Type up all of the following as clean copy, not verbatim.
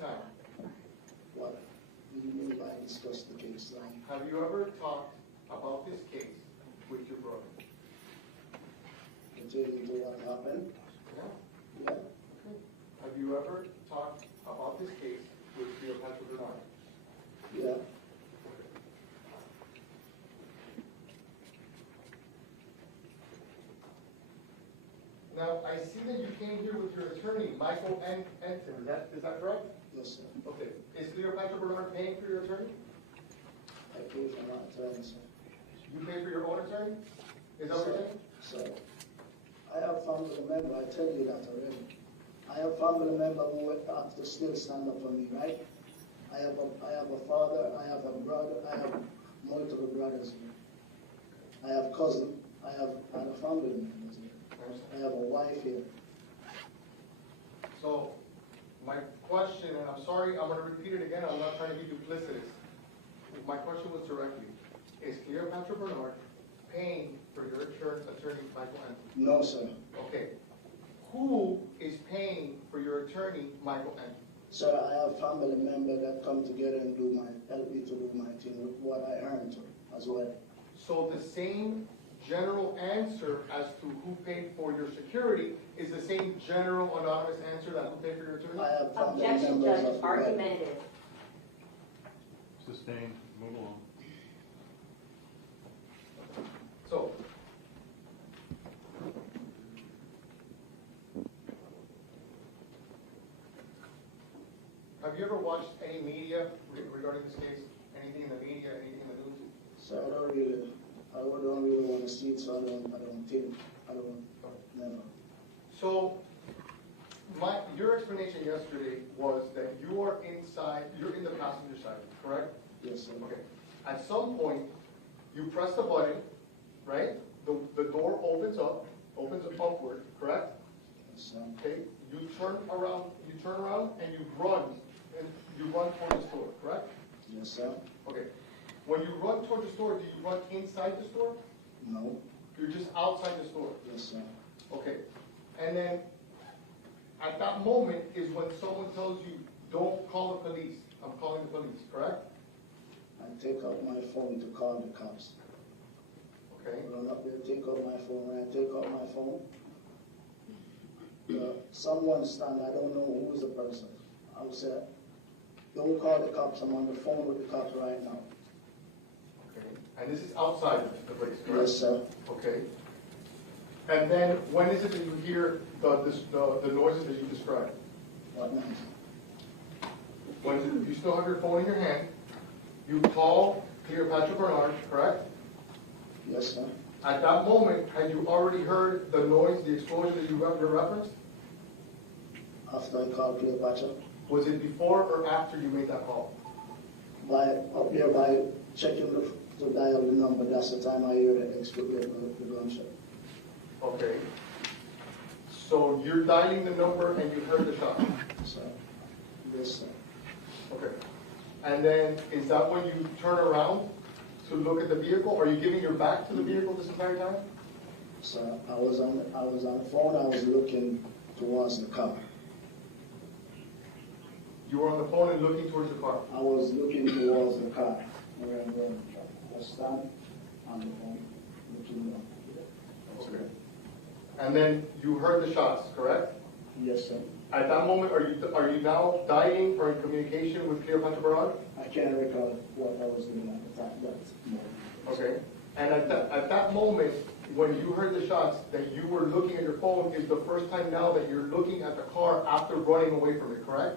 time. What do you mean by discuss the case? Have you ever talked about this case with your brother? Continue to what happened? Yeah. Yeah. Okay. Have you ever talked about this case with Cleopatra Bernard? Yeah. Now, I see that you came here with your attorney, Michael Enton. Is that correct? Yes, sir. Okay. Is Cleopatra Bernard paying for your attorney? I pay for my attorney, sir. You pay for your own attorney? Is that what you're saying? So, I have family member, I tell you that already. I have family member who have to still stand up for me, right? I have a father, I have a brother, I have multiple brothers here. I have cousin, I have other family members here. I have a wife here. So, my question, and I'm sorry, I'm going to repeat it again, I'm not trying to be duplicitous. My question was directly, is Cleopatra Bernard paying for your insurance attorney, Michael Enton? No, sir. Okay. Who is paying for your attorney, Michael Enton? Sir, I have family members that come together and help me to do my thing with what I earn to as well. So the same general answer as to who paid for your security is the same general anonymous answer that who paid for your attorney? I have family Objection, members Judge. of Argumentative. Sustained. Move along. So, have you ever watched any media regarding this case? Anything in the media, anything in the news? So I don't really want to see it, so I don't, never. So, your explanation yesterday was that you are inside, you're in the passenger side, correct? Yes, sir. Okay. At some point, you press the button, right? The door opens upward, correct? Yes, sir. Okay. You turn around and you run towards the store, correct? Yes, sir. Okay. When you run towards the store, do you run inside the store? No. You're just outside the store. Yes, sir. Okay. And then at that moment is when someone tells you, don't call the police. I'm calling the police, correct? I take out my phone to call the cops. Okay. I run up there, take out my phone. When I take out my phone, someone stand, I don't know who is the person. I will say, don't call the cops. I'm on the phone with the cops right now. Okay. And this is outside the place, correct? Yes, sir. Okay. And then when is it that you hear the noises that you described? What now? When you still have your phone in your hand, you call Cleopatra Bernard, correct? Yes, sir. At that moment, had you already heard the noise, the explosion that you referenced? After I called Cleopatra, Was it before or after you made that call? up there by checking to dial the number, that's the time I hear the explosion, the gunshot. Okay. So you're dialing the number and you heard the shot. So, yes, sir. Okay. And then is that when you turn around to look at the vehicle? Are you giving your back to the vehicle this entire time? So I was on the phone. I was looking towards the car. You were on the phone and looking towards the car. I was looking towards the car. Where I'm going. I was standing on the phone, looking down. Okay. And then you heard the shots, correct? Yes, sir. At that moment, are you now dialing or in communication with Cleopatra Bernard? I can't recall what I was doing at the time. That's more. Okay. And at that moment, when you heard the shots, that you were looking at your phone is the first time now that you're looking at the car after running away from it, correct?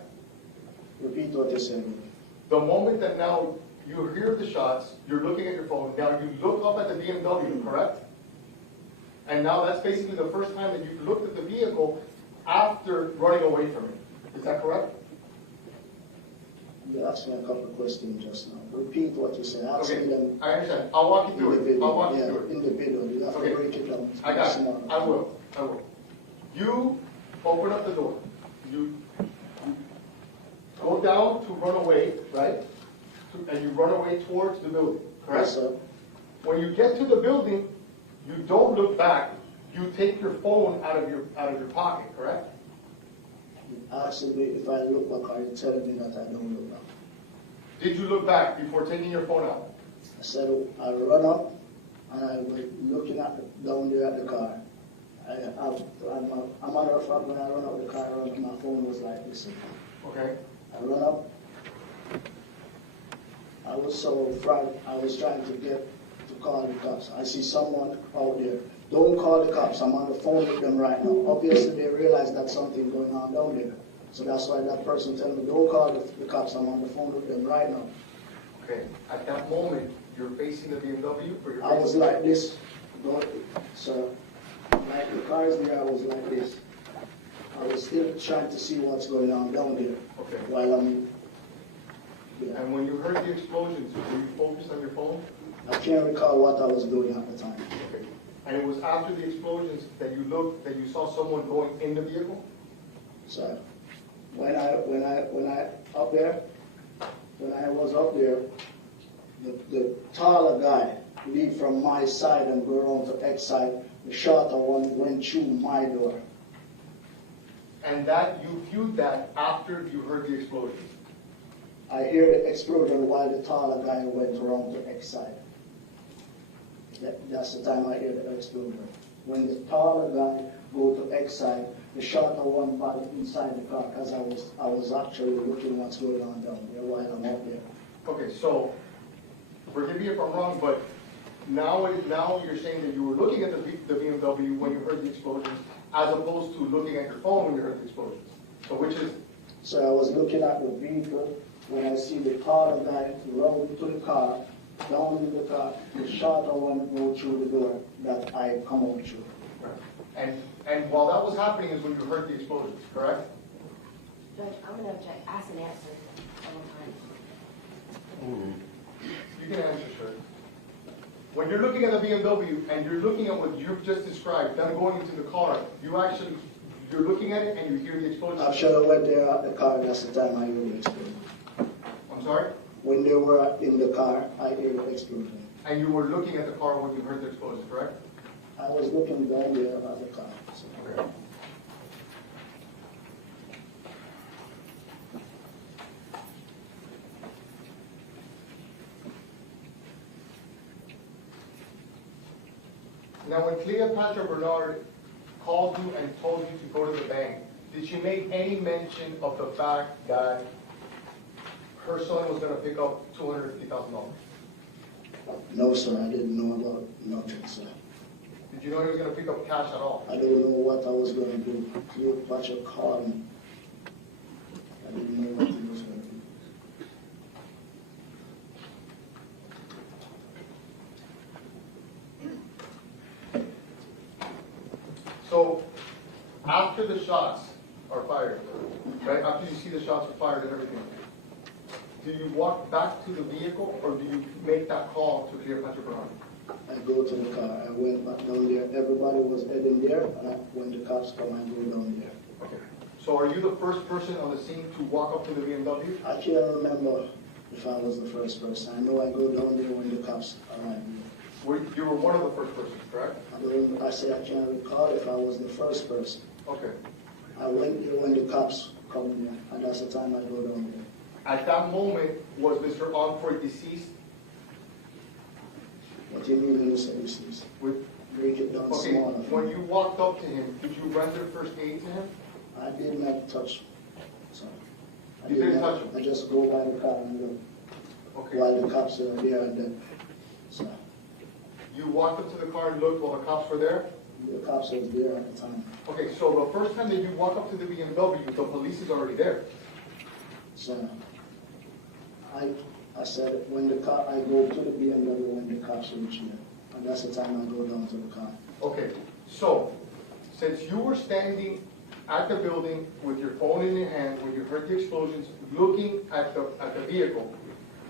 Repeat what you said. The moment that now you hear the shots, you're looking at your phone, now you look up at the BMW, correct? And now that's basically the first time that you've looked at the vehicle after running away from it. Is that correct? You asked me a couple of questions just now. Repeat what you said. Ask Okay, me them I understand. I'll walk you through it. I'll walk you through it. individually. You have Okay. to break it down. I got it. Small. I will. You open up the door. You go down to run away, right? And you run away towards the building, correct? Yes, sir. When you get to the building, you don't look back. You take your phone out of your pocket, correct? He asked me if I look back, or he telling me that I don't look back. Did you look back before taking your phone out? I said, I run up, and I was looking down there at the car. A matter of fact, when I run up the car, my phone was like this. Okay. I run up. I was so frightened. I was trying to get to call the cops. I see someone out there. Don't call the cops. I'm on the phone with them right now. Obviously, they realize that something's going on down there. So that's why that person telling me, don't call the cops. I'm on the phone with them right now. Okay. At that moment, you're facing the BMW, or you're I was facing like this. So, like the car is there, I was like this. I was still trying to see what's going on down there. Okay. While I'm. Yeah. And when you heard the explosions, were you focused on your phone? I can't recall what I was doing at the time. Okay. And it was after the explosions that you looked, that you saw someone going in the vehicle? So, when I was up there, the taller guy leave from my side and go around to X side. The shorter one went through my door. And that, you viewed that after you heard the explosions? I hear the explosion while the taller guy went around to X side. That's the time I hear the explosion. When the taller guy go to X side, the shorter one back inside the car, because I was actually looking what's going on down there while I'm up there. Okay, so, forgive me if I'm wrong, but now you're saying that you were looking at the BMW when you heard the explosions, as opposed to looking at your phone when you heard the explosions. So which is? So I was looking at the vehicle when I see the taller guy run to the car, down in the car, the shorter one go through the door that I come out through. Right. And while that was happening is when you heard the explosions, correct? Judge, I'm going to ask and answer one time. You can answer, sir. When you're looking at a BMW and you're looking at what you've just described, then going into the car, you're looking at it and you hear the explosion. I should have went there at the car, that's the time I heard the explosion. I'm sorry? When they were in the car, I heard the explosion. And you were looking at the car when you heard the explosion, correct? I was looking down there at the car. So. Okay. Now, when Cleopatra Bernard called you and told you to go to the bank, did she make any mention of the fact that her son was going to pick up $250,000? No, sir, I didn't know about nothing, sir. Did you know he was going to pick up cash at all? I don't know what I was going to do. Cleopatra called me. I didn't know what he was going to do. So, after the shots are fired, right, after you see the shots are fired and everything, do you walk back to the vehicle or do you make that call to Cleopatra Bernard? I go to the car. I went back down there. Everybody was heading there, and when the cops come, I go down there. Okay. So are you the first person on the scene to walk up to the BMW? I can't remember if I was the first person. I know I go down there when the cops arrive. You were one of the first persons, correct? I say I can't recall if I was the first person. Okay. I went there when the cops come there, and that's the time I go down there. At that moment, was Mr. Onfroy deceased? What do you mean when you say deceased? With, Break it down okay, smaller. when you walked up to him, did you render first aid to him? I did not touch him. So, You didn't touch him? I just go by the car and look Okay. while the cops are there, and then so You walked up to the car and looked while the cops were there? the cops was there at the time. Okay, so the first time that you walk up to the BMW, the police is already there. So I said when I go to the BMW when the cops reach there, and that's the time I go down to the car. Okay, so since you were standing at the building with your phone in your hand when you heard the explosions, looking at the vehicle,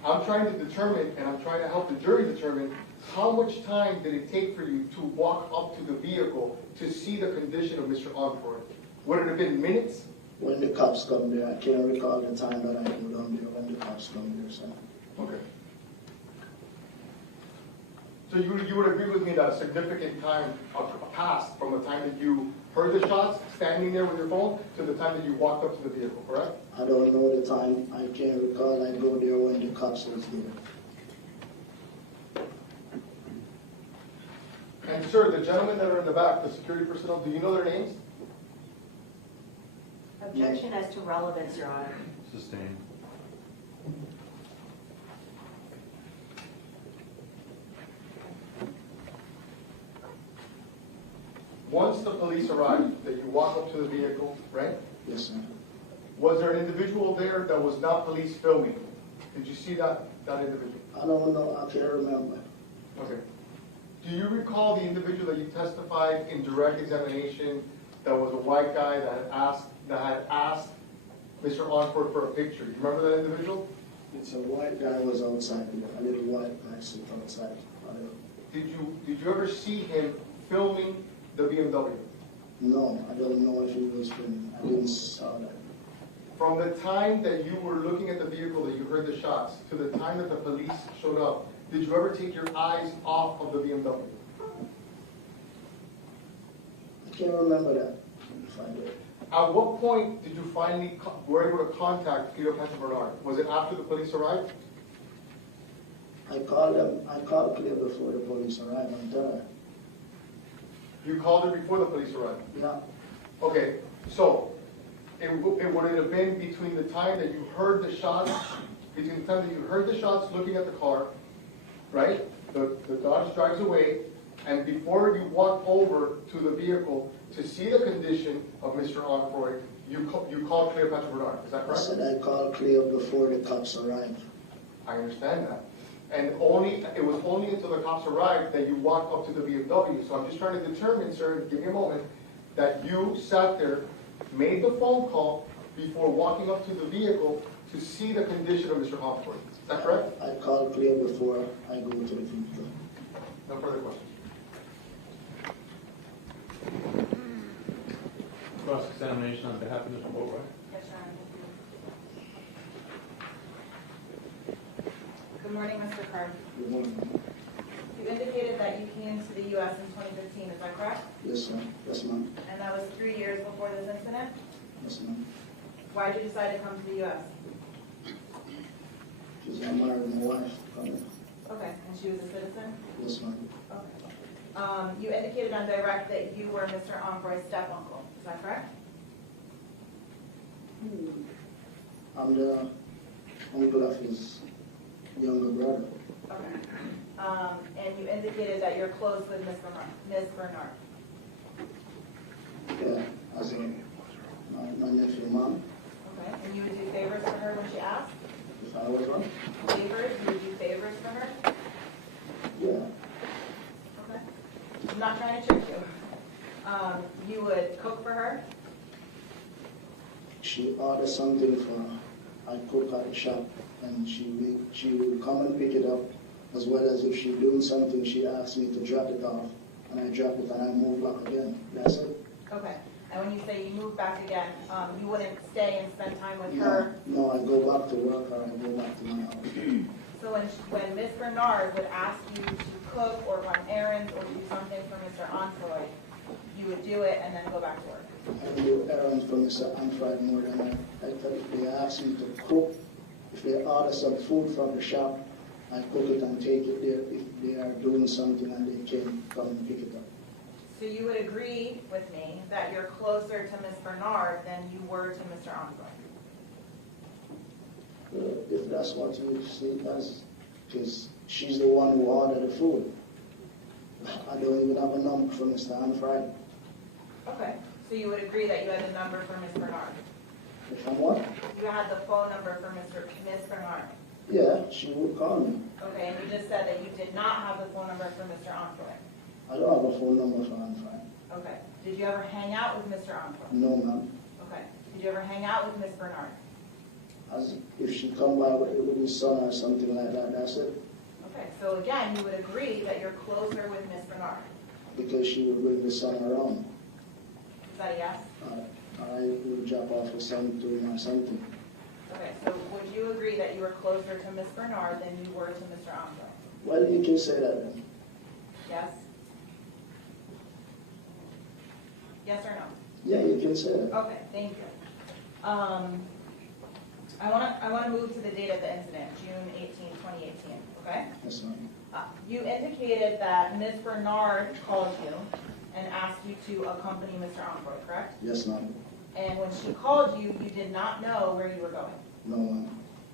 I'm trying to determine, and I'm trying to help the jury determine, how much time did it take for you to walk up to the vehicle to see the condition of Mr. Onfroy? Would it have been minutes? When the cops come there, I can't recall the time that I go down there when the cops come there. So Okay. So you would agree with me that a significant time passed from the time that you heard the shots, standing there with your phone, to the time that you walked up to the vehicle, correct? I don't know the time. I can't recall. I go there when the cops was there. And sir, the gentlemen that are in the back, the security personnel, do you know their names? Objection as to relevance, Your Honor. Sustained. Once the police arrived, that you walk up to the vehicle, right? Yes, sir. Was there an individual there that was not police filming? Did you see that individual? I don't know. I can't remember. Okay. Do you recall the individual that you testified in direct examination that was a white guy that had asked Mr. Osborne for a picture? Do you remember that individual? It's a white guy was outside. A little white guy sit outside. Did you ever see him filming the BMW? No, I don't know if he was filming. I didn't saw that. From the time that you were looking at the vehicle that you heard the shots to the time that the police showed up, did you ever take your eyes off of the BMW? I can't remember that. If I did. At what point did you finally were able to contact Cleopatra Bernard? Was it after the police arrived? I called Cleo before the police arrived on time. You called her before the police arrived? Yeah. Okay, so it would have been between the time that you heard the shots, between the time that you heard the shots looking at the car, right? The Dodge drives away, and before you walk over to the vehicle to see the condition of Mr. Onfroy, you called Cleopatra Bernard, is that I correct? said I called Cleo before the cops arrived. I understand that. And it was only until the cops arrived that you walked up to the BMW. So I'm just trying to determine, sir, give me a moment, that you sat there, made the phone call before walking up to the vehicle to see the condition of Mr. Onfroy. Is that correct? I called Cleo before I go to the vehicle. No further questions. Cross-examination on behalf of Mr. Boatwright. Yes, Your Honor. Good morning, Mr. Carr. Good morning. You indicated that you came to the U.S. in 2015, is that correct? Yes, sir. Yes, ma'am. And that was 3 years before this incident? Yes, ma'am. Why did you decide to come to the U.S.? Because I married my wife. Okay, and she was a citizen? Yes, ma'am. Okay. You indicated on direct that you were Mr. Onfroy's step-uncle, is that correct? I'm the uncle of his younger brother. Okay. And you indicated that you're close with Ms. Bernard? Yeah, as my nephew, mom. Okay. And you would do favors for her when she asked? If I was wrong? Favors? You would do favors for her? Yeah. Okay. I'm not trying to trick you. You would cook for her? She ordered something for her. I cook at the shop, and she would come and pick it up, as well as if she's doing something, she asks me to drop it off, and I drop it and I move back again. That's it. Okay. And when you say you move back again, you wouldn't stay and spend time with her? No, I go back to work or I go back to my house. So when Ms. Bernard would ask you to cook or run errands or do something for Mr. Onfroy, you would do it and then go back to work? I do errands for Mr. Onfroy more than I tell if they ask me to cook, if they order some food from the shop, I cook it and take it there if they are doing something and they can come and pick it up. So you would agree with me that you're closer to Ms. Bernard than you were to Mr. Onfroy? If that's what you see as, because she's the one who ordered the food. I don't even have a number for Mr. Onfroy. Okay. So you would agree that you had the number for Ms. Bernard? If I'm what? You had the phone number for Ms. Bernard? Yeah, she would call me. Okay, and you just said that you did not have the phone number for Mr. Onfroy? I don't have a phone number for Onfroy. Okay. Did you ever hang out with Mr. Onfroy? No, ma'am. Okay. Did you ever hang out with Ms. Bernard? As if she come by with his son or something like that, that's it. Okay, so again, you would agree that you're closer with Ms. Bernard? Because she would bring the son around. Is that a yes? I would drop off the son to him or something. Okay, so would you agree that you were closer to Ms. Bernard than you were to Mr. Onfroy? Well, you can say that then. Yes? Yes or no? Yeah, you can say that. Okay, thank you. I wanna move to the date of the incident, June 18, 2018, okay? Yes, ma'am. You indicated that Ms. Bernard called you and asked you to accompany Mr. Envoy, correct? Yes, ma'am. And when she called you, you did not know where you were going. No, ma'am.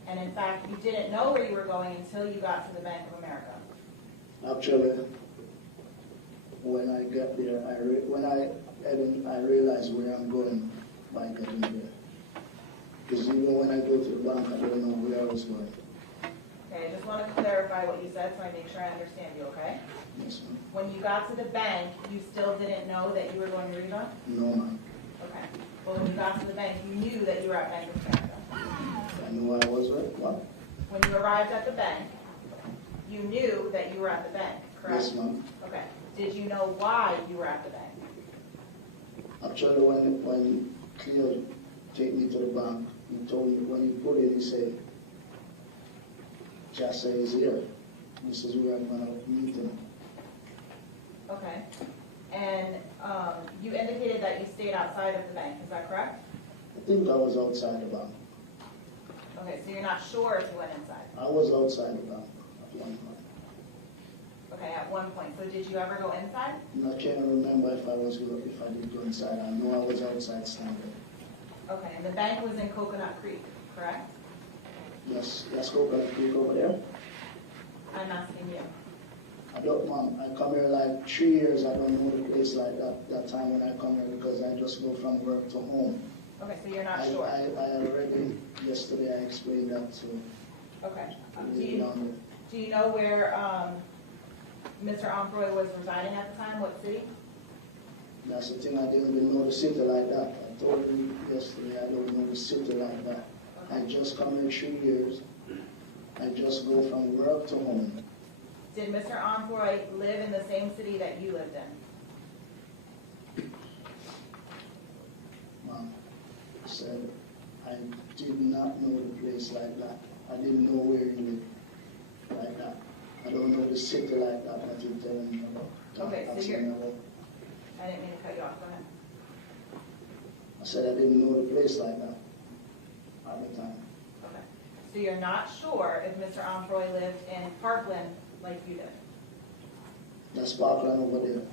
And in fact, you didn't know where you were going until you got to the Bank of America. Actually, when I got there, I realized where I'm going by getting there. Because even when I go to the bank, I don't know where I was going. Okay, I just want to clarify what you said so I make sure I understand you, okay? Yes, ma'am. When you got to the bank, you still didn't know that you were going to Riva? No, ma'am. Okay. Well, when you got to the bank, you knew that you were at Bank of America. I knew I was right. What? When you arrived at the bank, you knew that you were at the bank, correct? Yes, ma'am. Okay. Did you know why you were at the bank? Actually, when Cleo take me to the bank, he told me, when he put it, he said, Jassa is here. This is where I'm going to meet him. Okay. And you indicated that you stayed outside of the bank, is that correct? I think I was outside the bank. Okay, so you're not sure if you went inside? I was outside the bank at one point. Okay, at one point. So did you ever go inside? And I can't remember if I did go inside. I know I was outside standing. Okay, and the bank was in Coconut Creek, correct? Yes, let's go back over there. I'm asking you. I don't, Mom, I come here like 3 years. I don't know the place like that time when I come here because I just go from work to home. Okay, so you're not I sure? already, yesterday I explained that to Okay. the Do you know where Mr. Envoy was residing at the time? What city? That's the thing, I didn't even know the city like that. I told you yesterday I don't know the city like that. I just come here 3 years. I just go from work to home. Did Mr. Envoy live in the same city that you lived in? Mom, I said, I did not know the place like that. I didn't know where he lived like that. I don't know the city like that that you're telling me about. Okay, so I'm you're- saying about. I didn't mean to cut you off. Go ahead. I said I didn't know the place like that at the time. Okay. So you're not sure if Mr. Envoy lived in Parkland like you did? That's Parkland over there.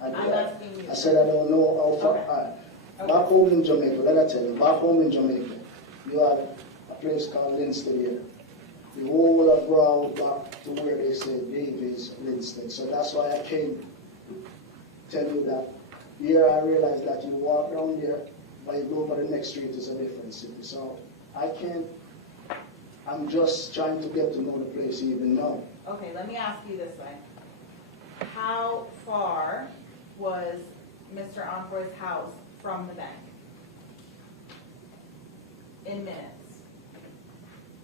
I'm asking you. I said I don't know how far. Okay. All right. Okay. Back home in Jamaica, let I tell you, back home in Jamaica, you had a place called Linstead here. The whole of Brow back to where they say Davies, Linstead. So that's why I came tell you that here I realized that you walk around there, but you go over the next street is a different city. So I'm just trying to get to know the place even now. Okay, let me ask you this way. How far was Mr. Envoy's house from the bank? In minutes.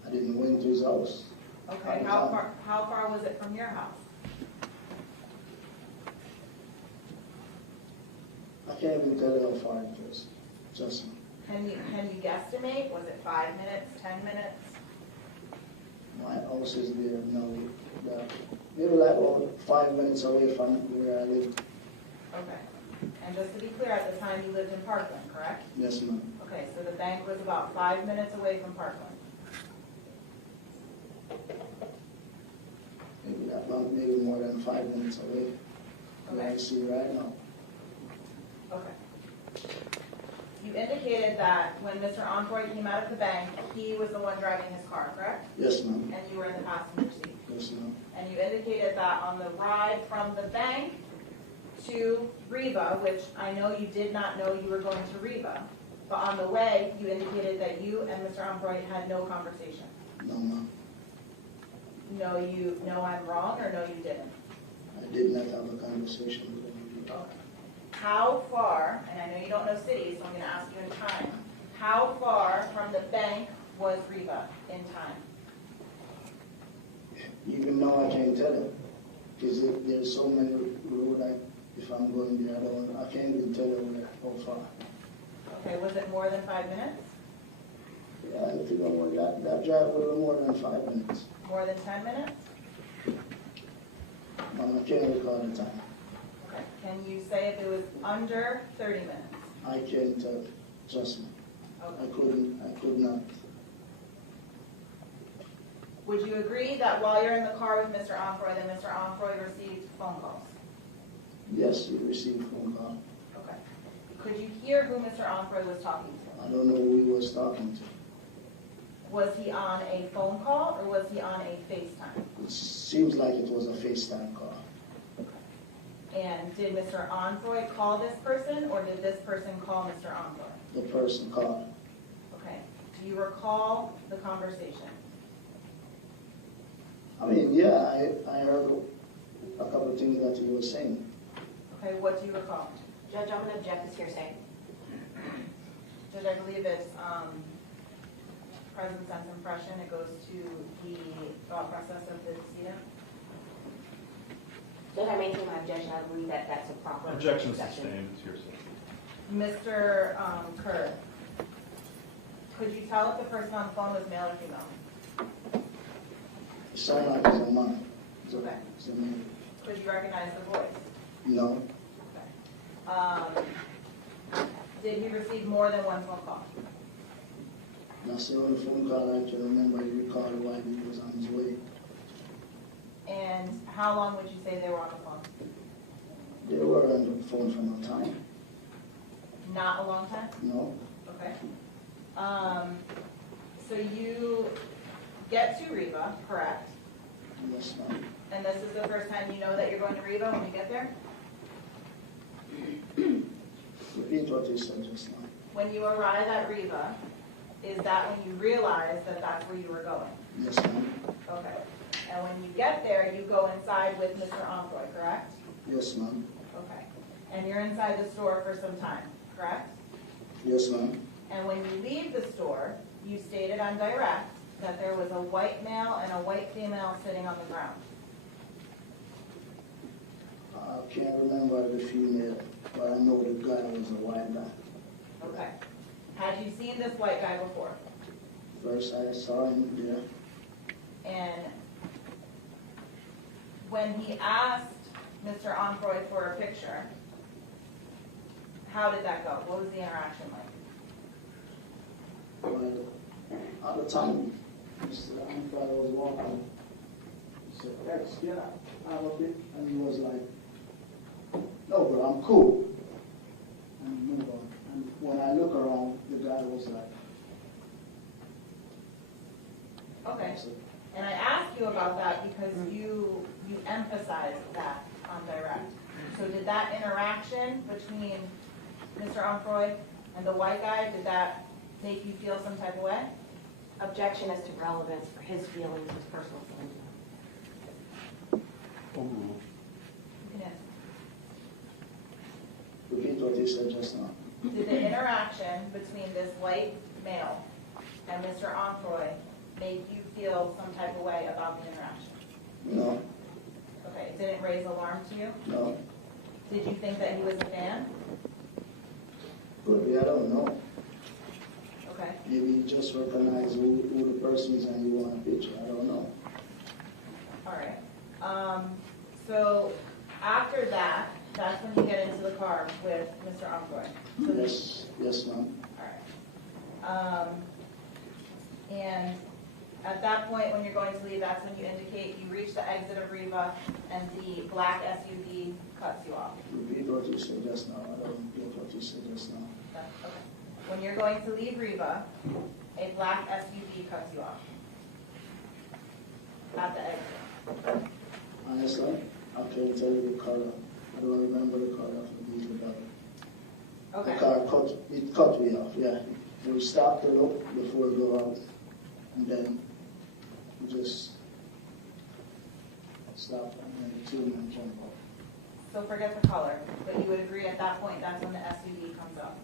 I didn't went to his house. Okay, how far was it from your house? I can't even tell you how far it was. Just Can you guesstimate? Was it 5 minutes, 10 minutes? my house is there now. Maybe like about 5 minutes away from where I live. Okay. And just to be clear, at the time you lived in Parkland, correct? Yes, ma'am. Okay, so the bank was about 5 minutes away from Parkland. Maybe that long, maybe more than 5 minutes away. Where I Okay. see right now. Okay. You indicated that when Mr. Envoy came out of the bank, he was the one driving his car, correct? Yes, ma'am. And you were in the passenger seat. Yes, ma'am. And you indicated that on the ride from the bank to Riva, which I know you did not know you were going to Riva, but on the way, you indicated that you and Mr. Envoy had no conversation. No, ma'am. No, I'm wrong, or no, you didn't? I did not have a conversation with him. How far, and I know you don't know cities, so I'm going to ask you in time, how far from the bank was Riva in time? Even now I can't tell you. Because there's so many roads, if I'm going there, I can't even tell you how far. Okay, was it more than 5 minutes? Yeah, I think that drive was more than 5 minutes. More than 10 minutes? Mom, I can't recall the time. Okay. Can you say if it was under 30 minutes? I can't tell, trust me. Okay. I could not. Would you agree that while you're in the car with Mr. Onfroy, that Mr. Onfroy received phone calls? Yes, you received a phone call. Okay. Could you hear who Mr. Onfroy was talking to? I don't know who he was talking to. Was he on a phone call or was he on a FaceTime? It seems like it was a FaceTime call. And did Mr. Onfroy call this person or did this person call Mr. Onfroy? The person called. Okay. Do you recall the conversation? I mean, yeah, I heard a couple of things that he was saying. Okay, what do you recall? Judge, I'm going to object this hearsay. Judge, I believe it's present sense impression. It goes to the thought process of the decedent. Judge, I maintain my objection. I believe that that's a proper Objection exception. sustained, it's hearsay. Mr. Kerr, could you tell if the person on the phone was male or female? It sounded like it was a man. Okay. It's a man. Could you recognize the voice? No, Okay. Did he receive more than one phone call? that's the only phone call I can remember. He recalled while he was on his way. And how long would you say they were on the phone? They were on the phone for no time. Not a long time? No, Okay. So you get to Riva, correct? yes, ma'am. And this is the first time you know that you're going to Riva when you get there? Repeat what you said just now. When you arrive at Riva, is that when you realize that that's where you were going? Yes, ma'am. Okay. And when you get there, you go inside with Mr. Onfroy, correct? Yes, ma'am. Okay. And you're inside the store for some time, correct? Yes, ma'am. And when you leave the store, you stated on direct that there was a white male and a white female sitting on the ground. I can't remember the female, but I know the guy was a white guy. Okay. Had you seen this white guy before? First I saw him there. And when he asked Mr. Onfroy for a picture, how did that go? What was the interaction like? But at the time, Mr. Anfrey was walking. He said, X, get out of it. And he was like, no, bro, I'm cool. And move on. And when I look around, the guy was like, Okay. And I asked you about that because you emphasized that on direct. So did that interaction between Mr. Onfroy and the white guy, did that make you feel some type of way? Objection as to relevance for his feelings, his personal feelings. You can answer. repeat what you said just now. Did the interaction between this white male and Mr. Onfroy make you feel some type of way about the interaction? No, Okay, it didn't raise alarm to you? no. Did you think that he was a fan? Could be, I don't know. Okay. Maybe you just recognize who the person is and you want a picture. I don't know. All right. So after that, that's when you get into the car with Mr. Onfroy. So this, Yes, ma'am. all right. And at that point, when you're going to leave, that's when you indicate you reach the exit of Riva and the black SUV cuts you off. Repeat what you said just now. I don't get what you said just now. Okay. When you're going to leave Riva, a black SUV cuts you off at the exit. Honestly, I can't tell you the color. I don't remember the color of the vehicle. Okay. The car cut me off, yeah. We stopped to look before we go out, and then we just stopped, and then the two men jumped off. So forget the color, but you would agree at that point, that's when the SUV comes up.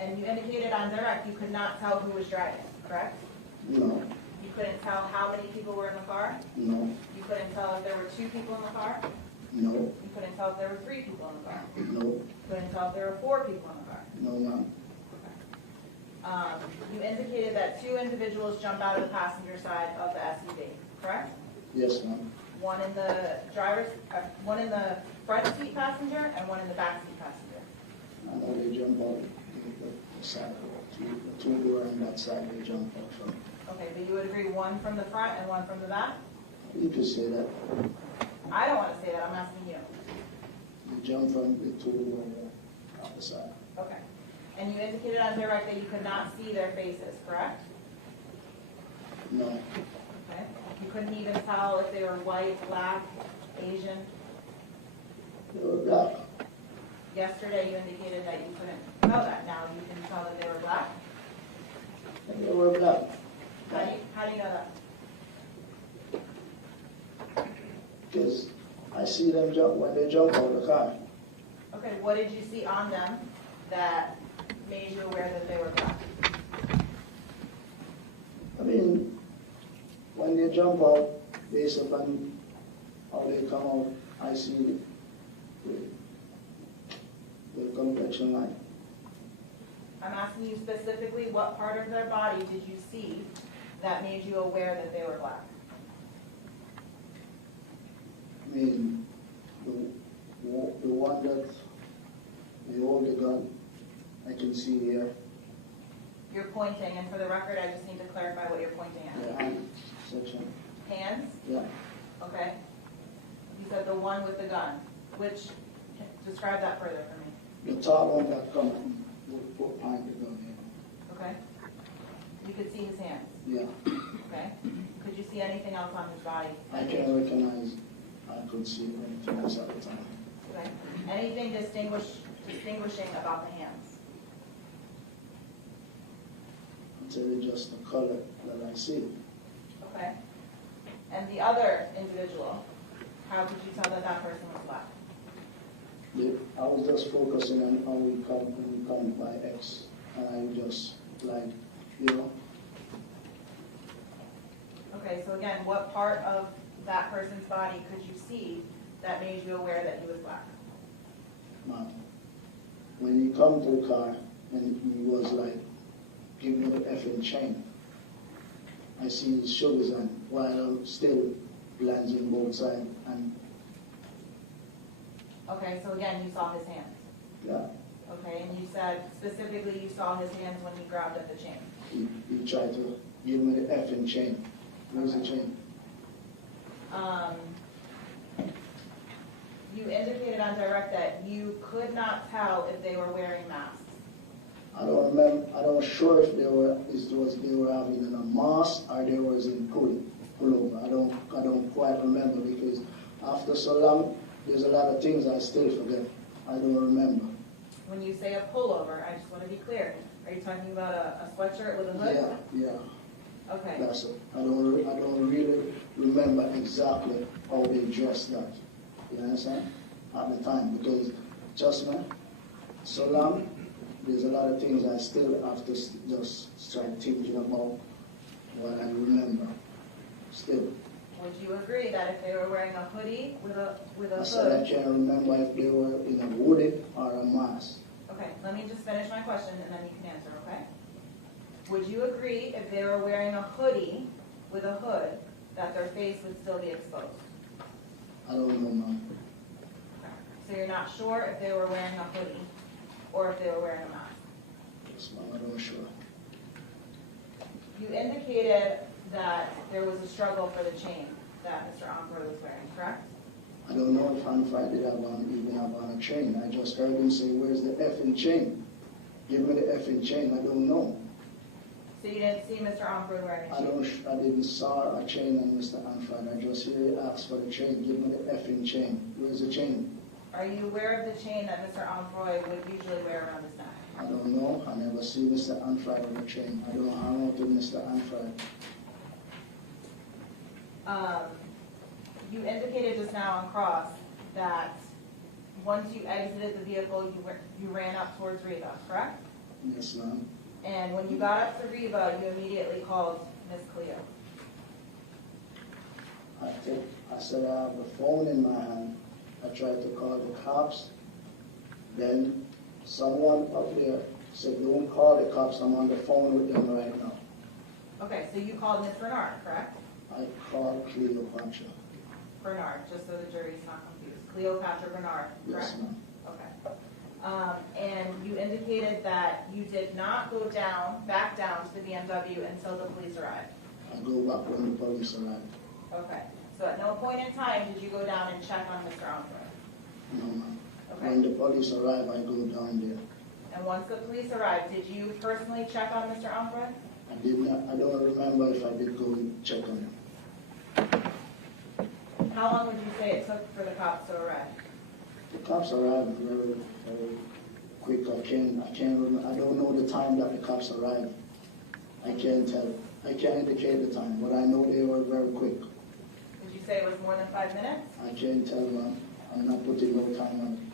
And you indicated on direct you could not tell who was driving, correct? No, You couldn't tell how many people were in the car? no, You couldn't tell if there were 2 people in the car? no, You couldn't tell if there were 3 people in the car? no, You couldn't tell if there were 4 people in the car? no, ma'am. You indicated that 2 individuals jumped out of the passenger side of the SUV, correct? Yes, ma'am. one in the one in the front seat passenger and one in the back seat passenger. I know they jump out the side, the two door on that side, they jump out from. Okay, but you would agree one from the front and one from the back? You could say that. I don't want to say that, I'm asking you. They jump from the two door on the side. Okay. And you indicated on direct that you could not see their faces, correct? No, Okay. You couldn't even tell if they were white, black, Asian? they were black. Yesterday you indicated that you couldn't know that. Now you can tell that they were black? And they were black. How do you know that? Because I see them jump when they jump out of the car. Okay, what did you see on them that made you aware that they were black? I mean, when they jump out, based upon how they come out, I see the complexion line. I'm asking you specifically, what part of their body did you see that made you aware that they were black? I mean, the one that they hold the gun, I can see here, You're pointing, and for the record, I just need to clarify what you're pointing the at. hand section. Hands? Yeah, Okay. You said the one with the gun. Describe that further for me. the tall one that come would point the gun Okay? You could see his hands. in. Yeah, Okay? Could you see anything else on his body? I can recognize, I could see anything else at the time. Okay. Anything distinguishing about the hands? Until it's just the color that I see. Okay. And the other individual, how could you tell that that person was black? I was just focusing on how we come by X, and I just like, you know, Okay, so again, what part of that person's body could you see that made you aware that he was black? when he come to the car and he was like, give me the effing chain. I see his shoulders and while still glancing both sides and Okay, so again, you saw his hands. yeah, Okay, and you said specifically you saw his hands when he grabbed at the chain. he tried to give me the effing chain. Where's the chain? You indicated on direct that you could not tell if they were wearing masks. I don't remember. I don't sure if they were having in a mask or they was in pullover. I don't quite remember because after so long, there's a lot of things I still forget. I don't remember. When you say a pullover, I just want to be clear. Are you talking about a sweatshirt with a hood? Yeah. Okay. That's it. I don't really remember exactly how they dressed that. You understand? At the time, because just man, so long, there's a lot of things I still have to just start thinking about what I remember. Still. Would you agree that if they were wearing a hoodie with a I said I hood? can't remember if they were in a hoodie or a mask. Okay, let me just finish my question and then you can answer, okay? Would you agree if they were wearing a hoodie with a hood that their face would still be exposed? I don't know, man. Okay. So you're not sure if they were wearing a hoodie or if they were wearing a mask? Yes, ma'am, I don't know sure. You indicated that there was a struggle for the chain that Mr. Ombre was wearing, correct? I don't know if Hanfry did even have on a chain. I just heard him say, where's the effing chain? Give me the effing chain. I don't know. So you didn't see Mr. Ombre wearing a chain? I didn't saw a chain on Mr. Hanfry. I just hear he ask for the chain. Give me the effing chain. Where's the chain? Are you aware of the chain that Mr. Ombre would usually wear around his neck? I don't know. I never see Mr. Hanfry with a chain. I don't hang out with Mr. Hanfry. You indicated just now on cross that once you exited the vehicle, you ran up towards Riva, correct? Yes, ma'am. And when you got up to Riva, you immediately called Miss Cleo. I said I have the phone in my hand. I tried to call the cops. Then someone up there said, don't call the cops. I'm on the phone with them right now. Okay, so you called Miss Bernard, correct? I called Cleopatra. Bernard, just so the jury's not confused. Cleopatra Bernard, correct? Yes, ma'am. Okay. And you indicated that you did not go back down to the BMW until the police arrived. I go back when the police arrived. Okay. So at no point in time did you go down and check on Mr. Andre? No, ma'am. Okay. When the police arrived, I go down there. And once the police arrived, did you personally check on Mr. Andre? I don't remember if I did go check on him. How long would you say it took for the cops to arrive? The cops arrived very, very quick. I can't remember. I don't know the time that the cops arrived. I can't tell. I can't indicate the time, but I know they were very quick. Would you say it was more than 5 minutes? I can't tell, ma'am. I'm not putting no time on it.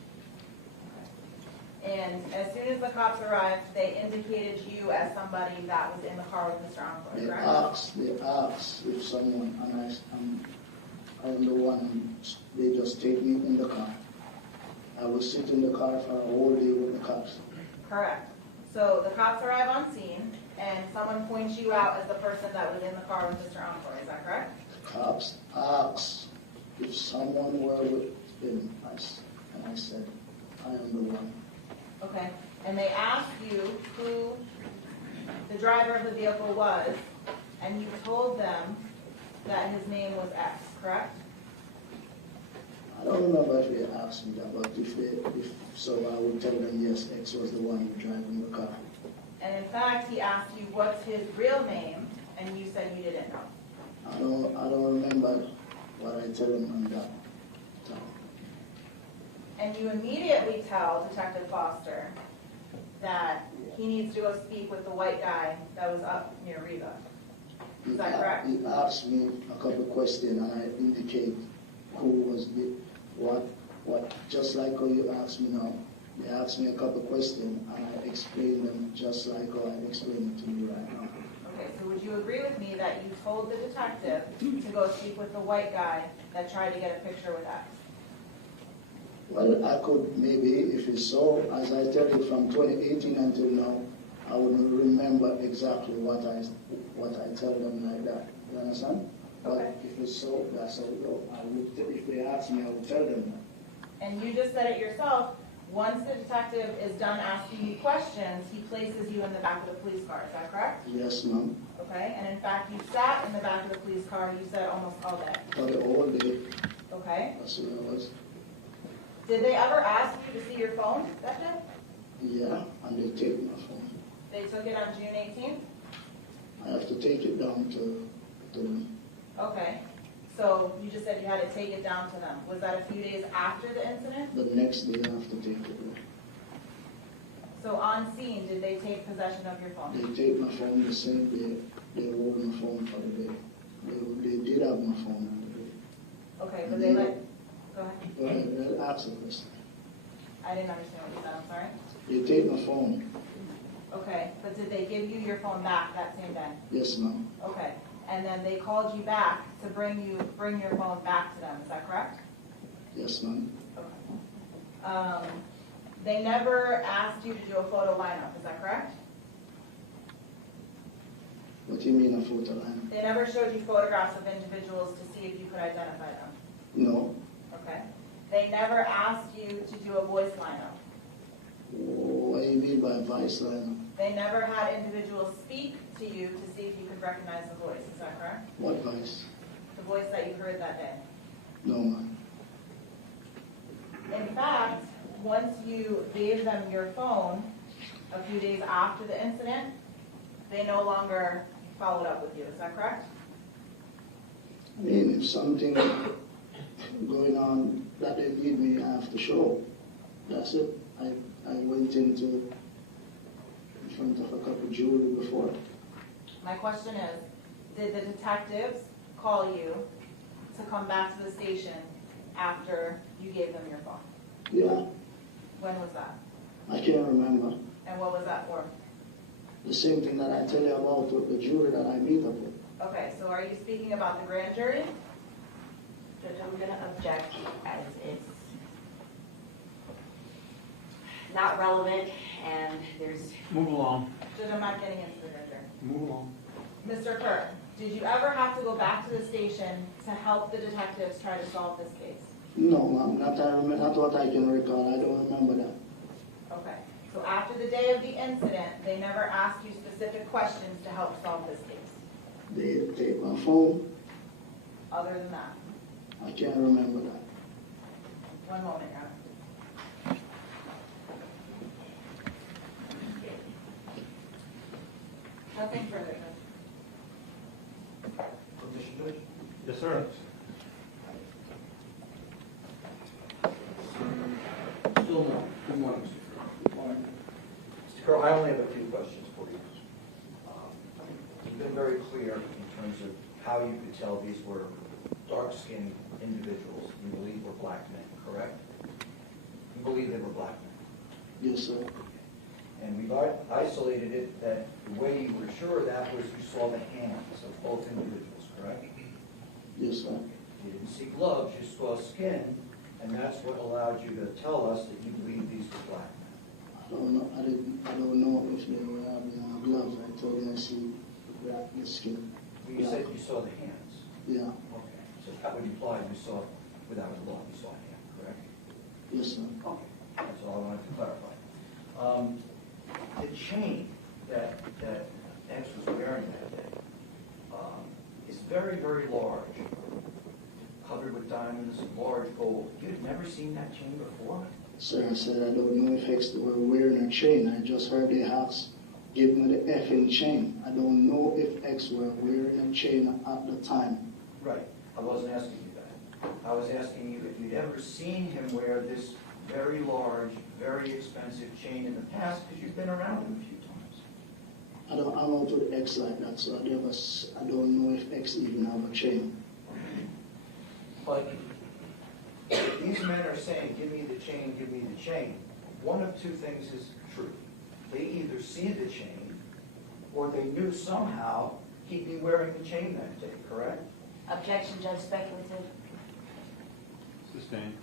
And as soon as the cops arrived, they indicated you as somebody that was in the car with Mr. Andre, They correct? asked if someone, and I'm the one, and they just take me in the car. I was sitting in the car for a whole day with the cops. Correct. So the cops arrive on scene, and someone points you out as the person that was in the car with Mr. Andre, is that correct? The cops asked if someone were with him, and I said, I am the one. Okay. And they asked you who the driver of the vehicle was, and you told them that his name was X, correct? I don't remember if they asked me that, but if so, I would tell them yes, X was the one who driving the car. And in fact, he asked you what's his real name, and you said you didn't know. I don't remember what I tell them on that time. And you immediately tell Detective Foster that he needs to go speak with the white guy that was up near Riva. Is that correct? He asked me a couple of questions, and I indicate who was what. Just like how you asked me now. They asked me a couple of questions, and I explained them just like how I explained it to you right now. Okay, so would you agree with me that you told the detective to go speak with the white guy that tried to get a picture with X? Well, I could maybe, if it's so, as I tell you, from 2018 until now, I wouldn't remember exactly what I tell them like that. You understand? Okay. But if it's so, that's how it goes. If they ask me, I would tell them that. And you just said it yourself, once the detective is done asking you questions, he places you in the back of the police car, is that correct? Yes, ma'am. Okay, and in fact, you sat in the back of the police car, you said almost all day, For the whole day, okay? that's what I was. Did they ever ask you to see your phone that day? Yeah, and they take my phone. They took it on June 18th? I have to take it down to them. Okay, so you just said you had to take it down to them. Was that a few days after the incident? The next day I have to take it down. So on scene, did they take possession of your phone? They take my phone the same day. They hold my phone for the day. They did have my phone on the day. Okay, but they let, go ahead. Go ahead, ask the question. I didn't understand what you said, I'm sorry. They take my phone. Okay, but did they give you your phone back that same day? Yes, ma'am. Okay, and then they called you back to bring your phone back to them, is that correct? Yes, ma'am. Okay. They never asked you to do a photo lineup, is that correct? What do you mean a photo line? They never showed you photographs of individuals to see if you could identify them, No. okay? They never asked you to do a voice lineup. What do you mean by voice line? They never had individuals speak to you to see if you could recognize the voice, is that correct? What voice? The voice that you heard that day. No, ma'am. In fact, once you gave them your phone a few days after the incident, they no longer followed up with you, is that correct? I mean, if something going on that they need me, I have to show. That's it. I went in front of a couple of jury before. My question is, did the detectives call you to come back to the station after you gave them your phone? Yeah, When was that? I can't remember. And what was that for? The same thing that I tell you about with the jury that I meet up with. Okay, so are you speaking about the grand jury? Judge, I'm gonna object as it's not relevant and there's, Move along, Judge, I'm not getting into the grand jury. move along. Mr. Kerr, Did you ever have to go back to the station to help the detectives try to solve this case? No, ma'am, not what I can recall. I don't remember that. Okay. So after the day of the incident, they never asked you specific questions to help solve this case? They take my phone. Other than that? I can't remember that. One moment, Your Honor. Nothing further, Judge. Permission, Judge? Yes, sir. Still no. Good morning, Mr. Carroll. Good morning. Mr. Carroll, I only have a few questions for you. You've been very clear in terms of how you could tell these were dark-skinned individuals you believe were black men, correct? You believe they were black men. Yes, sir. And we've isolated it that the way you were sure of that was you saw the hands of both individuals, correct? Yes, sir. You didn't see gloves, you saw skin, and that's what allowed you to tell us that you believe these were black men. I don't know. I don't know if they were having gloves. I told you I see the skin. You said you saw the hands. Yeah. Okay, so that would imply you saw, without a glove, you saw a hand, correct? Yes, sir. Okay, that's all I wanted to clarify. The chain that X was wearing that day is very, very large, covered with diamonds, large gold. You had never seen that chain before? Sir, I said I don't know if X were wearing a chain. I just heard the house give me the effing chain. I don't know if X were wearing a chain at the time. Right, I wasn't asking you that. I was asking you if you'd ever seen him wear this very large, very expensive chain in the past, because you've been around him a few times. I don't do X like that, so I don't know if X even have a chain. But these men are saying, give me the chain, give me the chain. One of two things is true. They either see the chain, or they knew somehow he'd be wearing the chain that day, correct? Objection, Judge, speculative. Sustained.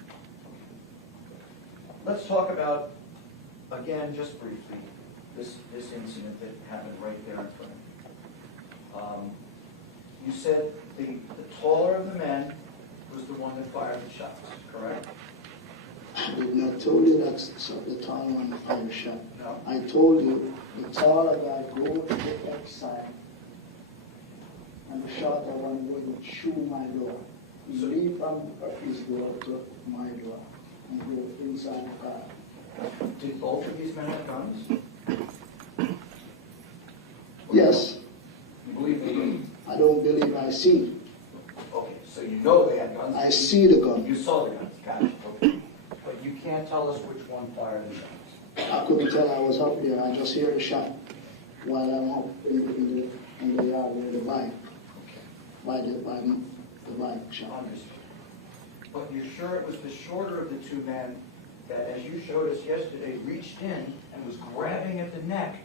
Let's talk about, again, just briefly, this incident that happened right there in front of you. You said the taller of the men was the one that fired the shots, correct? I did not tell you that the tall one fired a shot. No. I told you the taller guy go to the X side, and the shorter one would shoot my door. He leave from his door to my door and go inside the car. Did both of these men have guns? Yes, You believe they did? I don't believe I see. Okay, so you know they had guns. I see the gun. You saw the guns, gotcha, okay. But you can't tell us which one fired the guns. I couldn't tell I was up there. I just hear a shot while I'm up in the yard where the bike, by the bike shot. Understood. But you're sure it was the shorter of the two men that, as you showed us yesterday, reached in and was grabbing at the neck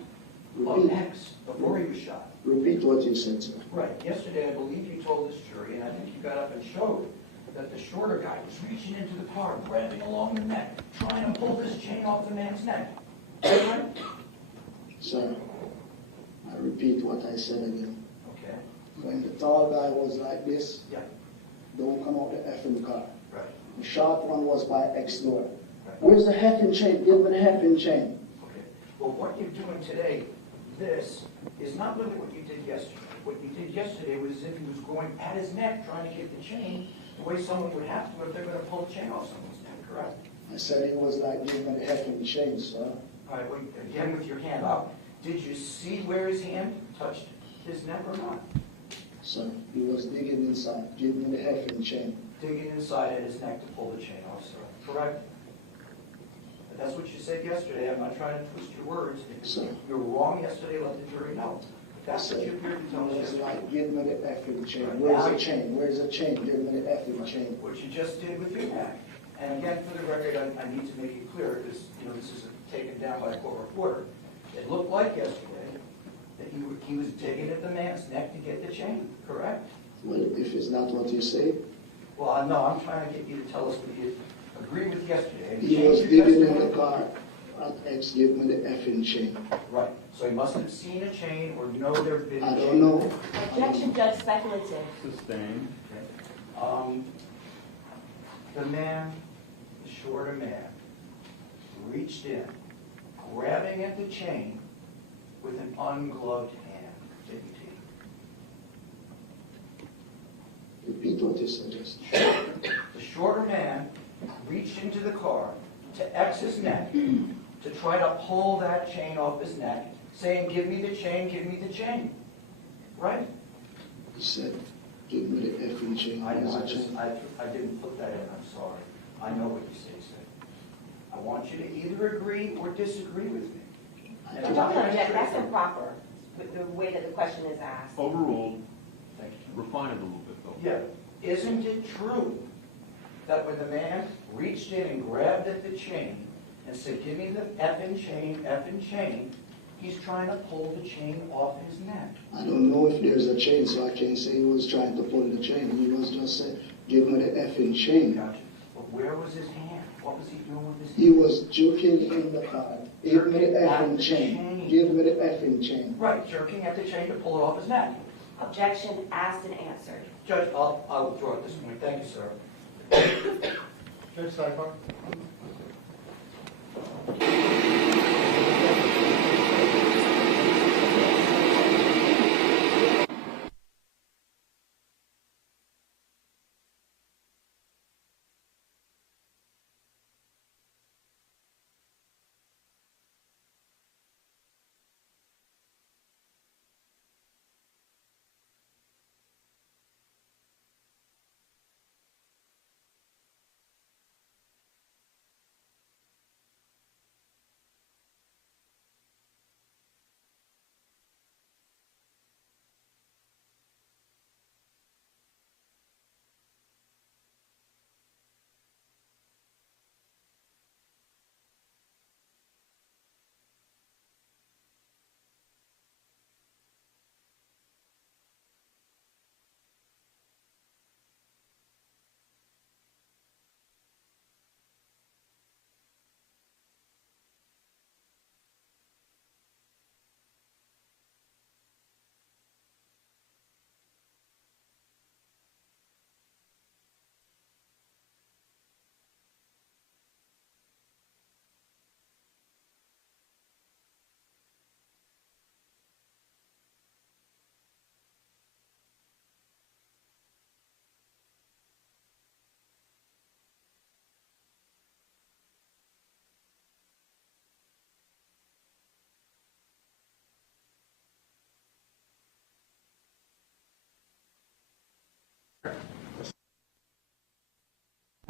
of X before he was shot? Repeat what you said, sir. Right. Yesterday, I believe you told this jury, and I think you got up and showed, that the shorter guy was reaching into the car, grabbing along the neck, trying to pull this chain off the man's neck. Is that right? Sir, I repeat what I said again. Okay. When the tall guy was like this, Yeah. don't come out the effing car. Right. The short one was by X door. Right. Where's the heffing chain? Give me the heffing chain. Okay. Well, what you're doing today, this, is not really what you did yesterday. What you did yesterday was as if he was going at his neck, trying to get the chain, the way someone would have to if they're going to pull the chain off someone's neck, correct? I said he was like, give me the heffing chain, sir. All right, well, again, with your hand up, did you see where his hand touched his neck or not? Sir, he was digging inside. Give me the heffing chain. Digging inside at his neck to pull the chain off, sir, correct? But that's what you said yesterday. I'm not trying to twist your words. Sir. You were wrong yesterday, let the jury know. That's what you appeared to tell us He was yesterday. like, give me the effing chain. Right. Where's the chain? Where's the chain? Give me the effing chain. What you just did with your neck. And again, for the record, I need to make it clear, because, this is taken down by a court reporter. It looked like yesterday that he was digging at the man's neck to get the chain, correct? Well, if it's not what you say, Well, no, I'm trying to get you to tell us what you agree with yesterday. he was digging in the car at X, give me the effing chain. Right. So he must have seen a chain or know there'd been a I chain. don't know. Objection, Judge, speculative. Sustained. The man, the shorter man, reached in, grabbing at the chain with an ungloved hand, didn't he? Repeat what you said just. The shorter man reached into the car to X his neck to try to pull that chain off his neck, saying, "Give me the chain, give me the chain." Right? You said, give me the effing chain. I know, Where's the chain? I didn't put that in, I'm sorry. I know what you say. I want you to either agree or disagree with me. And I'm I'm not gonna trying to object, that's trick you. improper, with the way that the question is asked. Overruled. Thank you. Refine it a little bit, though. Yeah, isn't it true that when the man reached in and grabbed at the chain and said, "Give me the effing chain," he's trying to pull the chain off his neck? I don't know if there's a chain, so I can't say he was trying to pull the chain. He was just saying, give me the effing chain. Gotcha. But where was his hand? What was he doing with his hand? He was joking in the car. Give me the Jerking at effing the chain. chain. Give me the effing chain. Right, jerking at the chain to pull it off his neck. Objection, asked and answered. Judge, I'll withdraw at this point. Thank you, sir. Judge Steinbach?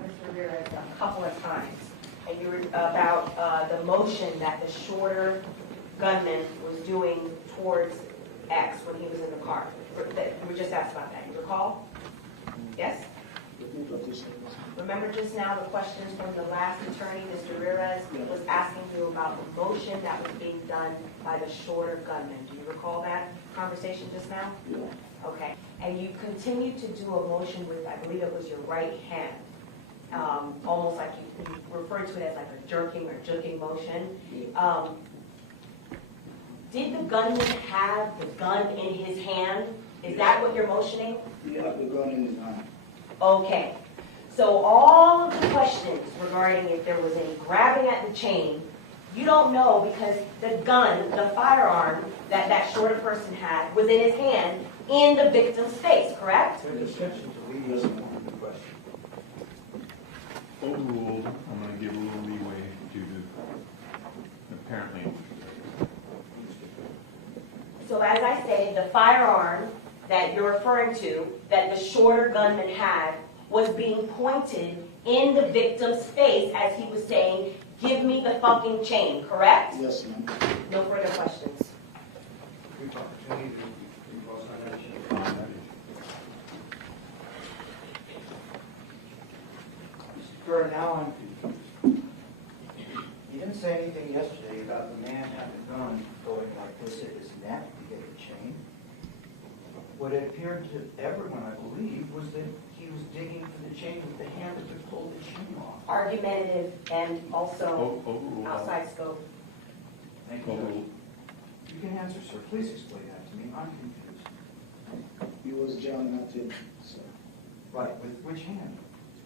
Mr. Ramirez, a couple of times, and you were about the motion that the shorter gunman was doing towards X when he was in the car. You were just asked about that, you recall? Yes? Repeat what you said. Remember just now the questions from the last attorney, Mr. Ramirez, was asking you about the motion that was being done by the shorter gunman. Do you recall that conversation just now? Yeah. Okay. And you continued to do a motion with, I believe it was your right hand, almost like you referred to it as like a jerking or jerking motion. Did the gunman have the gun in his hand? Is that what you're motioning? He had the gun in his hand. Okay. So all of the questions regarding if there was any grabbing at the chain, you don't know because the gun, the firearm that that shorter person had was in his hand in the victim's face, correct? With exception to leading us on the question. Overruled. I'm going to give a little leeway due to apparently. So as I say, the firearm that you're referring to, that the shorter gunman had, was being pointed in the victim's face as he was saying, "Give me the fucking chain," correct? Yes, ma'am. No further questions. Brief opportunity to cross on that issue. Mr. Kerr, now I'm confused. You didn't say anything yesterday about the man having a gun going like this at his neck to get the chain. What it appeared to everyone, I believe, was that he was digging for the chain with the hand that could pull the chain off. Argumentative and also Overruled. outside scope. Thank you. Overruled. You can answer, sir. Please explain that to me. I'm confused. He was jamming at him, so, Right, with which hand?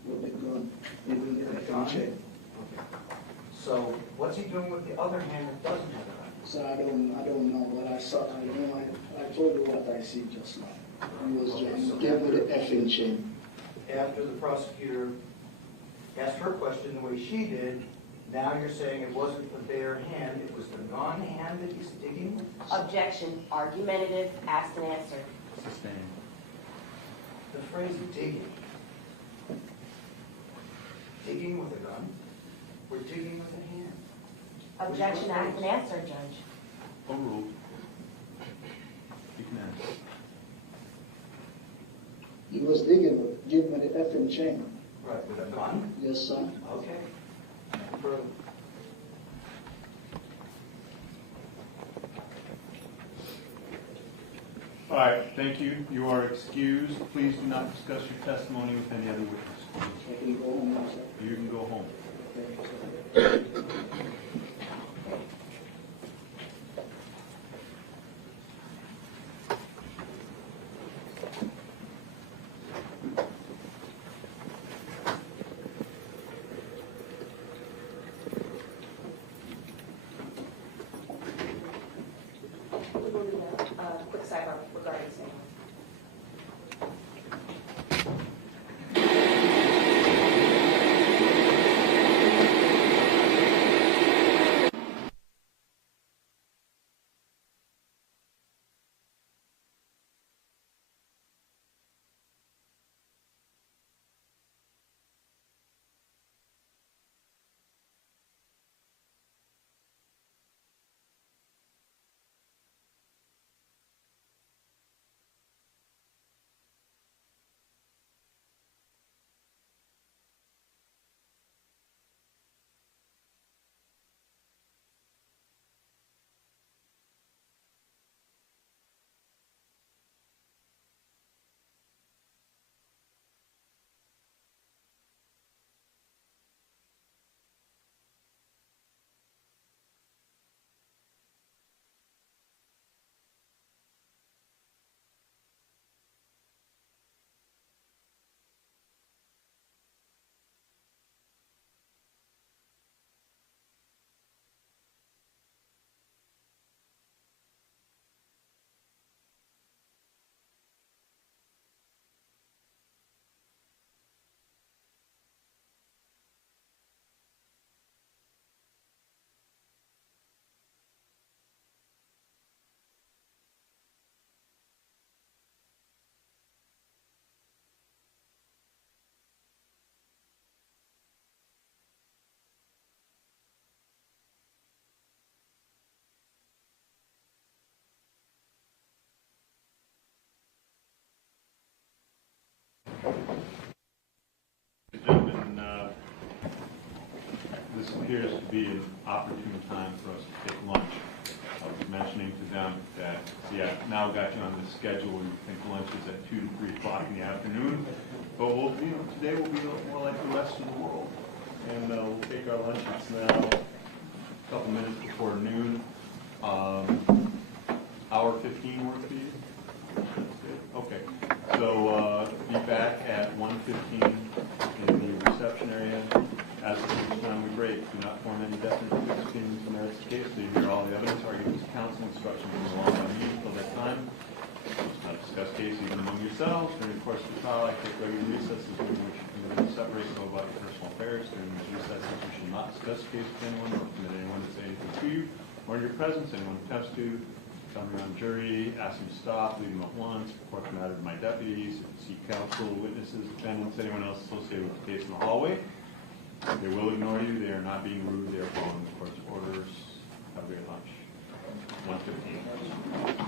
with the gun, even the FM chain. Okay. So what's he doing with the other hand that doesn't have a gun? So I don't know, but I saw, I told you what I see just now. He was jamming, gave me the effing chain. After the prosecutor asked her question the way she did, now you're saying it wasn't the bare hand, it was the non-hand that he's digging with? Objection, argumentative, asked and answered. Sustained. The phrase digging. Digging with a gun, or digging with a hand? Objection, asked and answered, Judge. Overruled. You can ask. He was digging with, give me the effing chain. Right, with a gun? Yes, sir. Okay. Further. All right, thank you. You are excused. Please do not discuss your testimony with any other witness. I can go home now, sir. You can go home. Thank you, sir. We're going to do a quick sidebar regarding Sam. Gentlemen, this appears to be an opportune time for us to take lunch. I was mentioning to them that, see, I've now got you on the schedule, and you think lunch is at 2 to 3 o'clock in the afternoon, but we'll, today will be a little more like the rest of the world. And we'll take our lunch, it's now a couple minutes before noon. Hour 15 work for you? Okay, so be back at 1:15 in the reception area. As of each time we break, do not form any definite fixed opinions from the case. So you hear all the evidence, arguments, counsel, instructions from along by me until that time. Not discuss case even among yourselves. During the course of the trial, I take regular recesses during which you will separate and go about your personal affairs. During these recesses, you should not discuss the case with anyone or permit anyone to say anything to you or in your presence. Anyone who attempts to tell me on jury, ask him to stop, leave him at once, report the matter to my deputies, seek counsel, witnesses, defendants, anyone else associated with the case in the hallway. They will ignore you. They are not being rude. They are following the court's orders. Have a great lunch. 1:15.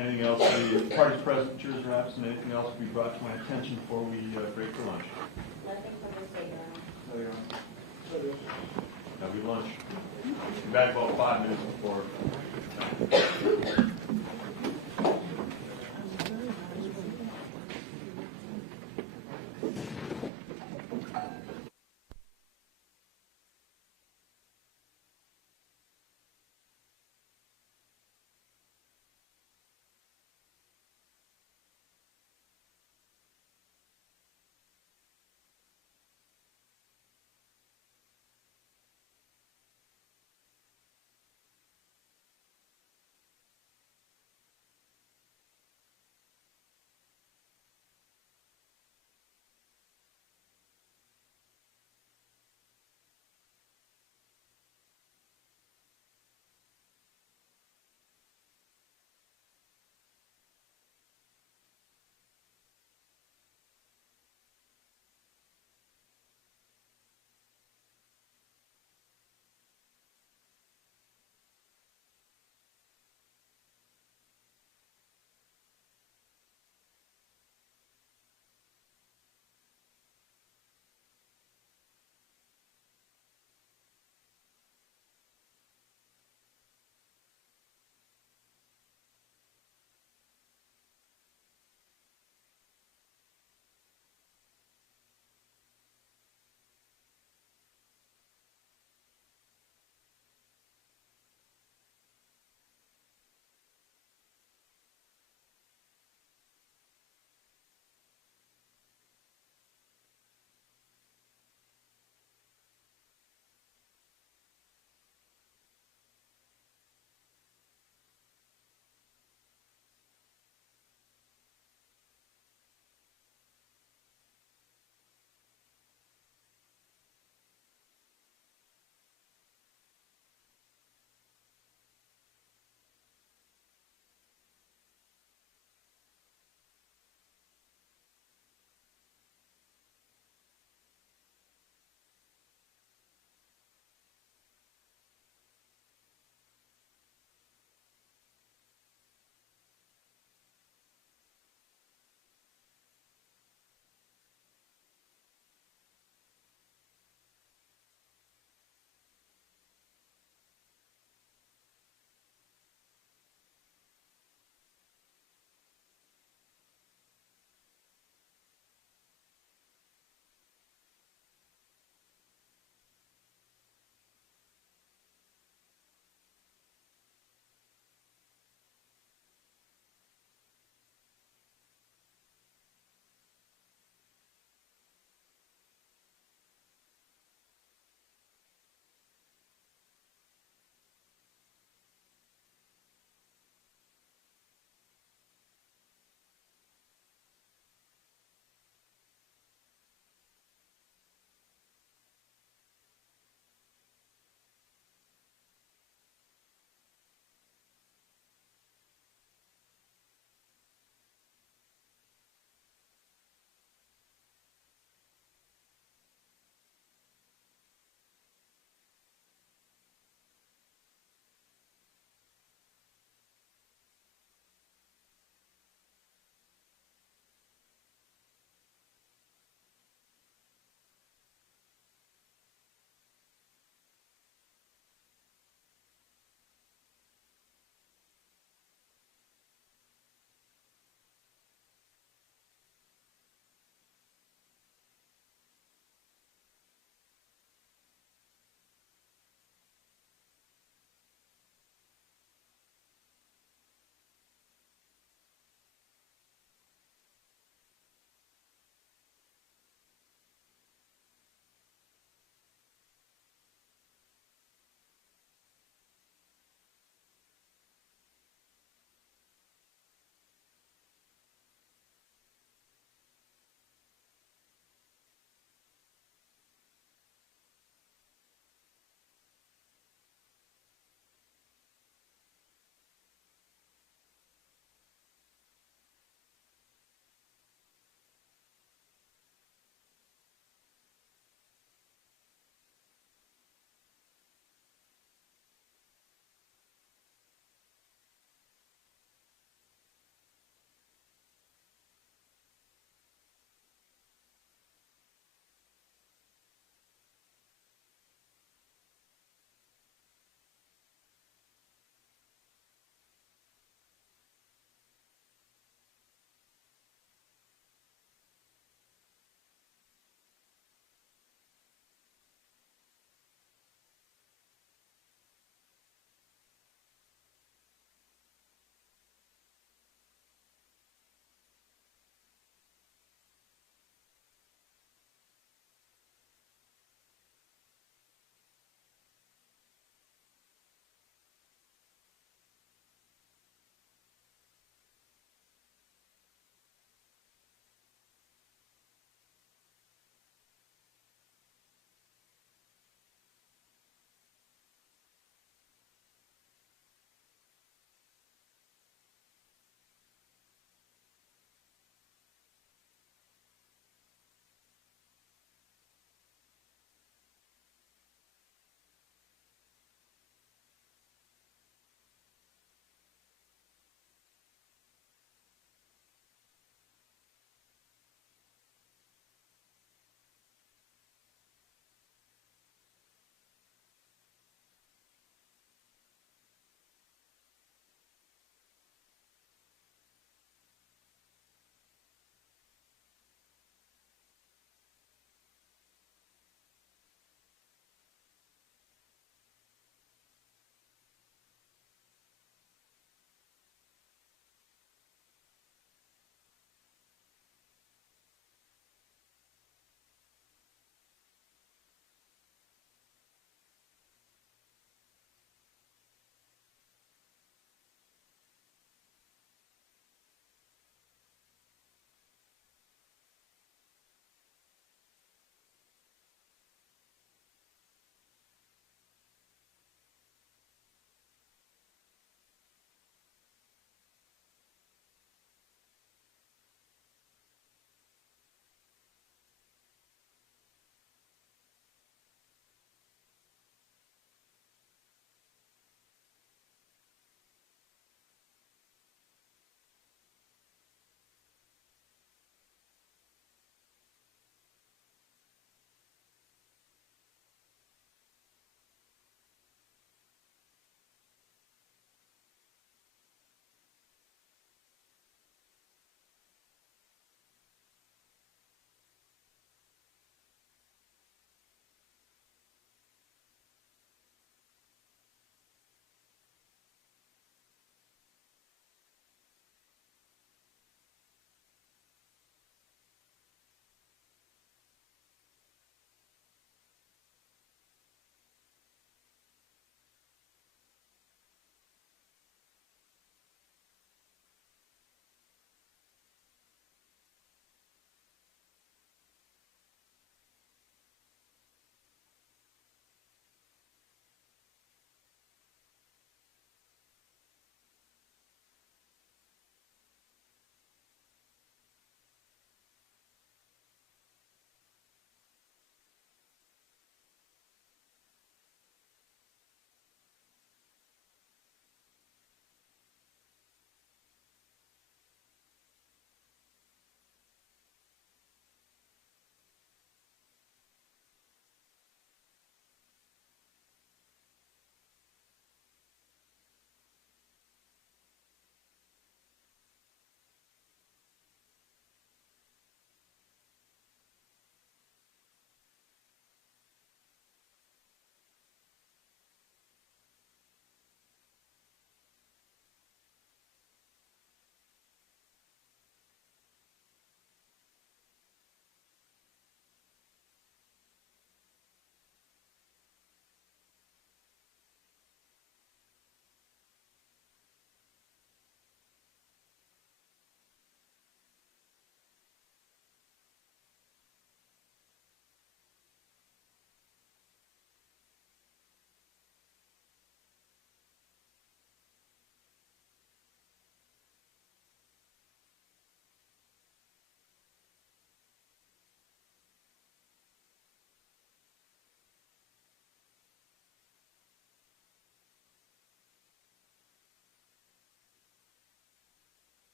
Anything else, the parties present, chairs or absent, anything else be brought to my attention before we break for lunch? Nothing from the state, Your Honor. Have your lunch. Be back about 5 minutes before.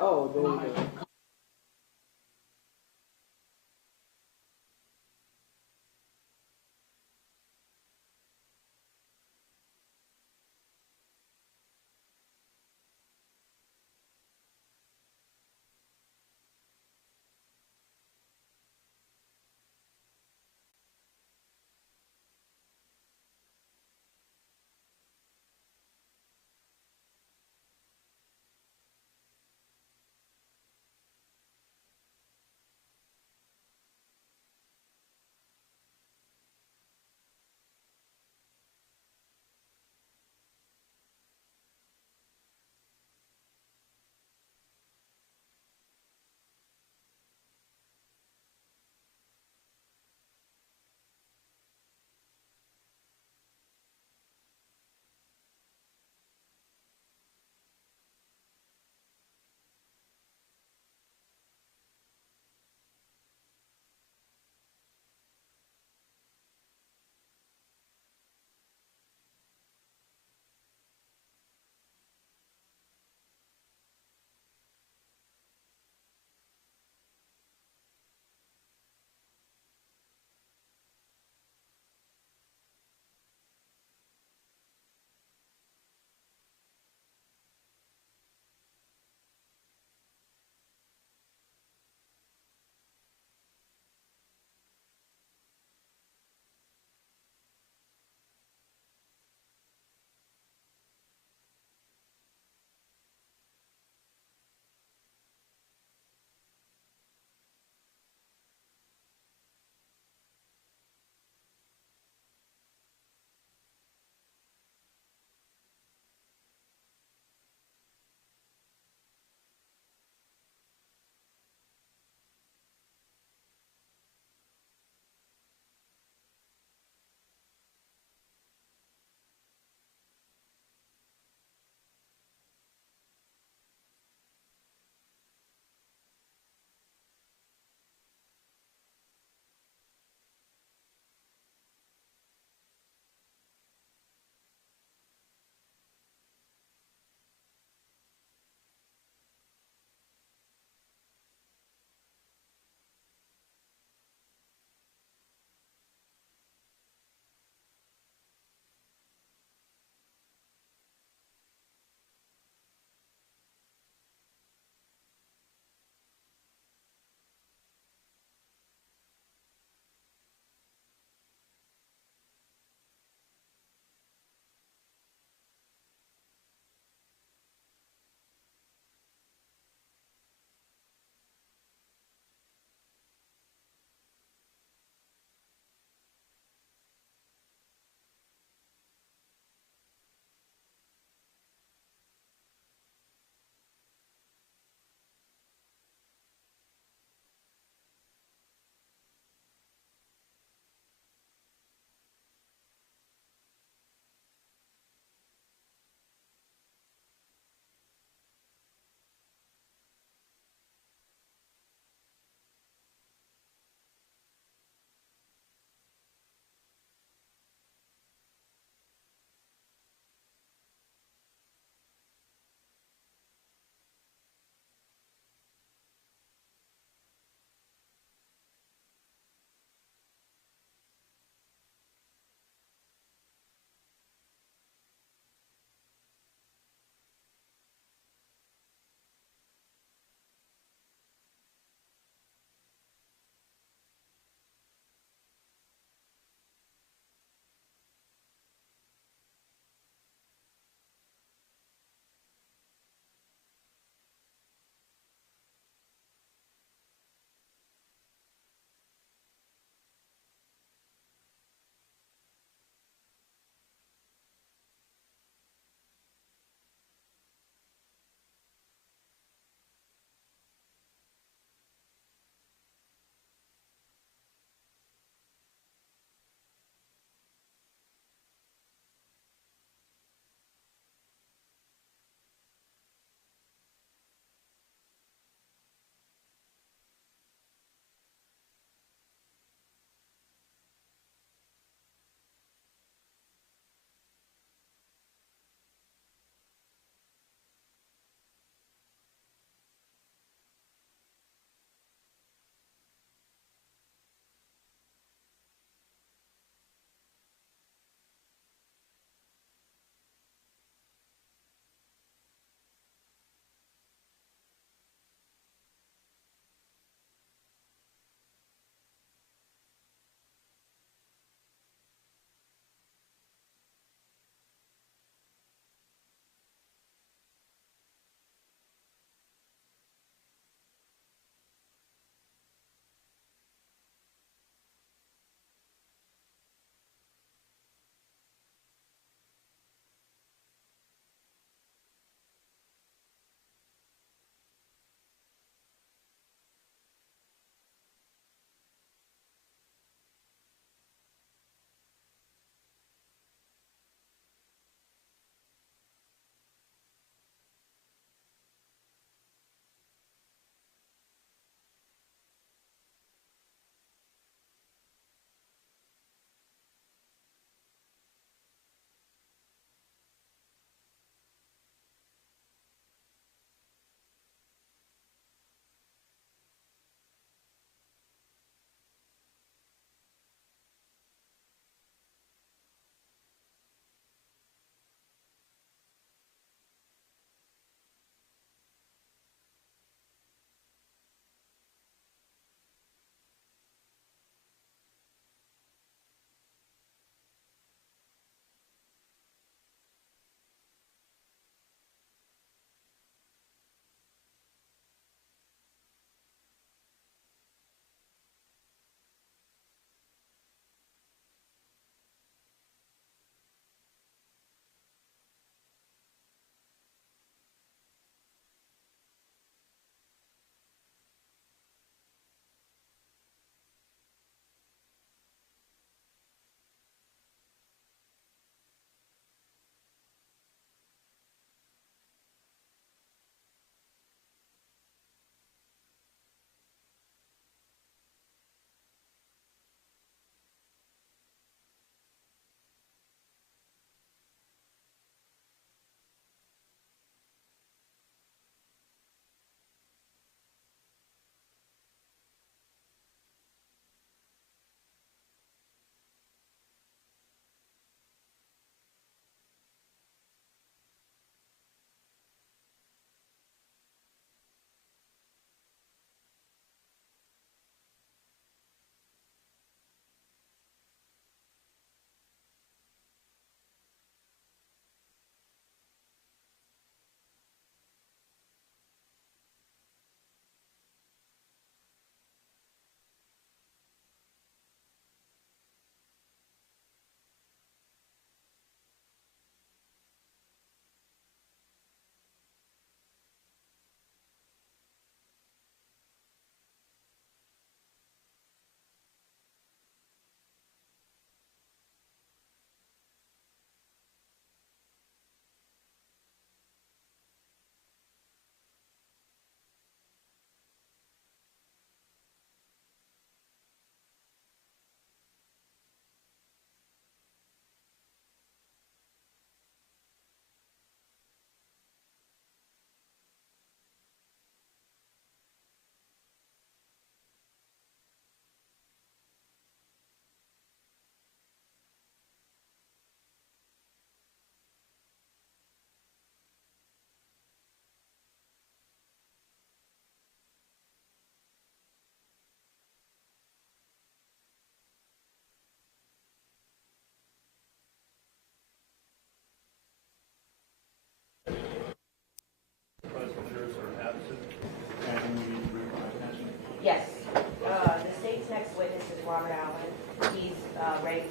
Oh, there you go.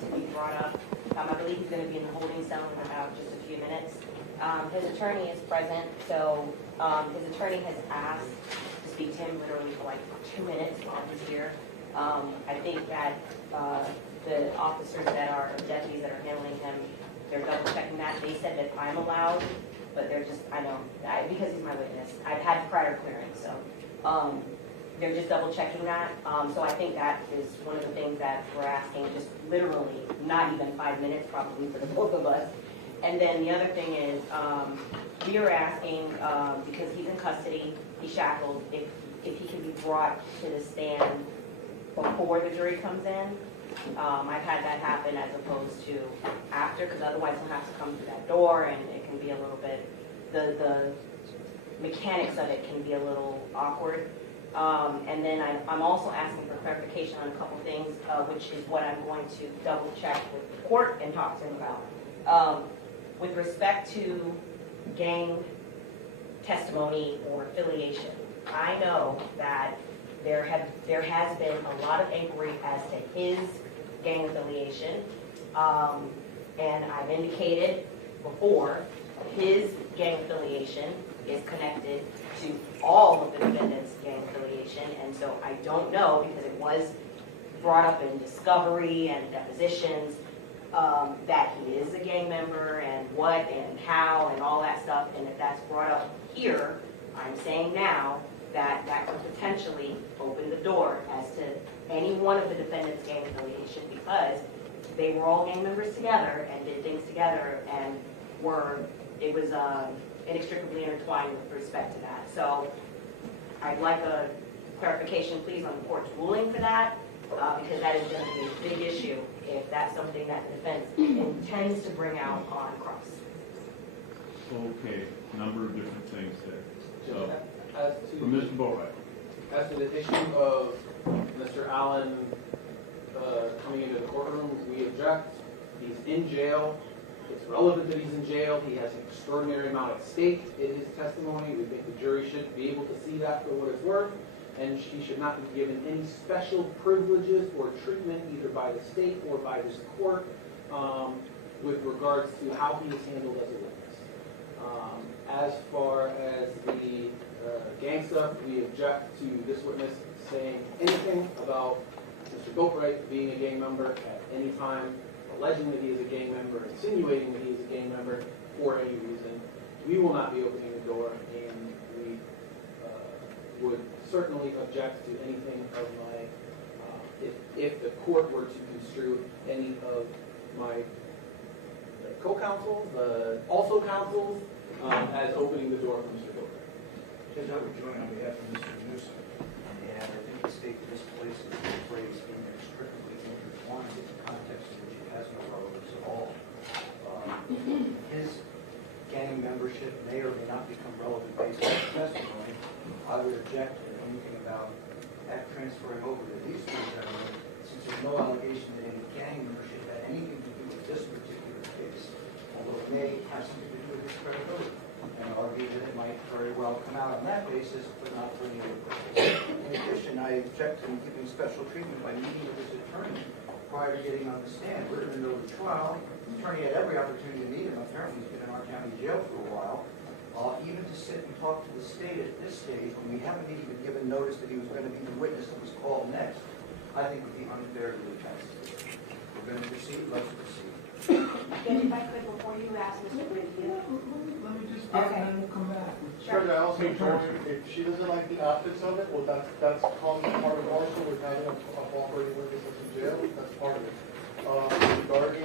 to be brought up. I believe he's going to be in the holding cell in about just a few minutes. His attorney is present, so his attorney has asked to speak to him literally for like 2 minutes while he's here. I think that the officers that are, deputies that are handling him, they're double checking that. They said that I'm allowed, but they're just, I know, because he's my witness. I've had prior clearance, so they're just double checking that. So I think that is one of the things that we're asking, just literally, not even 5 minutes probably for the both of us. And then the other thing is, we are asking, because he's in custody, he's shackled, if he can be brought to the stand before the jury comes in. I've had that happen as opposed to after, because otherwise he'll have to come through that door, and it can be a little bit, the mechanics of it can be a little awkward. And then I'm also asking for clarification on a couple things, which is what I'm going to double check with the court and talk to him about. With respect to gang testimony or affiliation, I know that there has been a lot of inquiry as to his gang affiliation, and I've indicated before his gang affiliation is connected to all of the defendants' gang affiliation, and so I don't know, because it was brought up in discovery and depositions, that he is a gang member and what and how and all that stuff, and if that's brought up here, I'm saying now that that could potentially open the door as to any one of the defendants' gang affiliation, because they were all gang members together and did things together, and it was inextricably intertwined with respect to that. So I'd like a clarification, please, on the court's ruling for that, because that is going to be a big issue if that's something that the defense intends to bring out on cross. Okay, number of different things there. So, As from Mr. Boatwright. to the issue of Mr. Allen coming into the courtroom, we object. He's in jail. It's relevant that he's in jail. He has an extraordinary amount at stake in his testimony. We think the jury should be able to see that for what it's worth, and he should not be given any special privileges or treatment either by the state or by this court with regards to how he is handled as a witness. As far as the gang stuff, we object to this witness saying anything about Mr. Boatwright being a gang member at any time, alleging that he is a gang member, insinuating that he is a gang member for any reason. We will not be opening the door, and we would certainly object to anything of my, if the court were to construe any of my co-counsels, also counsels, as opening the door for Mr. Boatwright. Judge, I would join on behalf of Mr. Newsom, and I think the state misplaces the phrase inextricably intertwined in the context in which it has no relevance at all. His gang membership may or may not become relevant based on his testimony. I would object to anything about that transferring over to these two gentlemen, since there's no allegation that any gang membership had anything to do with this particular case, although it may have something to do with his credibility, and argue that it might very well come out on that basis, but not for any other purpose. In addition, I object to him giving special treatment by meeting with his attorney prior to getting on the stand. We're in the middle of the trial. The attorney had every opportunity to meet him. Apparently, he's been in our county jail for a while. Even to sit and talk to the state at this stage, when we haven't even given notice that he was going to be the witness that was called next, I think would be unfair to the defense. We're going to proceed. Let's proceed. Again, if I could, before you ask Mr. Brinfield. Let me just get and then we'll come back. Sure, I also told her if she doesn't like the optics of it, well, that's part and parcel with having a cooperating witness that's in jail, that's part of it. Regarding,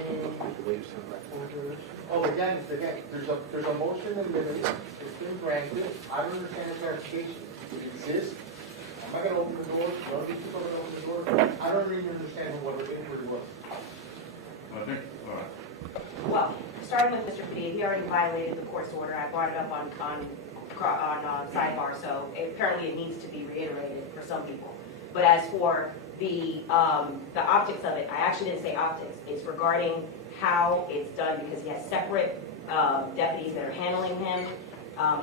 again, there's a motion in minutes, it's been granted, I don't understand the clarification, it exists, I'm not gonna open the door, none of these people are gonna open the door, I don't even understand what the inquiry was. I think, all right. Well, starting with Mr. Padilla, he already violated the court's order. I brought it up on sidebar, so apparently it needs to be reiterated for some people. But as for the optics of it, I actually didn't say optics. It's regarding how it's done, because he has separate deputies that are handling him.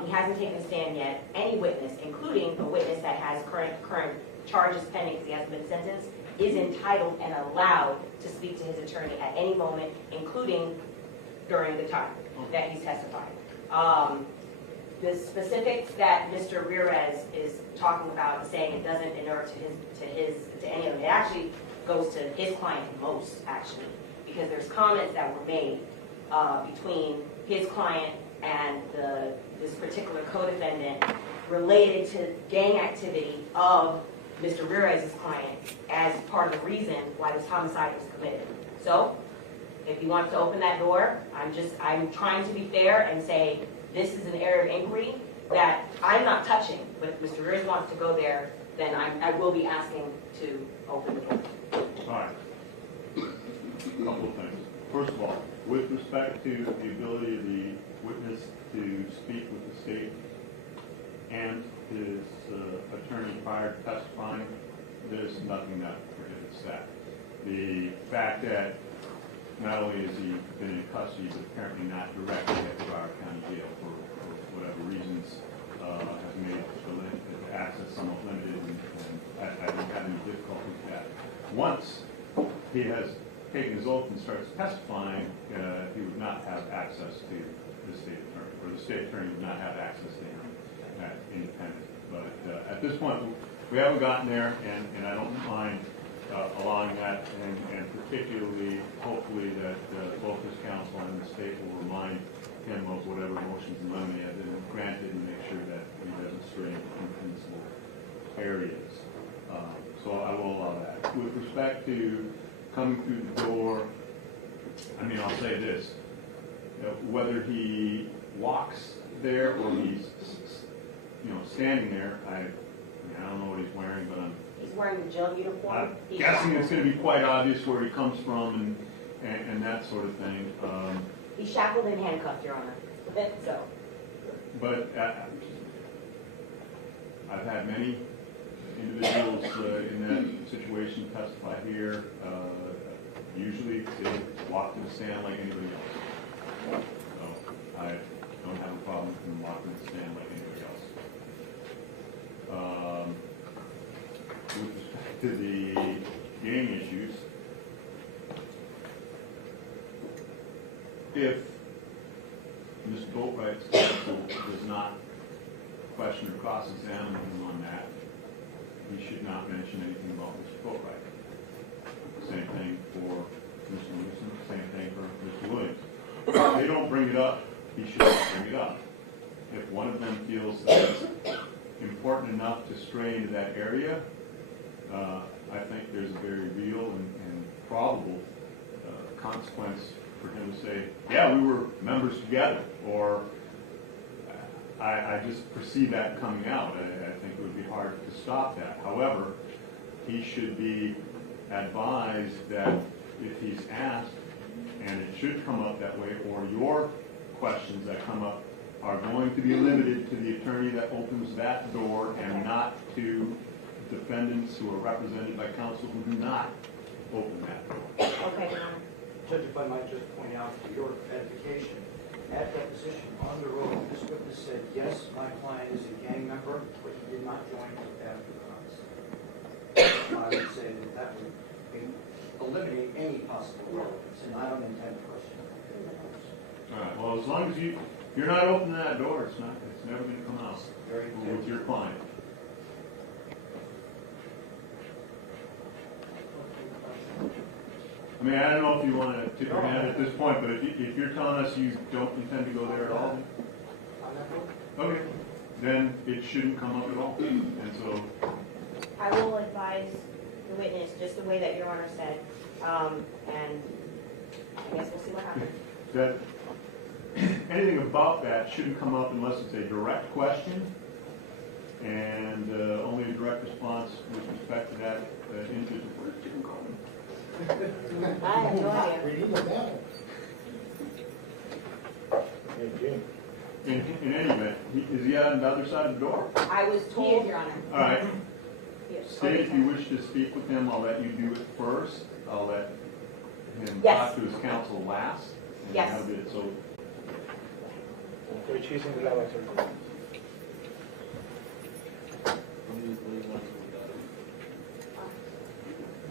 He hasn't taken a stand yet. Any witness, including a witness that has current charges pending because he hasn't been sentenced, is entitled and allowed to speak to his attorney at any moment, including during the time that he's testifying. The specifics that Mr. Ramirez is talking about, saying it doesn't inure to any of them, it actually goes to his client most, actually, because there's comments that were made between his client and this particular co-defendant related to gang activity of Mr. Ramirez's client as part of the reason why this homicide was committed. So, if he wants to open that door, I'm trying to be fair and say this is an area of inquiry that I'm not touching, but if Mr. Ramirez wants to go there, then I will be asking to open the door. All right. A couple of things. First of all, with respect to the ability of the witness to speak with the state and his attorney prior to testifying, there's nothing that prohibits that. The fact that not only has he been in custody, but apparently not directly at the Broward County Jail for whatever reasons, has made the access somewhat limited, and I don't have any difficulty with that. Once he has taken his oath and starts testifying, he would not have access to the state attorney, or the state attorney would not have access to him independently. But at this point, we haven't gotten there, and I don't mind allowing that, and particularly, hopefully, that both his counsel and the state will remind him of whatever motions in limine have been granted and make sure that he doesn't stray into impermissible areas. So I will allow that. With respect to coming through the door, I mean, I'll say this, whether he walks there or he's, standing there, I don't know what he's wearing, but He's wearing the jail uniform. I'm guessing it's going to be quite obvious where he comes from and that sort of thing. He's shackled and handcuffed, Your Honor. So. But I've had many individuals in that situation testify here. Usually they walk to the stand like anybody else. So I don't have a problem with them walking to the stand like anybody else. With respect to the gang issues, if Mr. Boatwright's counsel does not question or cross-examine him on that, he should not mention anything about Mr. Boatwright. Same thing for Mr. Wilson, same thing for Mr. Williams. If they don't bring it up, he should not bring it up. If one of them feels that it's important enough to stray into that area, I think there's a very real and probable consequence for him to say, yeah, we were members together, or I just perceive that coming out. I think it would be hard to stop that. However, he should be advised that if he's asked, and it should come up that way, or your questions that come up are going to be limited to the attorney that opens that door and not to defendants who are represented by counsel who do not open that door. Okay, Your Honor. Judge, if I might just point out for your edification, at deposition on the road, this witness said, yes, my client is a gang member, but he did not join after the homicide. I would say that would eliminate any possible relevance, and I don't intend to question it. All right, well, as long as you're not opening that door, it's never going to come out with your client. I mean, I don't know if you want to tip your hand at this point, but if you're telling us you don't intend to go there at all, okay, then it shouldn't come up at all. And so I will advise the witness just the way that Your Honor said, and I guess we'll see what happens. that anything about that shouldn't come up unless it's a direct question, and only a direct response with respect to that individual. I have no idea. In any event, is he on the other side of the door? I was told, Your Honor. All right. Yes. State, if you wish to speak with him, I'll let you do it first. I'll let him Yes. talk to his counsel last. And Yes. have it, so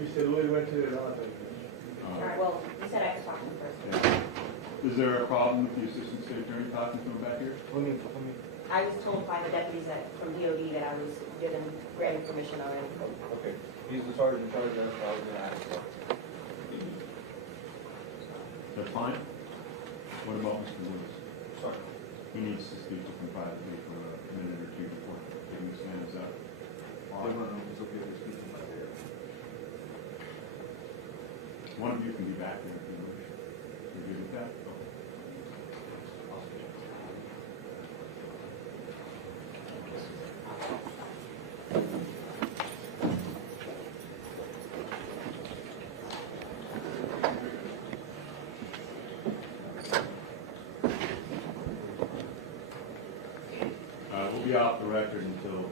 Mr. Louis went to the north. All right, well, you said I could talk to him first. Yeah. Is there a problem with the assistant state attorney talking to him back here? I was told by the deputies that, from DOD, that I was given, granted permission already. Okay, he's the sergeant in charge, that's what I was gonna ask for. That's fine? What about Mr. Lewis? Sorry. He needs to speak with him privately for a minute or two before taking his hands up. I don't know if it's okay to speak to my ear. One of you can be back there if you wish. You good with that? Okay. We'll be off the record until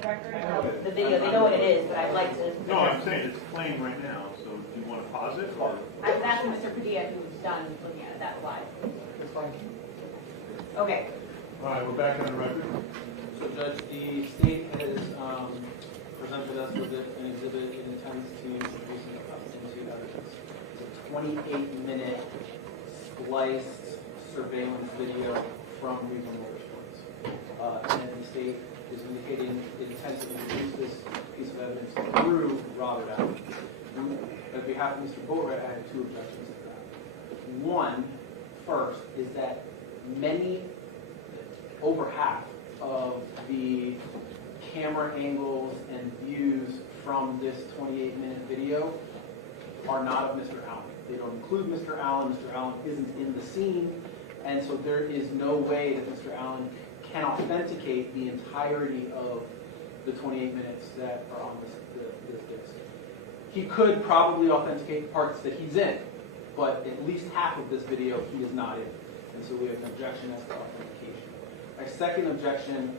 the record of the video? They know what it is, but I'd like to. No, I'm saying it's playing right now, so do you want to pause it or? I was asking Mr. Padilla if he was done looking at it, that live. It's fine. Okay. All right, we're back on the record. So Judge, the state has presented us with an exhibit it intends to introduce into evidence. It's a 28-minute spliced surveillance video from Riva Motorsports. And the state is indicating it intends to introduce this piece of evidence through Robert Allen. On behalf of Mr. Boatwright, I have two objections to that. One, first, is that over half of the camera angles and views from this 28-minute video are not of Mr. Allen. They don't include Mr. Allen. Mr. Allen isn't in the scene, and so there is no way that Mr. Allen can authenticate the entirety of the 28 minutes that are on this disc. He could probably authenticate parts that he's in, but at least half of this video he is not in, and so we have an objection as to authentication. My second objection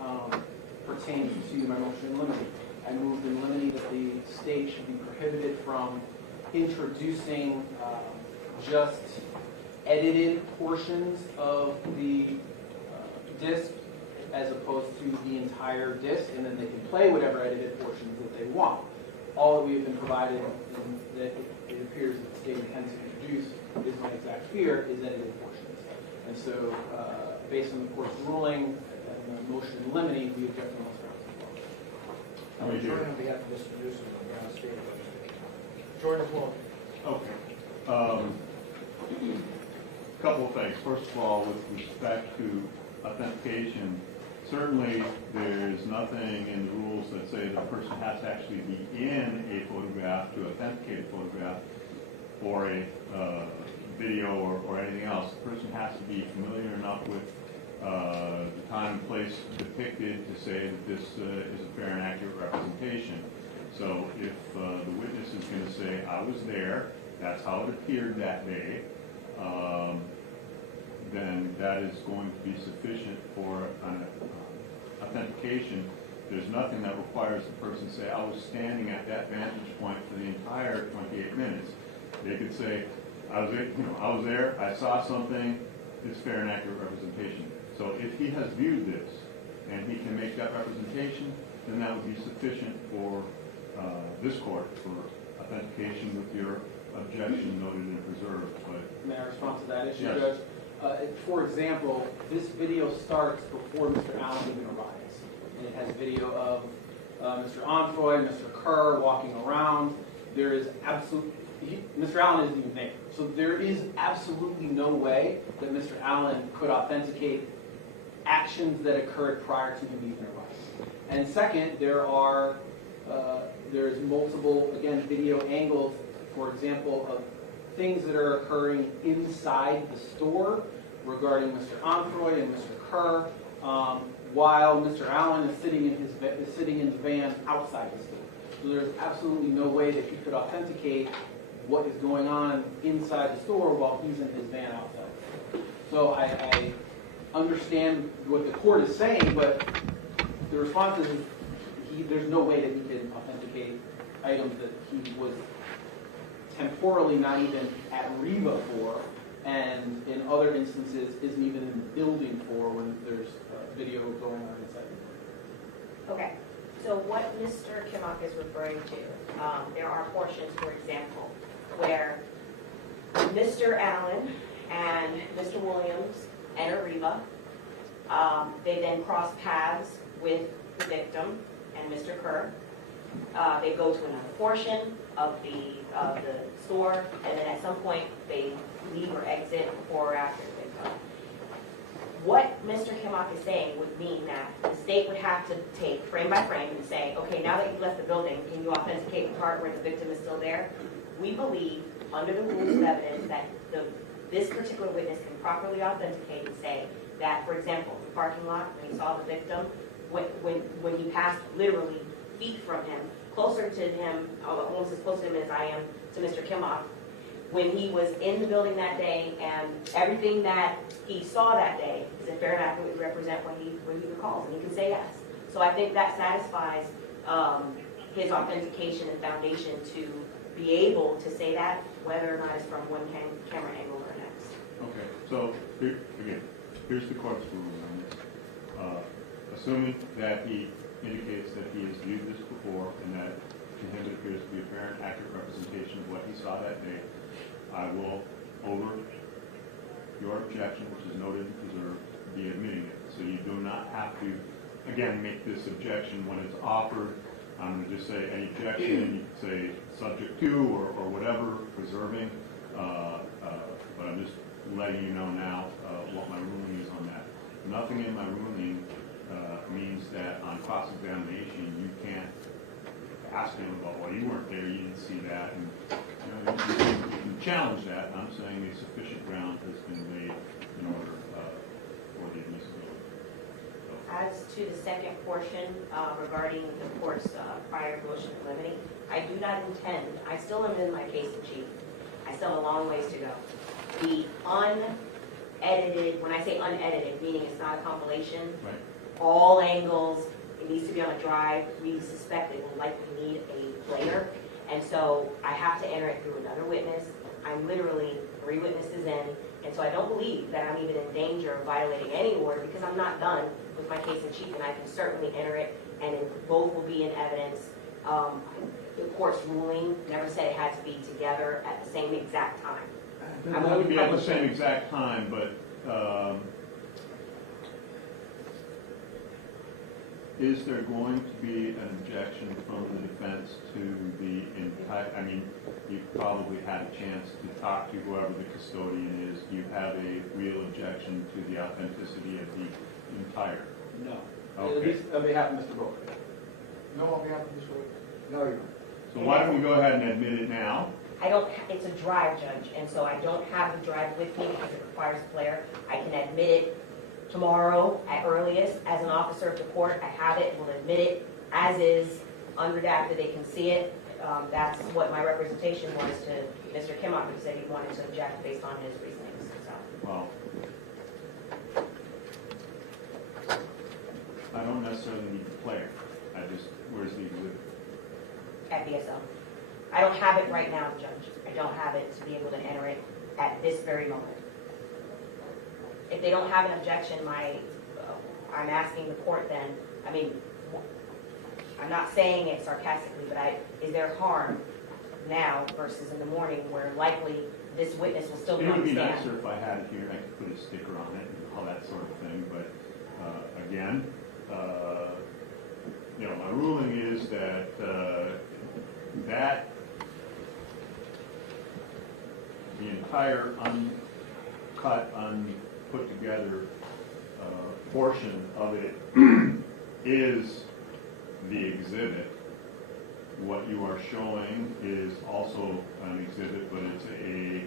pertains to my motion in limine. I moved in limine that the state should be prohibited from introducing just edited portions of the disc as opposed to the entire disc, and then they can play whatever edited portions that they want. All that we have been provided and that it appears that the state intends to introduce is my exact fear, is edited portions. And so based on the court's ruling and the motion in limine, we object on those grounds as well. I'm joining on behalf of Mr. Newsom on the state of Jordan as well. Okay. Couple of things. First of all, with respect to authentication, certainly there's nothing in the rules that say the person has to actually be in a photograph to authenticate a photograph or a video or anything else. The person has to be familiar enough with the time and place depicted to say that this is a fair and accurate representation. So if the witness is going to say, I was there, that's how it appeared that day, then that is going to be sufficient for an authentication. There's nothing that requires the person to say, I was standing at that vantage point for the entire 28 minutes. They could say, I was there, I saw something, it's fair and accurate representation. So if he has viewed this and he can make that representation, then that would be sufficient for this court for authentication with your objection noted and preserved. But may I respond to that issue, yes. Judge? For example, this video starts before Mr. Allen even arrives. And it has video of Mr. Onfroy, Mr. Kerr walking around. There is Mr. Allen isn't even there. So there is absolutely no way that Mr. Allen could authenticate actions that occurred prior to him even arriving. And second, there's multiple, again, video angles, for example, of things that are occurring inside the store regarding Mr. Onfroy and Mr. Kerr, while Mr. Allen is sitting in the van outside the store. So there's absolutely no way that he could authenticate what is going on inside the store while he's in his van outside. So I understand what the court is saying, but the response is there's no way that he can authenticate items that he was temporally not even at Riva for, and in other instances isn't even in the building for when there's video going on inside. Okay. So what Mr. Kimmock is referring to, there are portions, for example, where Mr. Allen and Mr. Williams enter Riva. They then cross paths with the victim and Mr. Kerr. They go to another portion of the store, and then at some point they leave or exit before or after the victim. What Mr. Kimmock is saying would mean that the state would have to take frame by frame and say, okay, now that you've left the building, can you authenticate the part where the victim is still there? We believe, under the rules of evidence, that this particular witness can properly authenticate and say that, for example, the parking lot, when he saw the victim, when he passed literally feet from him, closer to him, almost as close to him as I am to Mr. Kimmock, when he was in the building that day, and everything that he saw that day is a fair and accurate represent what he recalls, and he can say yes. So I think that satisfies his authentication and foundation to be able to say that, whether or not it's from one camera angle or next. Okay, so again, here's the court's ruling on this. Assuming that he indicates that he has viewed this before and that to him it appears to be a fair and accurate representation of what he saw that day, I will, over your objection, which is noted and preserved, be admitting it. So you do not have to, again, make this objection when it's offered. I'm going to just say any objection, you can say subject to or whatever, preserving, but I'm just letting you know now what my ruling is on that. Nothing in my ruling means that on cross-examination you can't ask him about, well, you weren't there, you didn't see that, and you can challenge that, and I'm saying a sufficient ground has been laid in order for the admissibility. So, As to the second portion regarding the court's prior motion of limiting, I do not intend, I still am in my case in chief. I still have a long ways to go. The unedited, when I say unedited, meaning it's not a compilation, right. all angles, it needs to be on a drive. We suspect they will likely need a player. And so I have to enter it through another witness. I'm literally 3 witnesses in. And so I don't believe that I'm even in danger of violating any order because I'm not done with my case in chief, and I can certainly enter it, and both will be in evidence. The court's ruling never said it had to be together at the same exact time. That would be at the same exact time, but is there going to be an objection from the defense to the entire, I mean, you've probably had a chance to talk to whoever the custodian is. Do you have a real objection to the authenticity of the entire? No. Okay. At least on behalf of Mr. Broker. No, on behalf of Mr. Wade. No, you don't. So why don't we go ahead and admit it now? I don't, it's a drive, Judge, and so I don't have the drive with me because it requires a player. I can admit it tomorrow at earliest as an officer of the court. I have it, will admit it as is, unredacted, they can see it. That's what my representation was to Mr. Kimmock, who said he wanted to object based on his reasonings. So. Well, I don't necessarily need the player. I just, where's the exhibit? At BSL. I don't have it right now, Judge. I don't have it to be able to enter it at this very moment. If they don't have an objection, I'm asking the court then, I mean, I'm not saying it sarcastically, but is there harm now versus in the morning where likely this witness will still be It on would the be stand? nicer if I had it here, I could put a sticker on it and all that sort of thing, but again, my ruling is that the entire uncut, unput together portion of it is the exhibit. What you are showing is also an exhibit, but it's a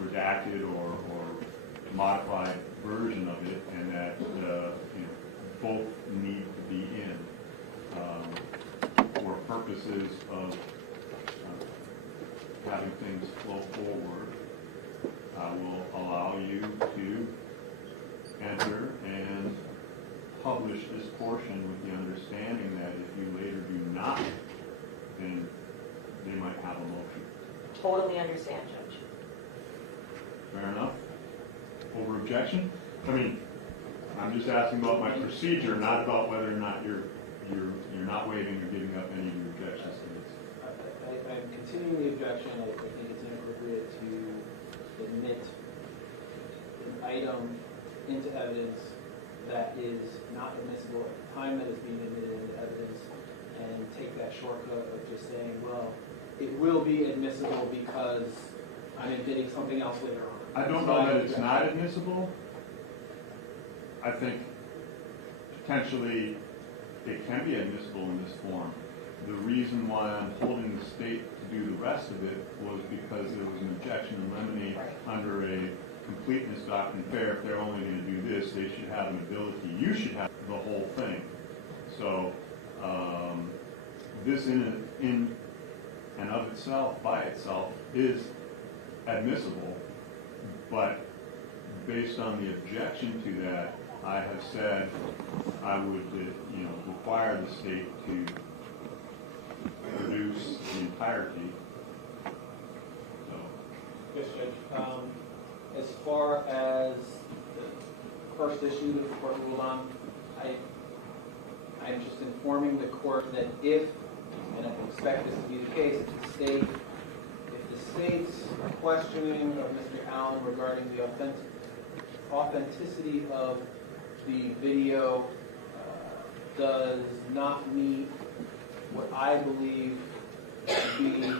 redacted or modified version of it, and that both need to be in for purposes of having things flow forward. I will allow you to enter and publish this portion with the understanding that if you later do not, then they might have a motion. Totally understand, Judge. Fair enough? Over objection? I mean, I'm just asking about my procedure, not about whether or not you're not waiving or giving up any of your objections to this. I'm continuing the objection. I think it's inappropriate to admit an item into evidence that is not admissible at the time that it's being admitted into evidence and take that shortcut of just saying, well, it will be admissible because I'm admitting something else later on. I don't know that it's not admissible. I think potentially it can be admissible in this form. The reason why I'm holding the state to do the rest of it was because there was an objection in limine under a completeness doctrine fair. If they're only going to do this, they should have an ability. You should have the whole thing. So this in and of itself, by itself, is admissible, but based on the objection to that, I have said I would, require the state to produce the entirety. So, Yes, Judge. As far as the first issue that the court ruled on, I'm just informing the court that if, and I expect this to be the case, if the state's questioning of Mr. Allen regarding the authenticity of the video does not meet what I believe to be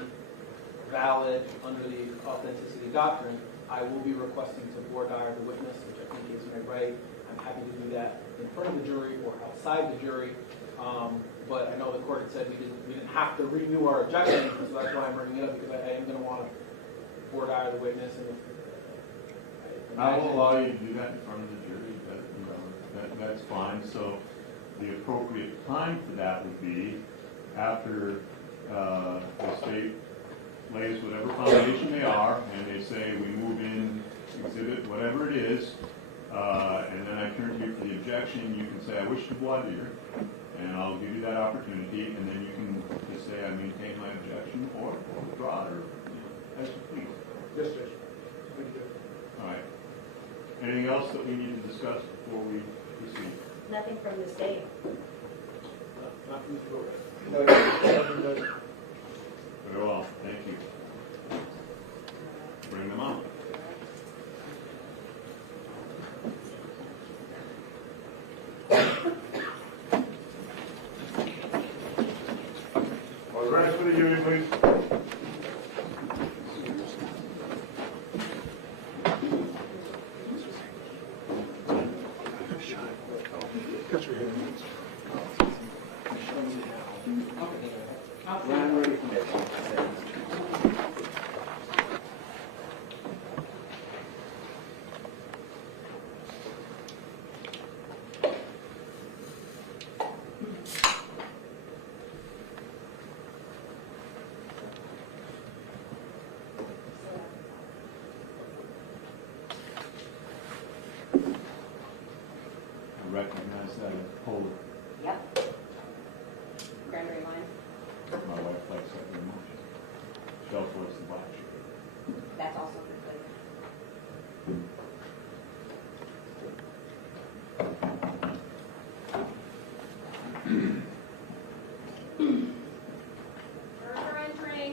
valid under the authenticity doctrine, I will be requesting to voir dire the witness, which I think is my right. I'm happy to do that in front of the jury or outside the jury. But I know the court had said we didn't have to renew our objection, so that's why I'm bringing it up, because I am going to want to voir dire the witness. And I will allow you to do that in front of the jury. That's fine. So the appropriate time for that would be after the state lays whatever foundation they are, and they say we move in exhibit whatever it is, and then I turn to you for the objection. You can say I wish to voir dire, and I'll give you that opportunity, and then you can just say I maintain my objection or withdraw it, or as you please. Yes, Judge. Thank you. All right. Anything else that we need to discuss before we proceed? Nothing from the state. Not from the court. Very well, thank you. Bring them on. All right, for the jury, please. Cut your hair. I recognize that as Polar. Yep. Grand jury line. My wife likes that very much. Shelf was the black sheep. That's also good. Further entering.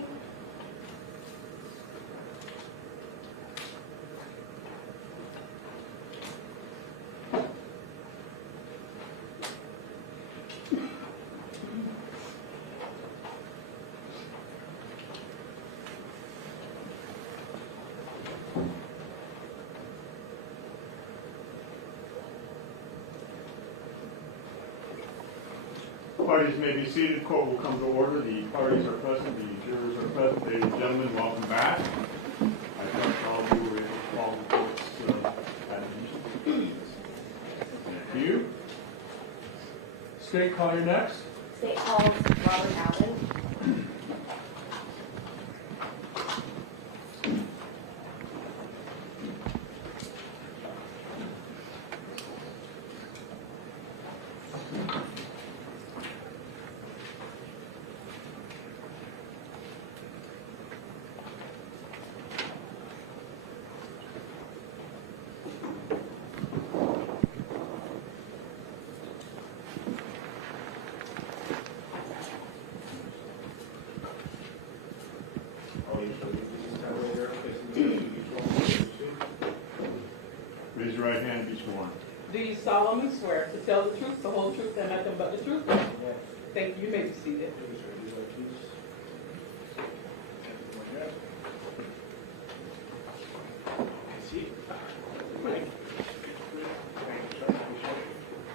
Parties may be seated. Court will come to order. The parties are present. The jurors are present. Ladies and gentlemen, welcome back. I trust all of you were able to follow the court's admonitions. Thank you. State, call your next. State calls Robert Allen. Raise your right hand and be sworn. Do you solemnly swear to tell the truth, the whole truth, and nothing but the truth? Thank you. You may be seated.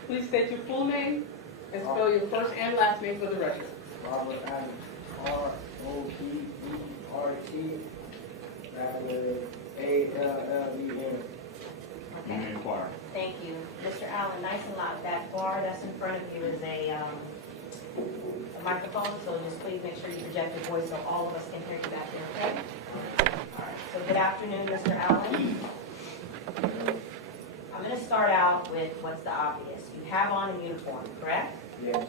Please state your full name and spell your first and last name for the record. Robert Allen, R-O-B-E-R-T, A-L-L-E-N. You may inquire. Thank you. Mr. Allen, nice and loud. That bar that's in front of you is a microphone, so just please make sure you project your voice so all of us can hear you back there, okay? All right. So good afternoon, Mr. Allen. start out with what's the obvious. You have on a uniform, correct? Yes.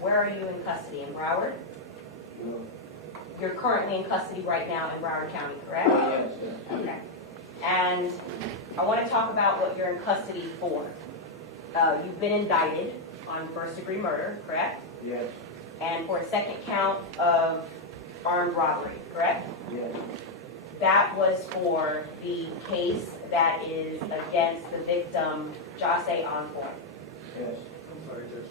Where are you in custody? In Broward? No. You're currently in custody right now in Broward County, correct? Yes. Okay. And I want to talk about what you're in custody for. You've been indicted on first-degree murder, correct? Yes. And for a second count of armed robbery, correct? Yes. That was for the case that is against the victim, Jose Envoy. Yes. I'm sorry, Judge.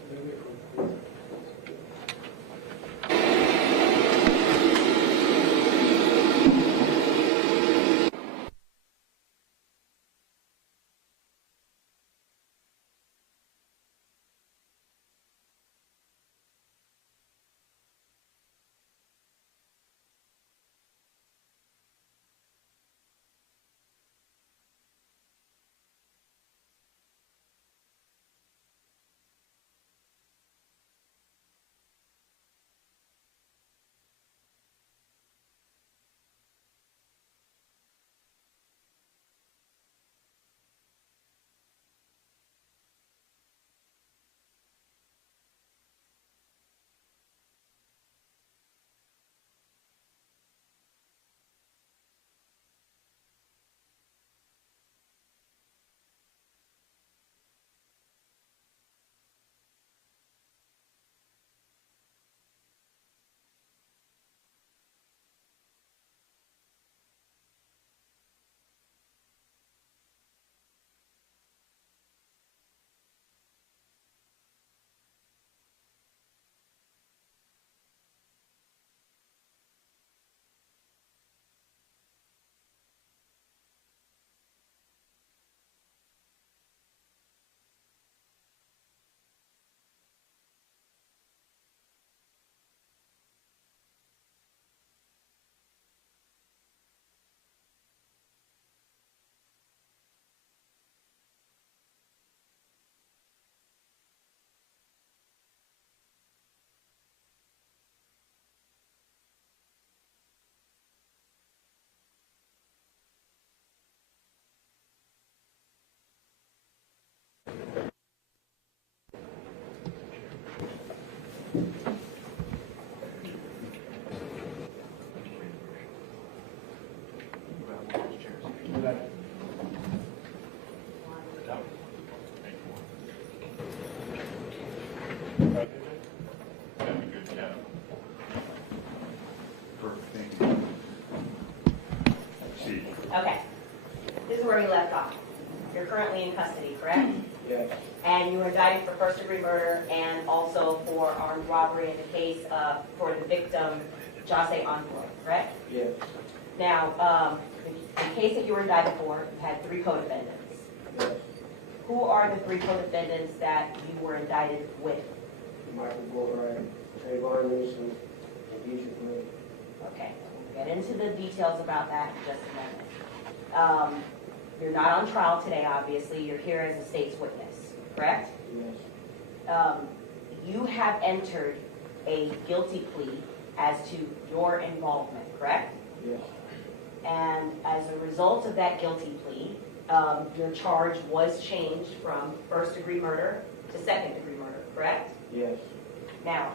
Okay. This is where we left off. You're currently in custody, correct? Yes. And you were indicted for first-degree murder and also for armed robbery in the case for the victim, Jose Envoy, correct? Yes. Now, the case that you were indicted for had 3 co-defendants. Yes. Who are the 3 co-defendants that you were indicted with? Michael Goldberg, Trayvon Newsom, and Deidre Green. Okay, we'll get into the details about that in just a moment. You're not on trial today, obviously. You're here as a state's witness, correct? Yes. You have entered a guilty plea as to your involvement, correct? Yes. And as a result of that guilty plea, your charge was changed from first-degree murder to second-degree murder, correct? Yes. Now,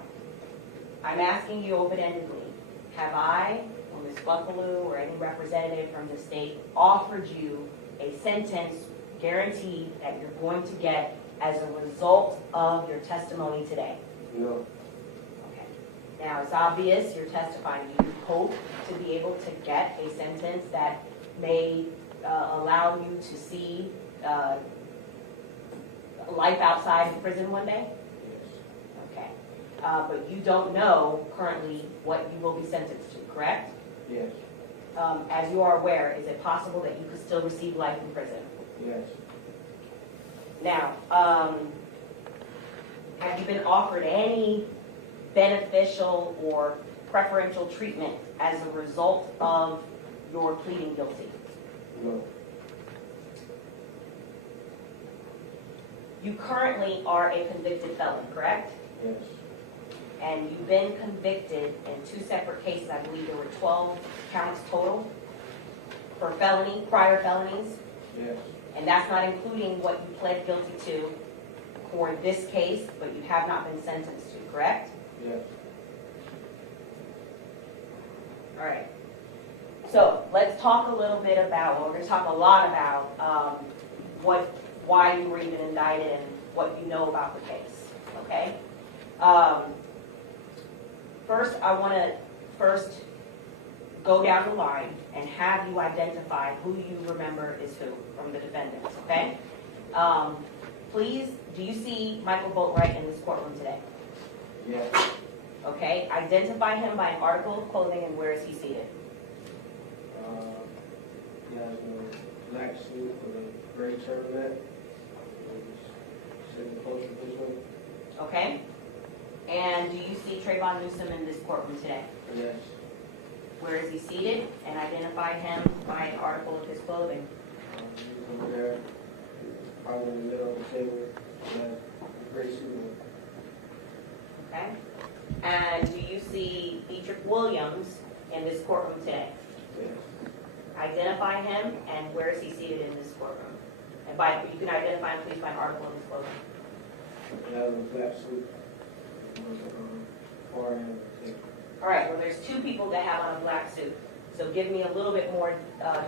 I'm asking you open-endedly, have I, or Ms. Buckaloo, or any representative from the state offered you a sentence guaranteed that you're going to get as a result of your testimony today? No. Okay. Now, it's obvious you're testifying. You hope to be able to get a sentence that may allow you to see life outside of prison one day? Yes. Okay. But you don't know currently what you will be sentenced to, correct? Yes. As you are aware, is it possible that you could still receive life in prison? Yes. Now, have you been offered any beneficial or preferential treatment as a result of your pleading guilty? No. You currently are a convicted felon, correct? Yes. And you've been convicted in 2 separate cases. I believe there were 12 counts total for felony, prior felonies. Yes. And that's not including what you pled guilty to for this case, but you have not been sentenced to, correct? Yes. All right. So let's talk a little bit about, well, we're going to talk a lot about why you were even indicted and what you know about the case, okay? First, I want to go down the line and have you identify who you remember is who from the defendants, okay? Please, do you see Michael Boatwright in this courtroom today? Yes. Okay, identify him by an article of clothing and where is he seated? He has a black suit with a gray turtleneck. Sitting close to this one. Okay? And do you see Trayvon Newsom in this courtroom today? Yes. Where is he seated? And identify him by an article of his clothing. He's over there, probably in the middle of the table. He has a gray suit on. Okay? And do you see Dietrich Williams in this courtroom today? Yes. Identify him and where is he seated in this courtroom? And by, you can identify him please by an article of his clothing. He has a black suit. Far end of the table. All right, well, there's two people that have on a black suit. So give me a little bit more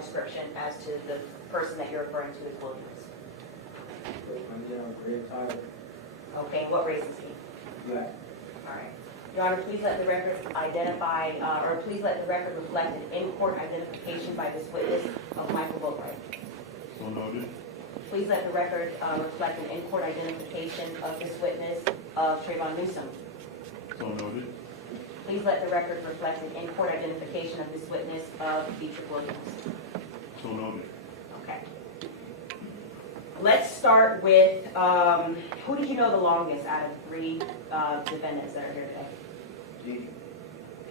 description as to the person that you're referring to as Williams. I'm down gray tie. Okay, what race is he? Black. All right. Your Honor, please let the record identify, or please let the record reflect an in-court identification by this witness of Michael Boatwright. So noted. Please let the record reflect an in-court identification of this witness of Trayvon Newsom. So noted. Please let the record reflect an in-court identification of this witness of Dietrich Williams. So noted. Okay. Let's start with, who did you know the longest out of three defendants that are here today? Didi.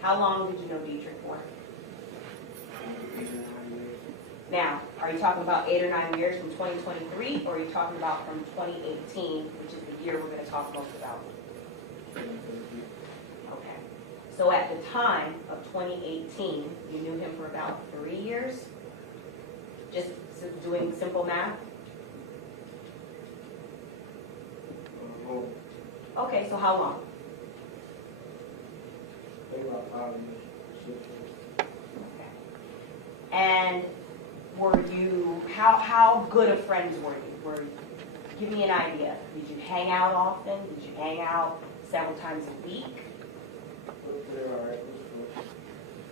How long did you know Dietrich for? Now, are you talking about 8 or 9 years from 2023, or are you talking about from 2018, which is the year we're going to talk most about? Okay. So at the time of 2018, you knew him for about 3 years? Just doing simple math? Okay, so how long? Maybe about 5 years. Okay. And were you, how good of friends were you? Give me an idea. Did you hang out often? Did you hang out several times a week? They're all right.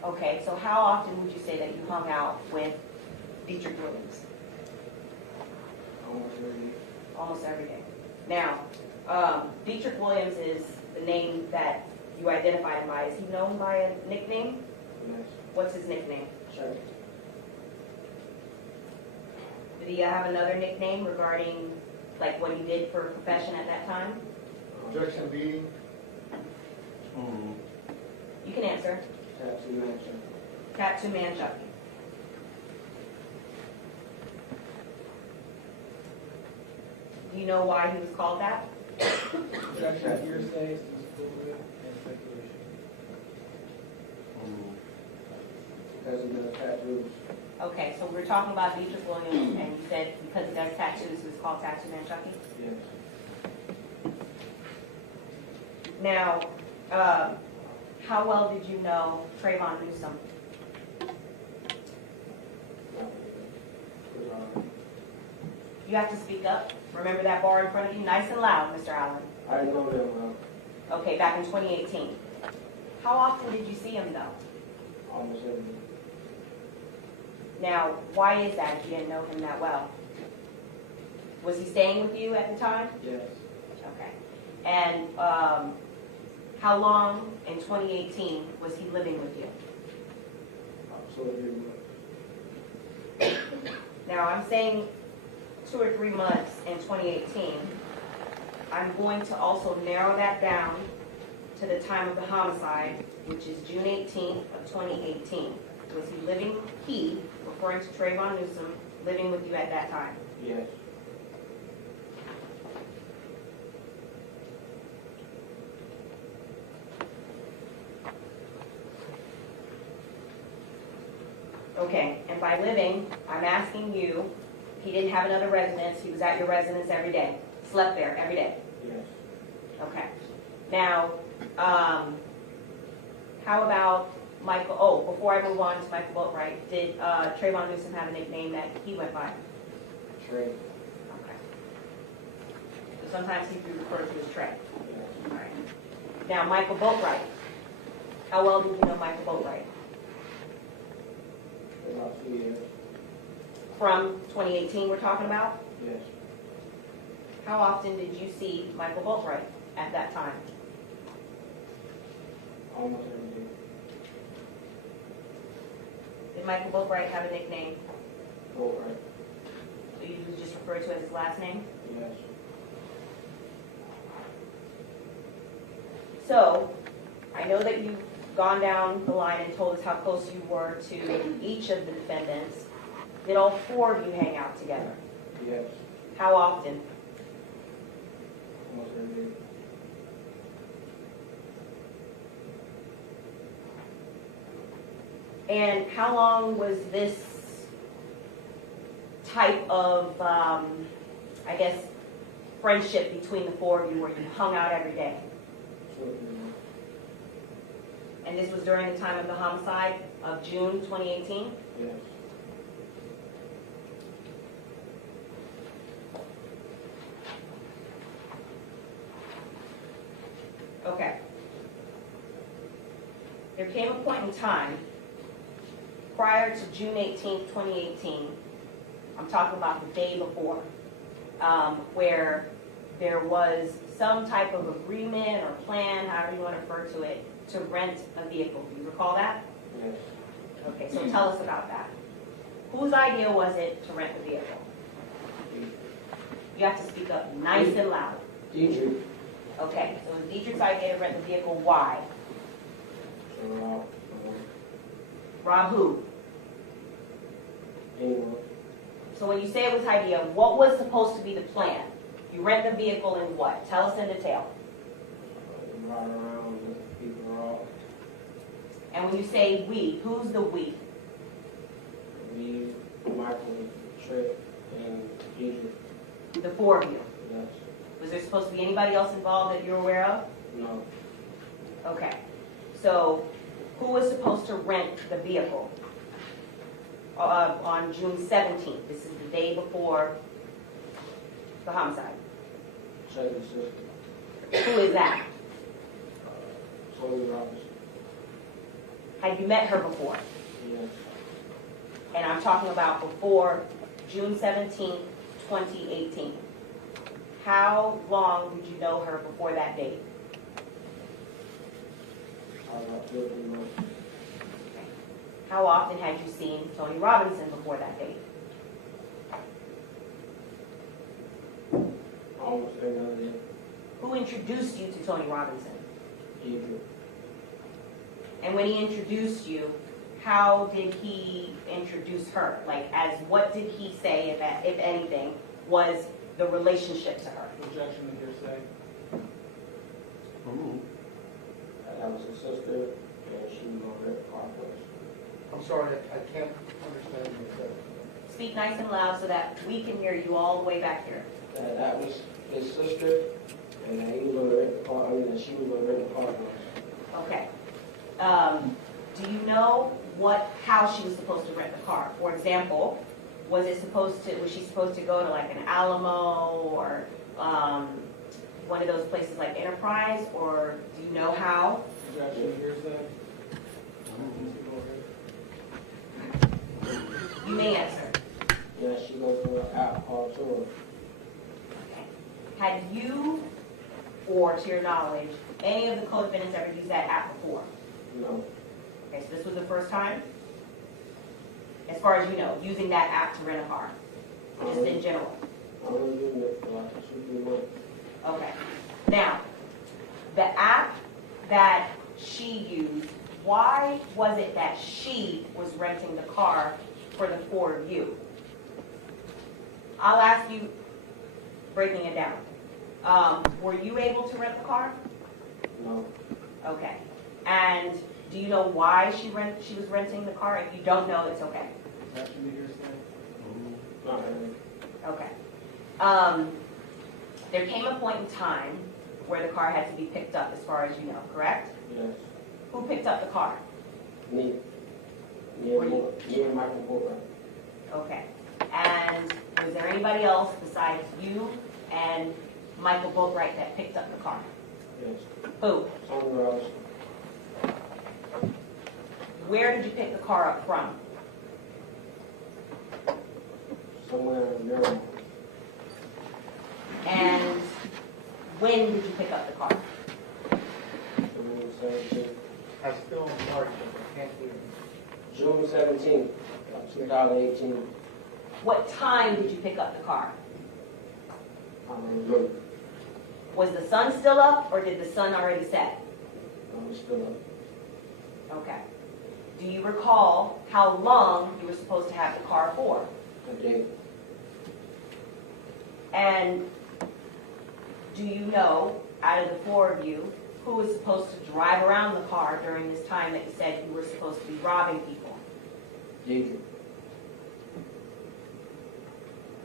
Okay, so how often would you say that you hung out with Dietrich Williams? Almost every day. Almost every day. Now, Dietrich Williams is the name that you identified him by. Is he known by a nickname? Yes. What's his nickname? Check. Did he have another nickname regarding like what he did for a profession at that time? Objection B. Oh. You can answer. Tattoo mansion. Tattoo Man Chucky. Do you know why he was called that? That's that hearsay, and speculation. Oh. Because he does tattoos. Okay, so we're talking about Dietrich Williams, and you said because he does tattoos, he was called Tattoo Man Chucky? Yes. Now, how well did you know Trayvon Newsom? You have to speak up. Remember that bar in front of you? Nice and loud, Mr. Allen. I know them well. Okay, back in 2018. How often did you see him, though? Almost every day. Now, why is that if you didn't know him that well? Was he staying with you at the time? Yes. Okay. And how long in 2018 was he living with you? Absolutely. Now, I'm saying 2 or 3 months in 2018. I'm going to also narrow that down to the time of the homicide, which is June 18th of 2018. Was he, referring to Trayvon Newsom, living with you at that time? Yes. Okay, and by living, I'm asking you, he didn't have another residence, he was at your residence every day, slept there every day? Yes. Okay. Now, how about Michael, oh, before I move on to Michael Boatwright, did Trayvon Newsom have a nickname that he went by? Trey. Okay. So sometimes he'd be referred to as Trey. Yes. All right. Now, Michael Boatwright. How well do you know Michael Boatwright? For about 2 years. From 2018 we're talking about? Yes. How often did you see Michael Boatwright at that time? Almost every day. Did Michael Boatwright have a nickname? Both right. So you just refer to as his last name? Yes. So, I know that you've gone down the line and told us how close you were to each of the defendants. Did all four of you hang out together? Yes. How often? Almost every day. And how long was this type of, I guess, friendship between the four of you where you hung out every day? 2 or 3 months. And this was during the time of the homicide of June 2018? Yes. Okay. There came a point in time prior to June 18th, 2018, I'm talking about the day before, where there was some type of agreement or plan, however you want to refer to it, to rent a vehicle. Do you recall that? Yes. Okay, so tell us about that. Whose idea was it to rent the vehicle? You have to speak up nice and loud. Dietrich. Okay, so it was Dietrich's idea to rent the vehicle. Why? So Rob. Rob who? Anyone. So when you say it was his idea, what was supposed to be the plan? You rent the vehicle and what? Tell us in detail. Ride around with people Rob. And when you say we, who's the we? Me, Michael, Trey, and Dietrich. The four of you. Yes. Was there supposed to be anybody else involved that you're aware of? No. Okay. So who was supposed to rent the vehicle on June 17th? This is the day before the homicide. Trey's sister. Who is that? Tony Robinson. Had you met her before? Yes. And I'm talking about before June 17th, 2018. How long did you know her before that date? About 2 or 3 months. How often had you seen Tony Robinson before that date? Almost every other day. Who introduced you to Tony Robinson? Dietrich. And when he introduced you, how did he introduce her? Like, as what did he say, if anything, was the relationship to her? Objection to hearsay. Ooh. That was his sister, and she was over at the car place. I'm sorry, I can't understand what you said. Speak nice and loud so that we can hear you all the way back here. That was his sister, and he was going to rent the car. I mean, she was going to rent the car for us. Okay. Do you know how she was supposed to rent the car? For example, was she supposed to go to like an Alamo or one of those places like Enterprise, or do you know how? Objection to hearsay. You may answer. Yeah, she goes to an app called Tour. Had you, or to your knowledge, any of the co-defendants ever used that app before? No. Okay, so this was the first time? As far as you know, using that app to rent a car, just in general? I was using it for like 2 or 3 months. Okay. Now, the app that she used, why was it that she was renting the car for the four of you? I'll ask you, breaking it down. Were you able to rent the car? No. Okay. And do you know why she was renting the car? If you don't know, it's okay. Objection to hearsay. Not really. Okay. There came a point in time where the car had to be picked up, as far as you know, correct? Yes. Who picked up the car? Me. Me and Michael Booker. Okay. And was there anybody else besides you and Michael Boatwright that picked up the car? Yes. Who? Somewhere else. Where did you pick the car up from? Somewhere in Maryland. And when did you pick up the car? June 17th. I still hard, I can't hear. June 17th, 2018. What time did you pick up the car? I don't remember. Was the sun still up, or did the sun already set? I was still up. Okay. Do you recall how long you were supposed to have the car for? A day. And do you know, out of the four of you, who was supposed to drive around the car during this time that you said you were supposed to be robbing people? Deidre.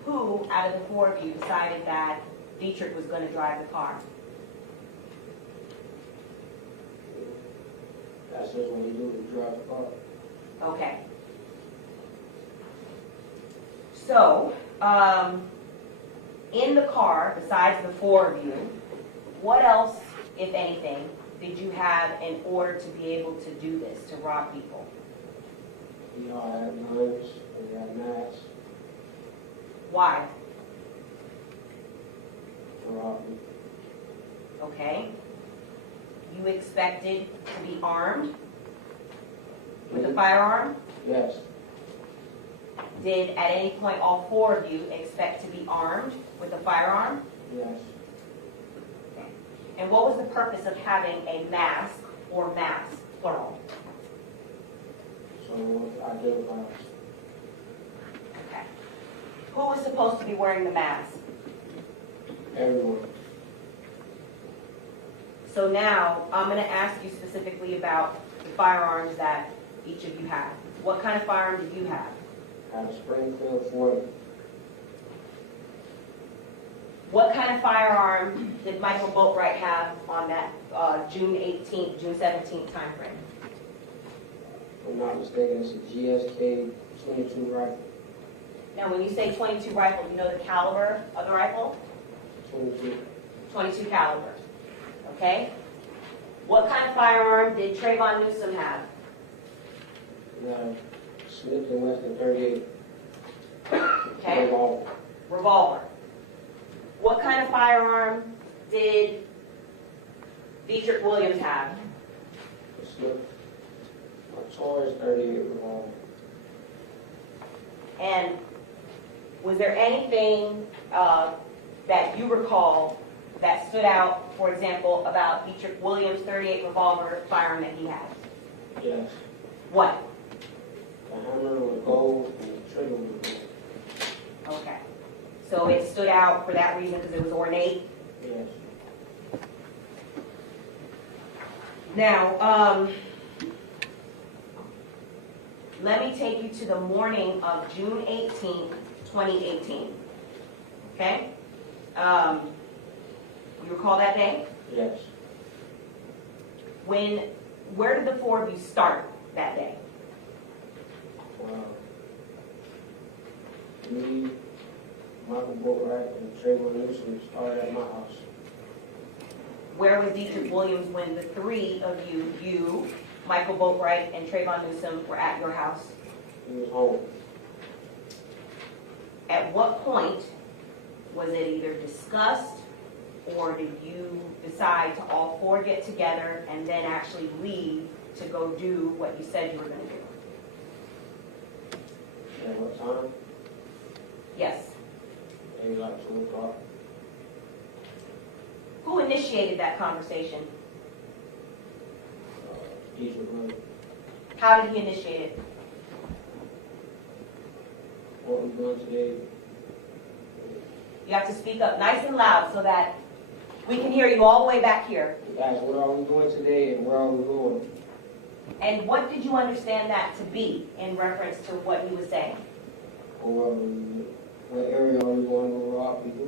Who, out of the four of you, decided that Dietrich was going to drive the car? That's just what he do, to drive the car. Okay. So, in the car, besides the four of you, what else, if anything, did you have in order to be able to do this, to rob people? You know, I had guns, and I had masks Why? to rob me. Okay. You expected to be armed with a firearm? Yes. Did at any point all four of you expect to be armed with a firearm? Yes. Okay. And what was the purpose of having a mask or masks, plural? So I identify us. Okay. Who was supposed to be wearing the mask? Everyone. So now, I'm going to ask you specifically about the firearms that each of you have. What kind of firearm did you have? I had a Springfield 40. What kind of firearm did Michael Boatwright have on that June 18th, June 17th time frame? If I'm not mistaken, it's a GSK 22 rifle. Now, when you say 22 rifle, you know the caliber of the rifle? 22. 22 caliber. Okay? What kind of firearm did Trayvon Newsom have? Smith & Wesson 38. Okay? Revolver. Revolver. What kind of firearm did Dietrich Williams have? Smith. A Taurus 38 revolver. And was there anything that you recall that stood out, for example, about Dietrich Williams' 38 revolver firearm that he had? Yes. What? The hammer was gold and the trigger was gold. Okay. So it stood out for that reason because it was ornate? Yes. Now, let me take you to the morning of June 18th, 2018. Okay? You recall that day? Yes. Where did the four of you start that day? Me, Michael Boatwright, and Trayvon Newsom started at my house. Where was Dietrich Williams when the three of you, Michael Boatwright and Trayvon Newsom, were at your house? He was home. At what point was it either discussed or did you decide to all four get together and then actually leave to go do what you said you were going to do? At what time? Yes. Maybe like 2 o'clock. Who initiated that conversation? Dietrich Williams. How did he initiate it? What we doing today? You have to speak up nice and loud so that we can hear you all the way back here. Guys, what are we doing today and where are we going? And what did you understand that to be in reference to what he was saying? Or What area are we going to rob people?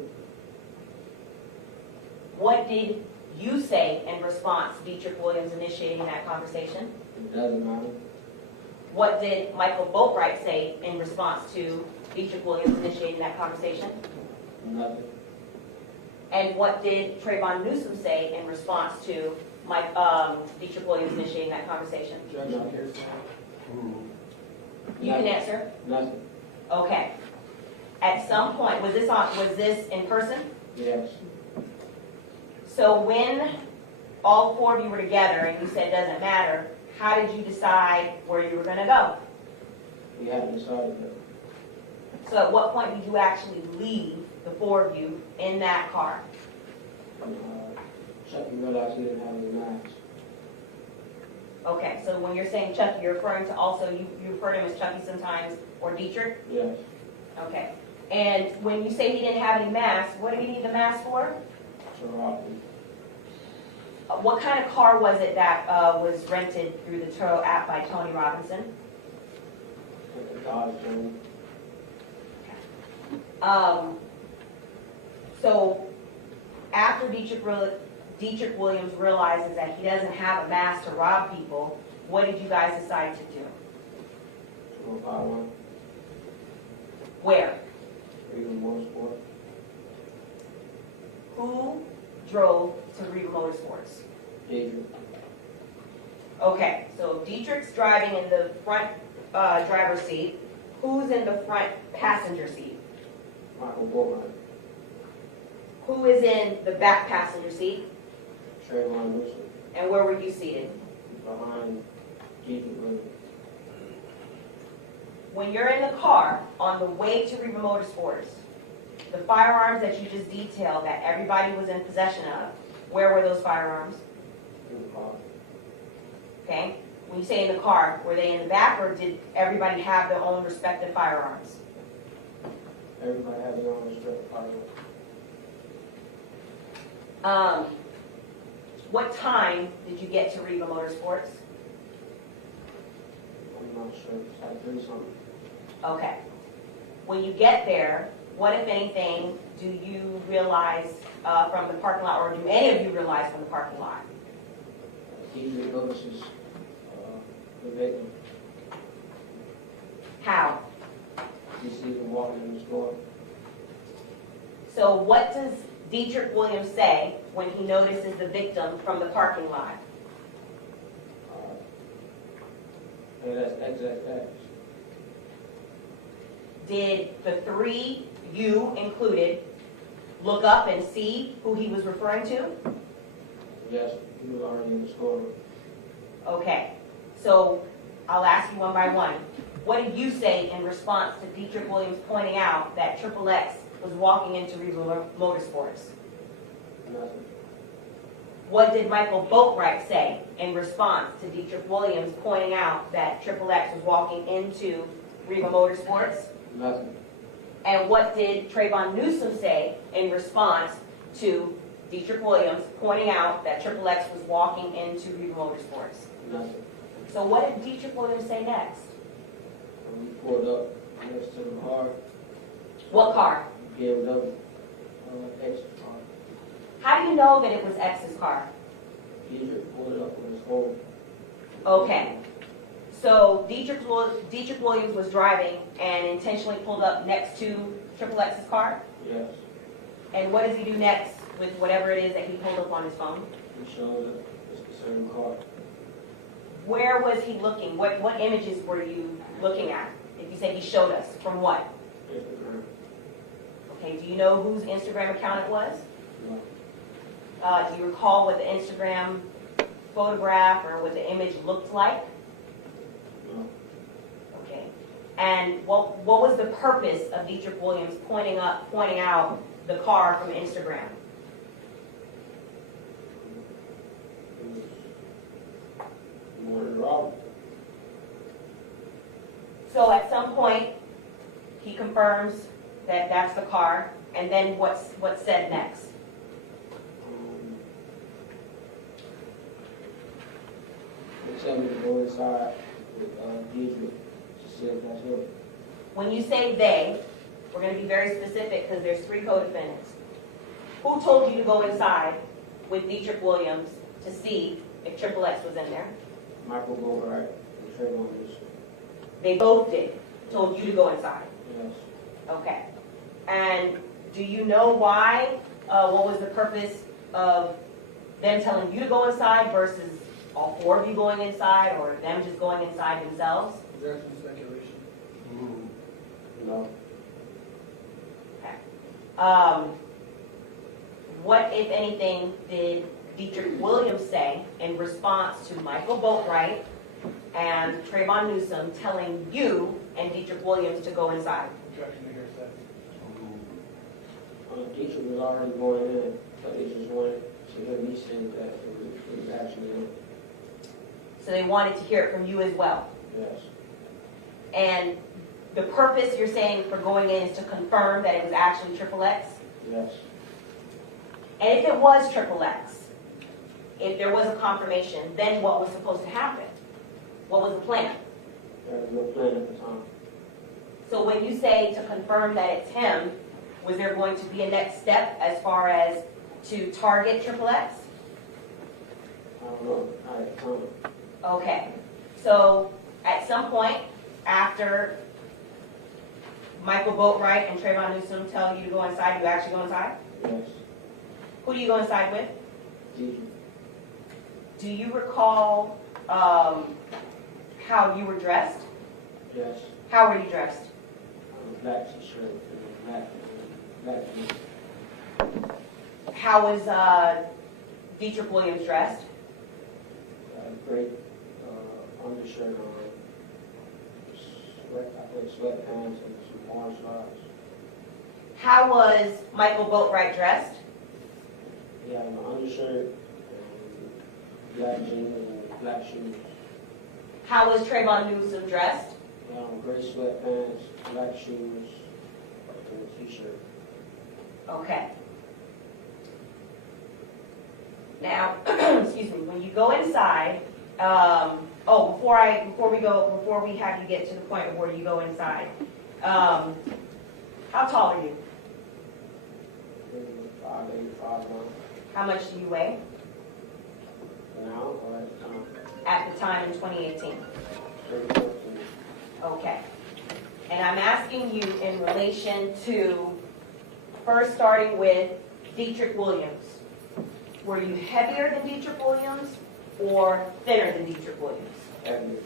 What did you say in response to Dietrich Williams initiating that conversation? It doesn't matter. What did Michael Boatwright say in response to Dietrich Williams initiating that conversation? Nothing. And what did Trayvon Newsom say in response to Dietrich Williams initiating that conversation? Nothing. You can answer. Nothing. Okay. At some point, was this in person? Yes. So when all four of you were together and you said it doesn't matter, how did you decide where you were going to go? We hadn't decided that. So at what point did you actually leave the four of you in that car? Chucky realized he didn't have any mask. Okay, so when you're saying Chucky, you're referring to also, you refer to him as Chucky sometimes, or Dietrich? Yes. Okay. And when you say he didn't have any mask, what do you need the mask for? To rob me. What kind of car was it that was rented through the Turo app by Tony Robinson? With the Dodge Journey. So after Dietrich Williams realizes that he doesn't have a mask to rob people, what did you guys decide to do? To go buy one. Where? Even more sport. Who drove to Reba Motorsports? Adrian. Okay, so Dietrich's driving in the front driver's seat. Who's in the front passenger seat? Michael Bowman. Who is in the back passenger seat? Trayvon Newsom. And where were you seated? Behind Adrian Williams. When you're in the car on the way to Reba Motorsports, the firearms that you just detailed that everybody was in possession of, where were those firearms? In the car. Okay? When you say in the car, were they in the back or did everybody have their own respective firearms? Everybody had their own respective firearms. What time did you get to Reba Motorsports? I'm not sure. It's like 3 something. Okay. When you get there, what, if anything, do you realize from the parking lot, or do any of you realize from the parking lot? Adrian notices the victim. How? He sees him walking in the store. So what does Dietrich Williams say when he notices the victim from the parking lot? Hey, that's XXX. Did the three, you included, look up and see who he was referring to? Yes, he was already in the store. Okay, so I'll ask you one by one. What did you say in response to Dietrich Williams pointing out that XXX was walking into Reba Motorsports? Nothing. What did Michael Boatwright say in response to Dietrich Williams pointing out that XXX was walking into Reba Motorsports? Nothing. And what did Trayvon Newsom say in response to Dietrich Williams pointing out that XXX was walking into Reba Motorsports? Nothing. So what did Dietrich Williams say next? When we pulled up next to the car, What car? BMW, X car. How do you know that it was X's car? Adrian pulled it up with his phone. Okay. So Dietrich Williams was driving and intentionally pulled up next to XXX's car? Yes. And what does he do next with whatever it is that he pulled up on his phone? He showed that it's the same car. Where was he looking? What images were you looking at? If you said he showed us, from what? Instagram. Okay, do you know whose Instagram account it was? No. Do you recall what the Instagram photograph or what the image looked like? No. Okay. And what was the purpose of Dietrich Williams pointing out the car from Instagram? It was more than robbery. So at some point, he confirms that that's the car, and then what's said next? They tell me to go inside with Adrian to see if that's him. When you say they, we're gonna be very specific because there's 3 co-defendants. Who told you to go inside with Dietrich Williams to see if XXX was in there? Michael Bogart and Trayvon Newsom. They both did, told you to go inside. Yes. Okay. And do you know why, what was the purpose of them telling you to go inside versus all 4 of you going inside, or them just going inside themselves? There's some speculation. No. Okay. What, if anything, did Dietrich Williams say in response to Michael Boatwright and Trayvon Newsom telling you and Dietrich Williams to go inside? Objection to hearsay. Dietrich was already going in, but they just wanted to hear me say that it was actually in. So they wanted to hear it from you as well. Yes. And the purpose you're saying for going in is to confirm that it was actually XXX? Yes. And if it was XXX, if there was a confirmation, then what was supposed to happen? What was the plan? There was no plan at the time. So when you say to confirm that it's him, was there going to be a next step as far as to target XXX? I don't know. Not at the time. Okay. So at some point after Michael Boatwright and Trayvon Newsom tell you to go inside, you actually go inside? Yes. Who do you go inside with? Dietrich. Do you recall how you were dressed? Yes. How were you dressed? Black t-shirt and black jeans. How was Dietrich Williams dressed? Great undershirt on. I think sweatpants and some orange slides. How was Michael Boatwright dressed? He had an undershirt and black jeans and black shoes. How was Trayvon Newsom dressed? He had on gray sweatpants, black shoes, and a t-shirt. Okay. Now, excuse me, when you go inside, before we have you get to the point of where you go inside, how tall are you? 5'8", 5'9". How much do you weigh? Now or at the time? At the time in 2018. 34. Okay. And I'm asking you in relation to, first starting with Dietrich Williams. Were you heavier than Dietrich Williams or thinner than Dietrich Williams? Heavier.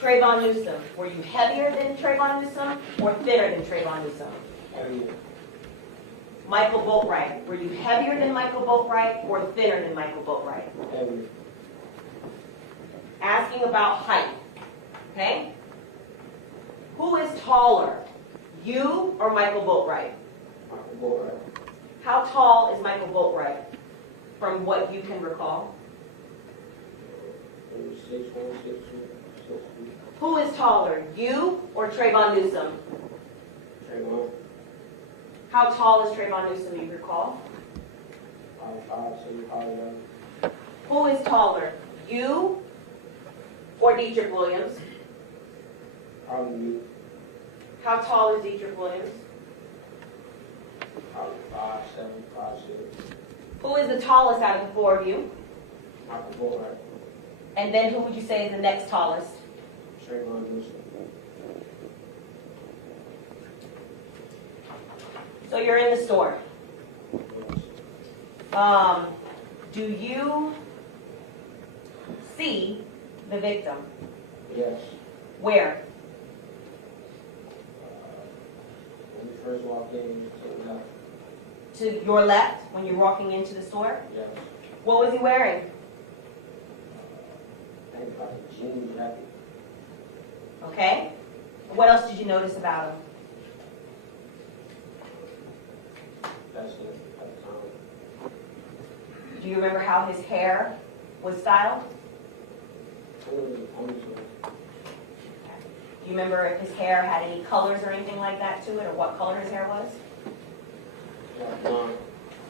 Trayvon Newsom, were you heavier than Trayvon Newsom or thinner than Trayvon Newsom? Heavier. Michael Boatwright, were you heavier than Michael Boatwright or thinner than Michael Boatwright? Heavier. Asking about height, okay? Who is taller, you or Michael Boatwright? Michael Bogart. How tall is Michael Boatwright from what you can recall? Maybe 6'1", 6'2", 6'3". Who is taller, you or Trayvon Newsom? Trayvon. How tall is Trayvon Newsom, you recall? 5'5", 5'11". Who is taller, you or Dietrich Williams? Probably me. How tall is Dietrich Williams? Probably 5'7", 5'6". Who is the tallest out of the 4 of you? Michael Bogart. And then who would you say is the next tallest? Trayvon Newsom. So you're in the store. Yes. Do you see the victim? Yes. Where? When we first walked in, to the left. To your left when you're walking into the store? Yes. What was he wearing? I think like a jean jacket. Okay. What else did you notice about him? That's it at the time. Do you remember how his hair was styled? I don't really understand. Do you remember if his hair had any colors or anything like that to it, or what color his hair was? Yeah, blonde.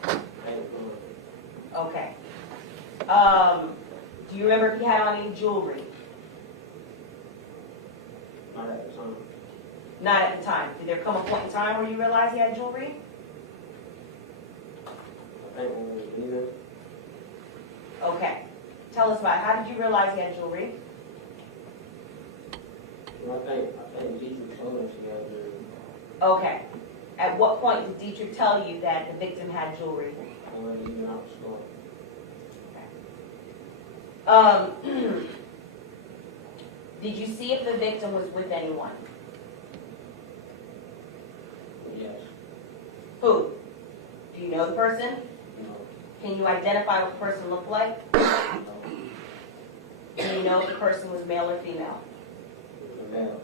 Pink blonde. Okay. Do you remember if he had on any jewelry? Not at the time. Not at the time. Did there come a point in time where you realized he had jewelry? I think when we were leaving, Okay. Tell us about it. How did you realize he had jewelry? I think Dietrich told us he had jewelry. Okay. At what point did Dietrich tell you that the victim had jewelry? When we were leaving out the store. Did you see if the victim was with anyone? Yes. Who? Do you know the person? No. Can you identify what the person looked like? No. Do you know if the person was male or female? Male.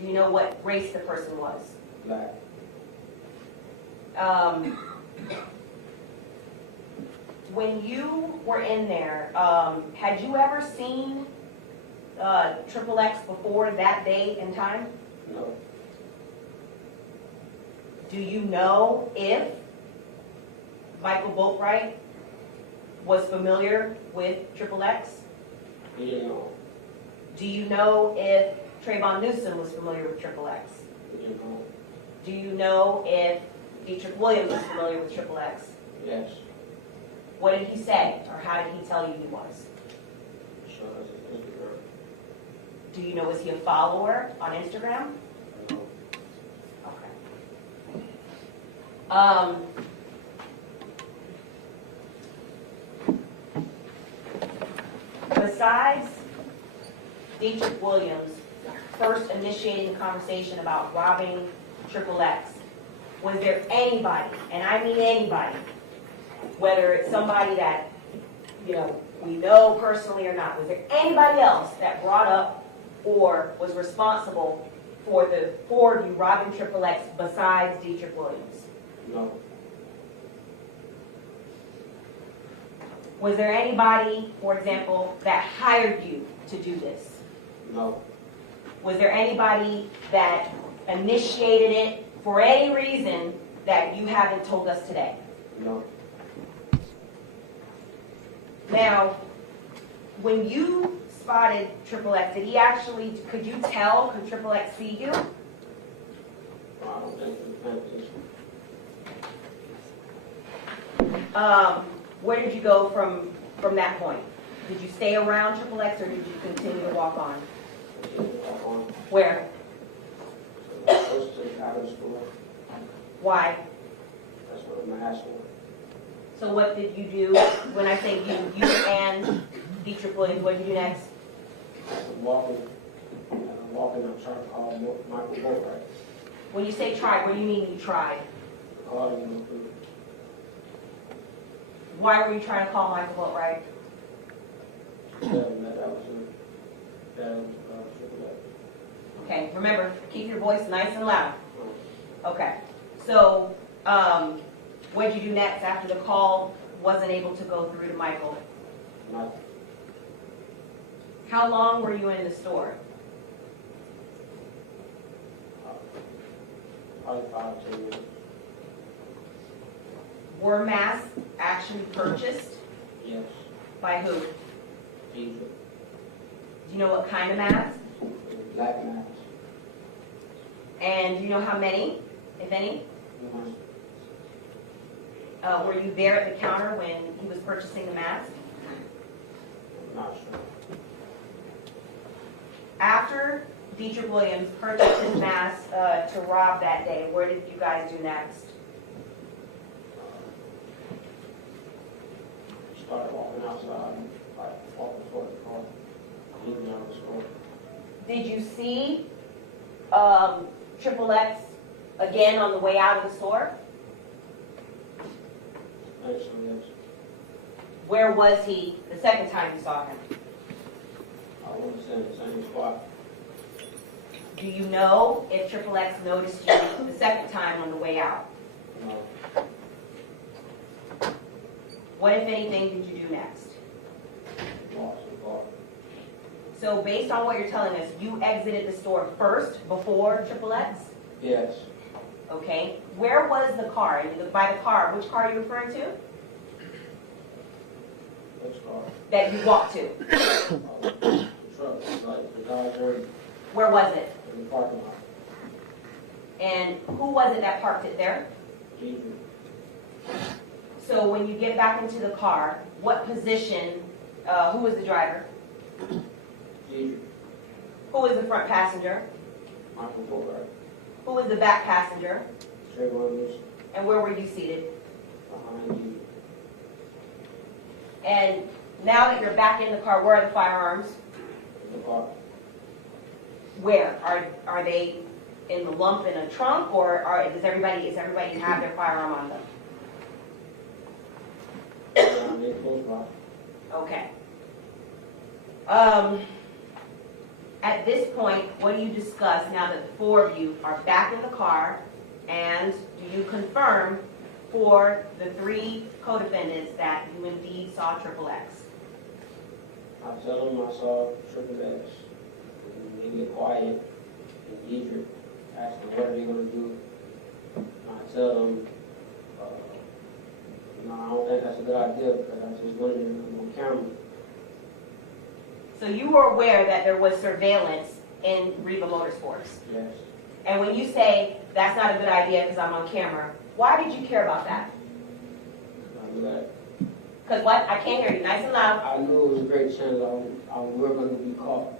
Do you know what race the person was? Black. When you were in there, had you ever seen XXX before that date and time? No. Do you know if Michael Boatwright was familiar with XXX? He didn't know. Do you know if Trayvon Newsom was familiar with XXX? He didn't know. Do you know if Dietrich Williams was familiar with XXX? Yes. What did he say, or how did he tell you he was? Showed us his Instagram. Do you know, was he a follower on Instagram? No. Okay. Besides Dietrich Williams first initiating the conversation about robbing XXX, was there anybody, and I mean anybody, whether it's somebody that, you know, we know personally or not, was there anybody else that brought up or was responsible for you robbing XXX besides Dietrich Williams? No. Was there anybody, for example, that hired you to do this? No. Was there anybody that initiated it for any reason that you haven't told us today? No. Now, when you spotted XXX, did he actually, could you tell, could XXX see you? I don't think he planned this. Where did you go from that point? Did you stay around XXX or did you continue to walk on? Where? First to out of school. Why? That's what I'm asking. So what did you do? When I say you and Dietrich Williams, what did you do next? I'm walking, I'm trying to call Michael Boatwright. When you say tried, what do you mean you tried? Calling him through. Why were you trying to call Michael Boatwright? Tell him that I was triple A. Okay, remember, keep your voice nice and loud. Okay, so what did you do next after the call wasn't able to go through to Michael? Nothing. How long were you in the store? Probably 5 to 10 minutes. Were masks actually purchased? Yes. By who? Diesel. Do you know what kind of mask? Black mask. And do you know how many, if any? One. Were you there at the counter when he was purchasing the mask? Not sure. After Dietrich Williams purchased his mask to rob that day, where did you guys do next? Started walking outside, like walking toward the car, leaving out the store. Did you see XXX again on the way out of the store? Actually, yes. Where was he the second time you saw him? I want to say in the same spot. Do you know if XXX noticed you the second time on the way out? No. What, if anything, did you do next? Walked to the car. So based on what you're telling us, you exited the store first before XXX? Yes. Okay. Where was the car? And by the car, which car are you referring to? Which car? That you walked to. The truck, like the Dodge Ram Where was it? in the parking lot. And who was it that parked it there? Jesus. So when you get back into the car, what position, who was the driver? Jesus. Who was the front passenger? Michael Bogart. Who was the back passenger? Trayvon Lewis. And where were you seated? Behind you. And now that you're back in the car, where are the firearms? The car. Where? Are they in the lump in a trunk, or does everybody have their firearm on them? They close by. Okay. At this point, what do you discuss now that the four of you are back in the car, and do you confirm for the three co-defendants that you indeed saw XXX? I tell them I saw Triple X. And they get quiet. And Deidre asks them what are they going to do. And I tell them, no, I don't think that's a good idea because I just wanted them on camera. So you were aware that there was surveillance in Riva Motorsports. Yes. And when you say, that's not a good idea because I'm on camera, why did you care about that? I knew that. Because what? I can't hear you. Nice and loud. I knew it was a great chance we were going to be caught.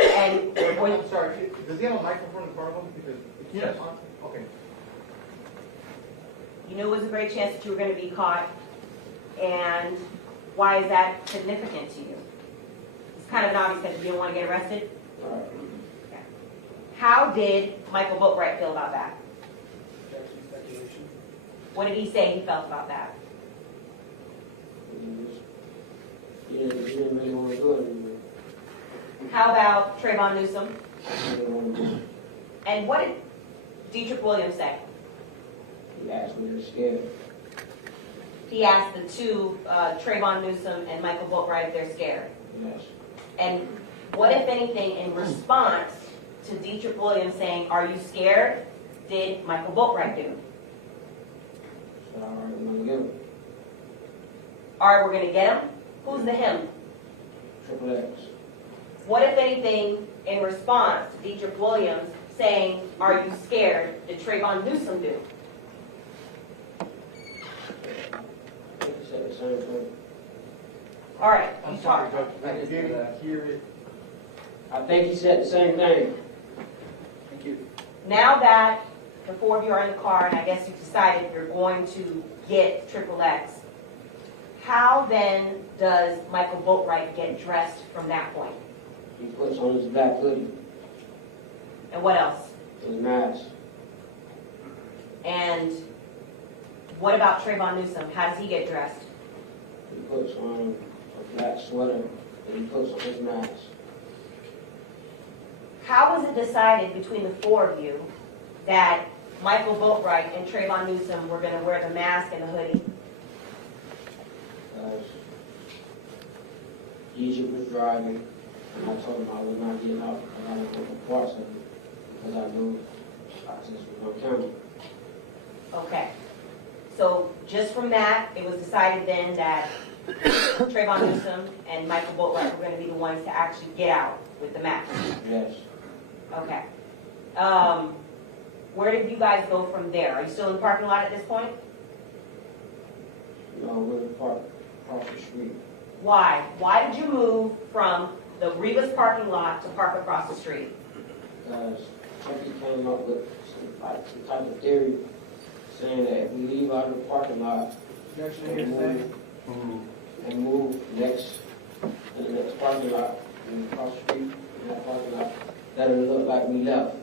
And when, I'm sorry, does he have a microphone in front of him? Because it's Yes. on. Okay. you knew it was a great chance that you were going to be caught, and why is that significant to you? It's kind of obvious that you didn't want to get arrested. Right. How did Michael Boatwright feel about that? What did he say he felt about that? He didn't really want to do it anymore. How about Trayvon Newsom? He didn't want to do it. And what did Dietrich Williams say? He asked me to scared. He asked the two, Trayvon Newsom and Michael Boatwright, if they're scared. Yes. And what, if anything, in response to Dietrich Williams saying, are you scared, did Michael Boatwright do? So all right, I'm going to get him. All right, we're going to get him? Who's the him? Triple X. What, if anything, in response to Dietrich Williams saying, are you scared, did Trayvon Newsom do? I think he said the same thing. All right, I'm you sorry, talk. Judge. I didn't hear it. I think he said the same thing. Thank you. Now that the four of you are in the car, and I guess you've decided you're going to get XXX, how then does Michael Boatwright get dressed from that point? He puts on his black hoodie, And what else? his mask. And what about Trayvon Newsom? How does he get dressed? He puts on a black sweater and he puts on his mask. How was it decided between the four of you that Michael Boatwright and Trayvon Newsom were going to wear the mask and the hoodie? Because Egypt was driving and I told him I was not getting out because I didn't want the parts of it because I knew I just was on camera. Okay. So just from that, it was decided then that Trayvon Newsom and Michael Boatwright were going to be the ones to actually get out with the mask. Yes. Okay. Where did you guys go from there? Are you still in the parking lot at this point? No, we're parked across the street. Why? Why did you move from the Rivas parking lot to park across the street? Because Chucky came up with some type of theory saying that if we leave out of the parking lot and move next to the next parking lot and across the street in that parking lot, that it'll look like we left.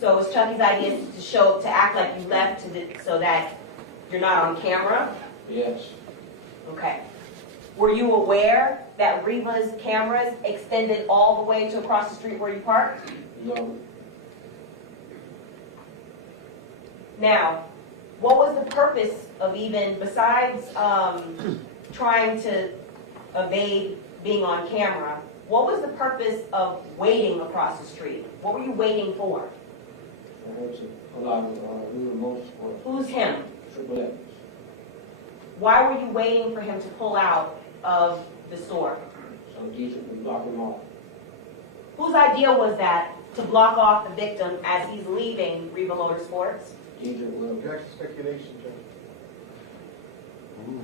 So it was Chucky's idea to act like you left so that you're not on camera? Yes. Okay. Were you aware that Riva's cameras extended all the way to across the street where you parked? No. Now, what was the purpose of even, besides trying to evade being on camera, what was the purpose of waiting across the street? What were you waiting for? For him to pull out of Riva Motorsports. Who's him? Triple X. Why were you waiting for him to pull out of the store? So Deidre would block him off. Whose idea was that to block off the victim as he's leaving Riva Motorsports? Deidre Williams. Objection, speculation, Judge. Ooh.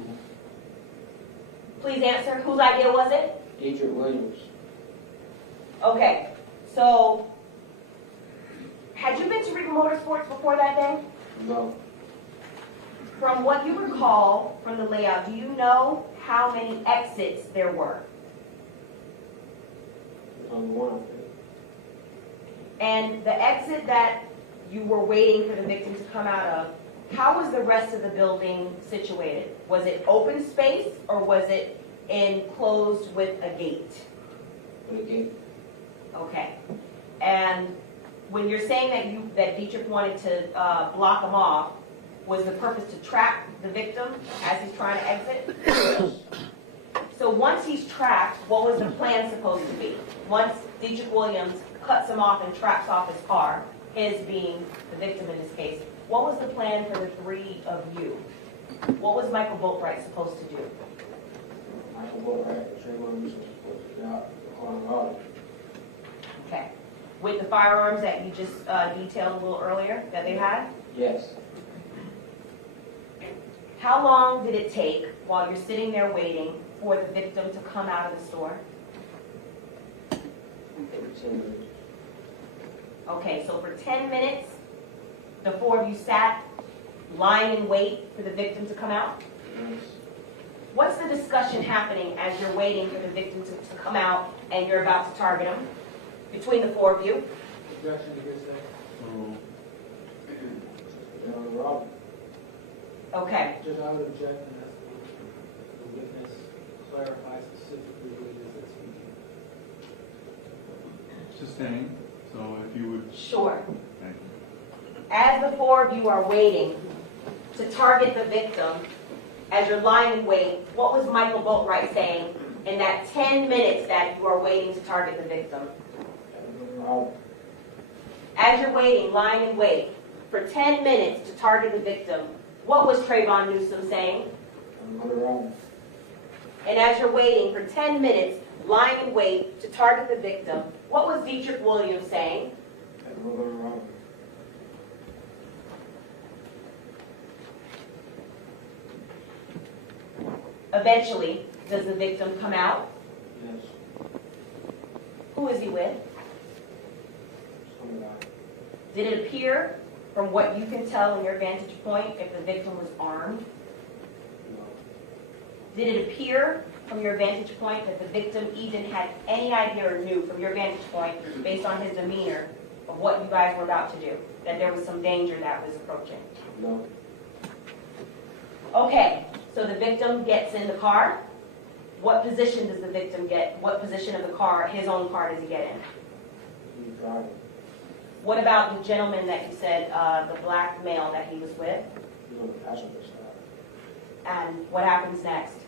Please answer. Whose idea was it? Deidre Williams. Okay, so had you been to Riva Motorsports before that day? No. From what you recall from the layout, do you know how many exits there were? Only one, I think. And the exit that you were waiting for the victim to come out of, how was the rest of the building situated? Was it open space or was it enclosed with a gate? With a gate. Okay. And when you're saying that Dietrich wanted to block him off, was the purpose to trap the victim as he's trying to exit? Yes. So once he's trapped, what was the plan supposed to be? Once Dietrich Williams cuts him off and traps off his car, his being the victim in this case, what was the plan for the three of you? What was Michael Boatwright supposed to do? Michael Boatwright, Trayvon was supposed to get out calling out. Okay. With the firearms that you just detailed a little earlier that they had? Yes. How long did it take while you're sitting there waiting for the victim to come out of the store? 10 minutes. Okay, so for 10 minutes, the four of you sat lying in wait for the victim to come out? Yes. What's the discussion happening as you're waiting for the victim to come out and you're about to target him between the four of you? Objection to hearsay. Ooh. Robert. Okay. Judge, I would object and ask the witness clarify specifically what it is that's speaking. Sustained, so if you would, Sure. thank you. As the four of you are waiting to target the victim, as you're lying in wait, what was Michael Boatwright saying in that 10 minutes that you are waiting to target the victim? Robert. As you're waiting, lying in wait, for 10 minutes to target the victim, what was Trayvon Newsom saying? Robert. And as you're waiting for 10 minutes, lying in wait to target the victim, what was Dietrich Williams saying? Robert. Eventually, does the victim come out? Yes. Who is he with? Some guy. Did it appear, from what you can tell in your vantage point, if the victim was armed? No. Did it appear, from your vantage point, that the victim even had any idea or knew, from your vantage point, based on his demeanor, of what you guys were about to do? That there was some danger that was approaching? No. Okay, so the victim gets in the car. What position does the victim get? What position of the car, his own car, does he get in? He's driving. What about the gentleman that you said, the black male that he was with? He's on the passenger side. And what happens next?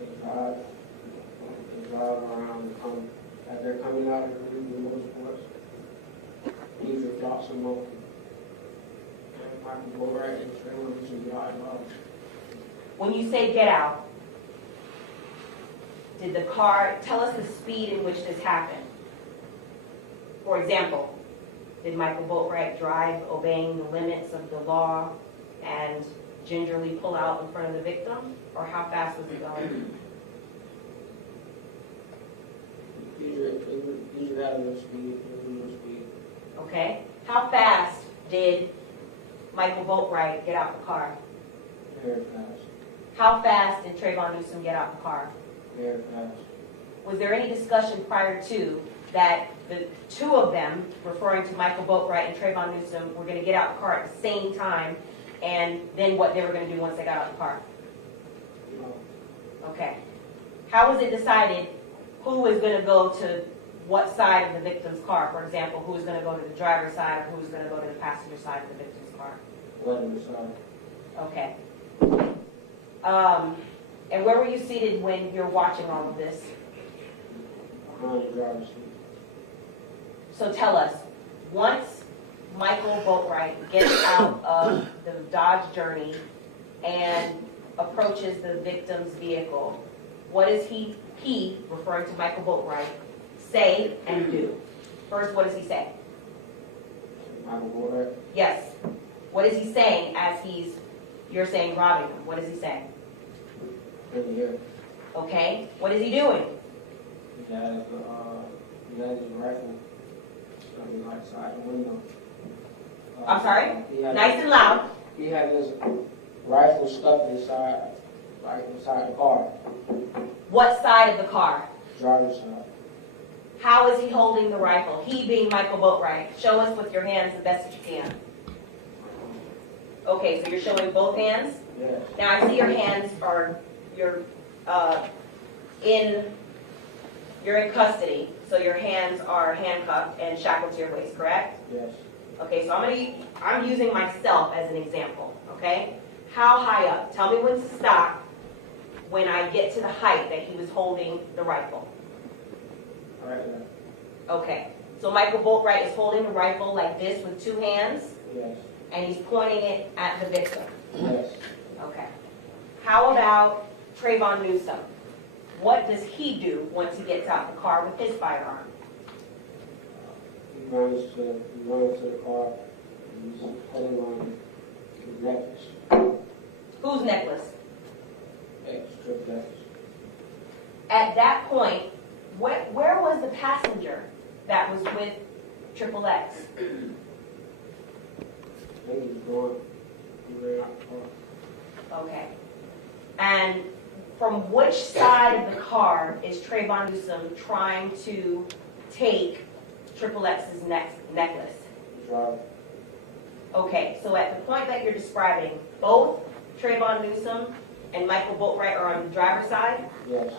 They drive around and come, as they're coming out of the motorsports, Deidre drops them off. And Michael Boatwright and Trayvon Newsom get out and out. When you say get out, did the car, tell us the speed in which this happened. For example, did Michael Boatwright drive obeying the limits of the law and gingerly pull out in front of the victim? Or how fast was he going? Deidre had no speed, no speed. Okay. How fast did Michael Boatwright get out the car? Very fast. How fast did Trayvon Newsom get out the car? Very fast. Was there any discussion prior to that the two of them, referring to Michael Boatwright and Trayvon Newsom, were going to get out the car at the same time, and then what they were going to do once they got out the car? No. Okay. How was it decided who was going to go to what side of the victim's car? For example, who was going to go to the driver's side or who was going to go to the passenger side of the victim's car? Weather side. Okay. And where were you seated when you're watching all of this? Behind the driver's seat. So tell us, once Michael Boatwright gets out of the Dodge Journey and approaches the victim's vehicle, what does he, referring to Michael Boatwright, say and do? First, what does he say? Michael Boulder, Yes. What is he saying as you're saying robbing him? What does he say? in here, Okay. What is he doing? he has his rifle standing outside the window. I'm sorry? He had Nice and loud. He had his rifle stuck inside, like inside the car, What side of the car? driver's side. How is he holding the rifle? He being Michael Boatwright. Show us with your hands the best that you can. Okay, so you're showing both hands? Yes, Now I see your hands are, you're in custody, so your hands are handcuffed and shackled to your waist, correct? yes. Okay, so I'm using myself as an example, okay? How high up? Tell me when to stop when I get to the height that he was holding the rifle. Right there. Okay, so Michael Boatwright is holding the rifle like this with two hands, Yes, and he's pointing it at the victim. yes. Okay. How about Trayvon Newsom? What does he do once he gets out the car with his firearm? He runs to the car, and he's pulling on his necklace, Whose necklace? strip necklace. At that point, where was the passenger that was with XXX? I think he's going, he ran out the car. Okay. And from which side of the car is Trayvon Newsom trying to take XXX's necklace? Driver. Okay, so at the point that you're describing, both Trayvon Newsom and Michael Boatwright are on the driver's side, Yes,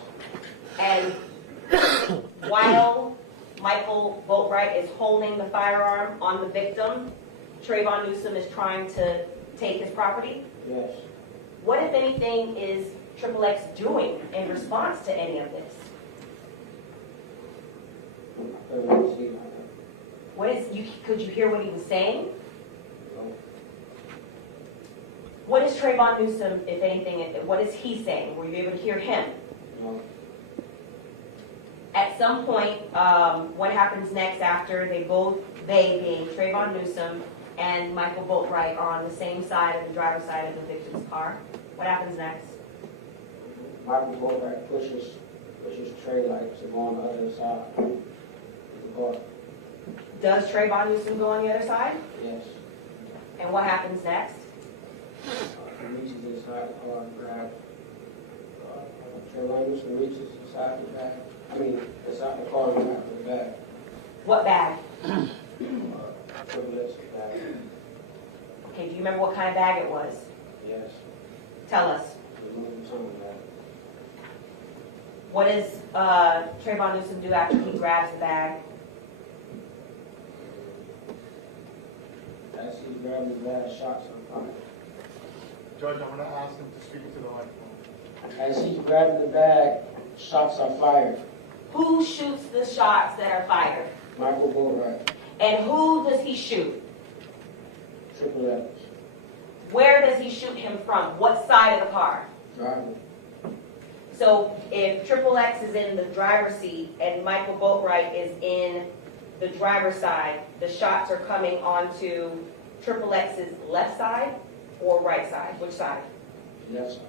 and while Michael Boatwright is holding the firearm on the victim, Trayvon Newsom is trying to take his property. yes. What, if anything, is XXX doing in response to any of this? I couldn't really see that. Could you hear what he was saying? No. What is Trayvon Newsom, if anything, what is he saying? Were you able to hear him? No. At some point, what happens next after they being Trayvon Newsom and Michael Boatwright are on the same side of the driver's side of the victim's car? What happens next? Michael Boulder pushes Trey like to go on the other side of the car. Does Trayvon Newsom go on the other side? Yes. And what happens next? He reaches inside the car and grabs. Trey Anderson reaches inside the bag. I mean, inside the car and grabs the bag. What bag? Privilege bag. Okay, do you remember what kind of bag it was? Yes. Tell us. The Louis Vuitton bag. What does Trayvon Newsom do after he grabs the bag? As he's grabbing the bag, shots are fired. Judge, I'm gonna ask him to speak to the microphone. As he's grabbing the bag, shots are fired. Who shoots the shots that are fired? Michael Boatwright, And who does he shoot? triple X, Where does he shoot him from? What side of the car? driver. So if XXX is in the driver's seat and Michael Boatwright is in the driver's side, the shots are coming onto XXX's left side or right side? Which side? Left side.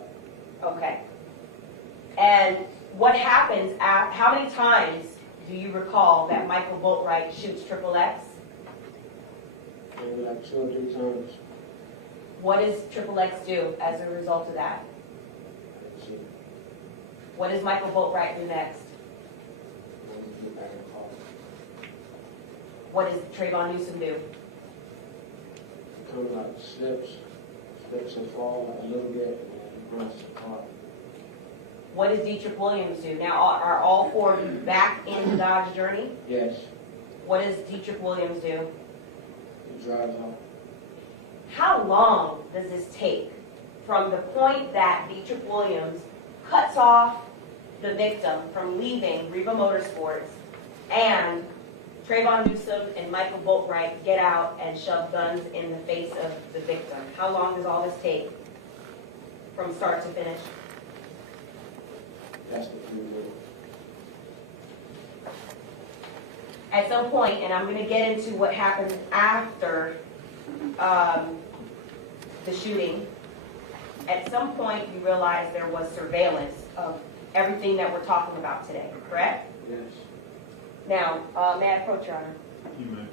Okay. And what happens, how many times do you recall that Michael Boatwright shoots XXX? Maybe like 2 or 3 times. What does XXX do as a result of that? I see. What does Michael Boatwright do next? I get back in the car. What does Trayvon Newsom do? It kind of like slips and falls like a little bit, and runs the car. What does Dietrich Williams do? Now, are all four back in the Dodge Journey? Yes, What does Dietrich Williams do? he drives off. How long does this take from the point that Dietrich Williams cuts off the victim from leaving Reba Motorsports and Trayvon Newsom and Michael Boatwright get out and shove guns in the face of the victim? How long does all this take from start to finish? That's the few minutes. At some point, and I'm going to get into what happened after the shooting, at some point you realized there was surveillance of everything that we're talking about today, correct? Yes. Now, may I approach, Your Honor? You may.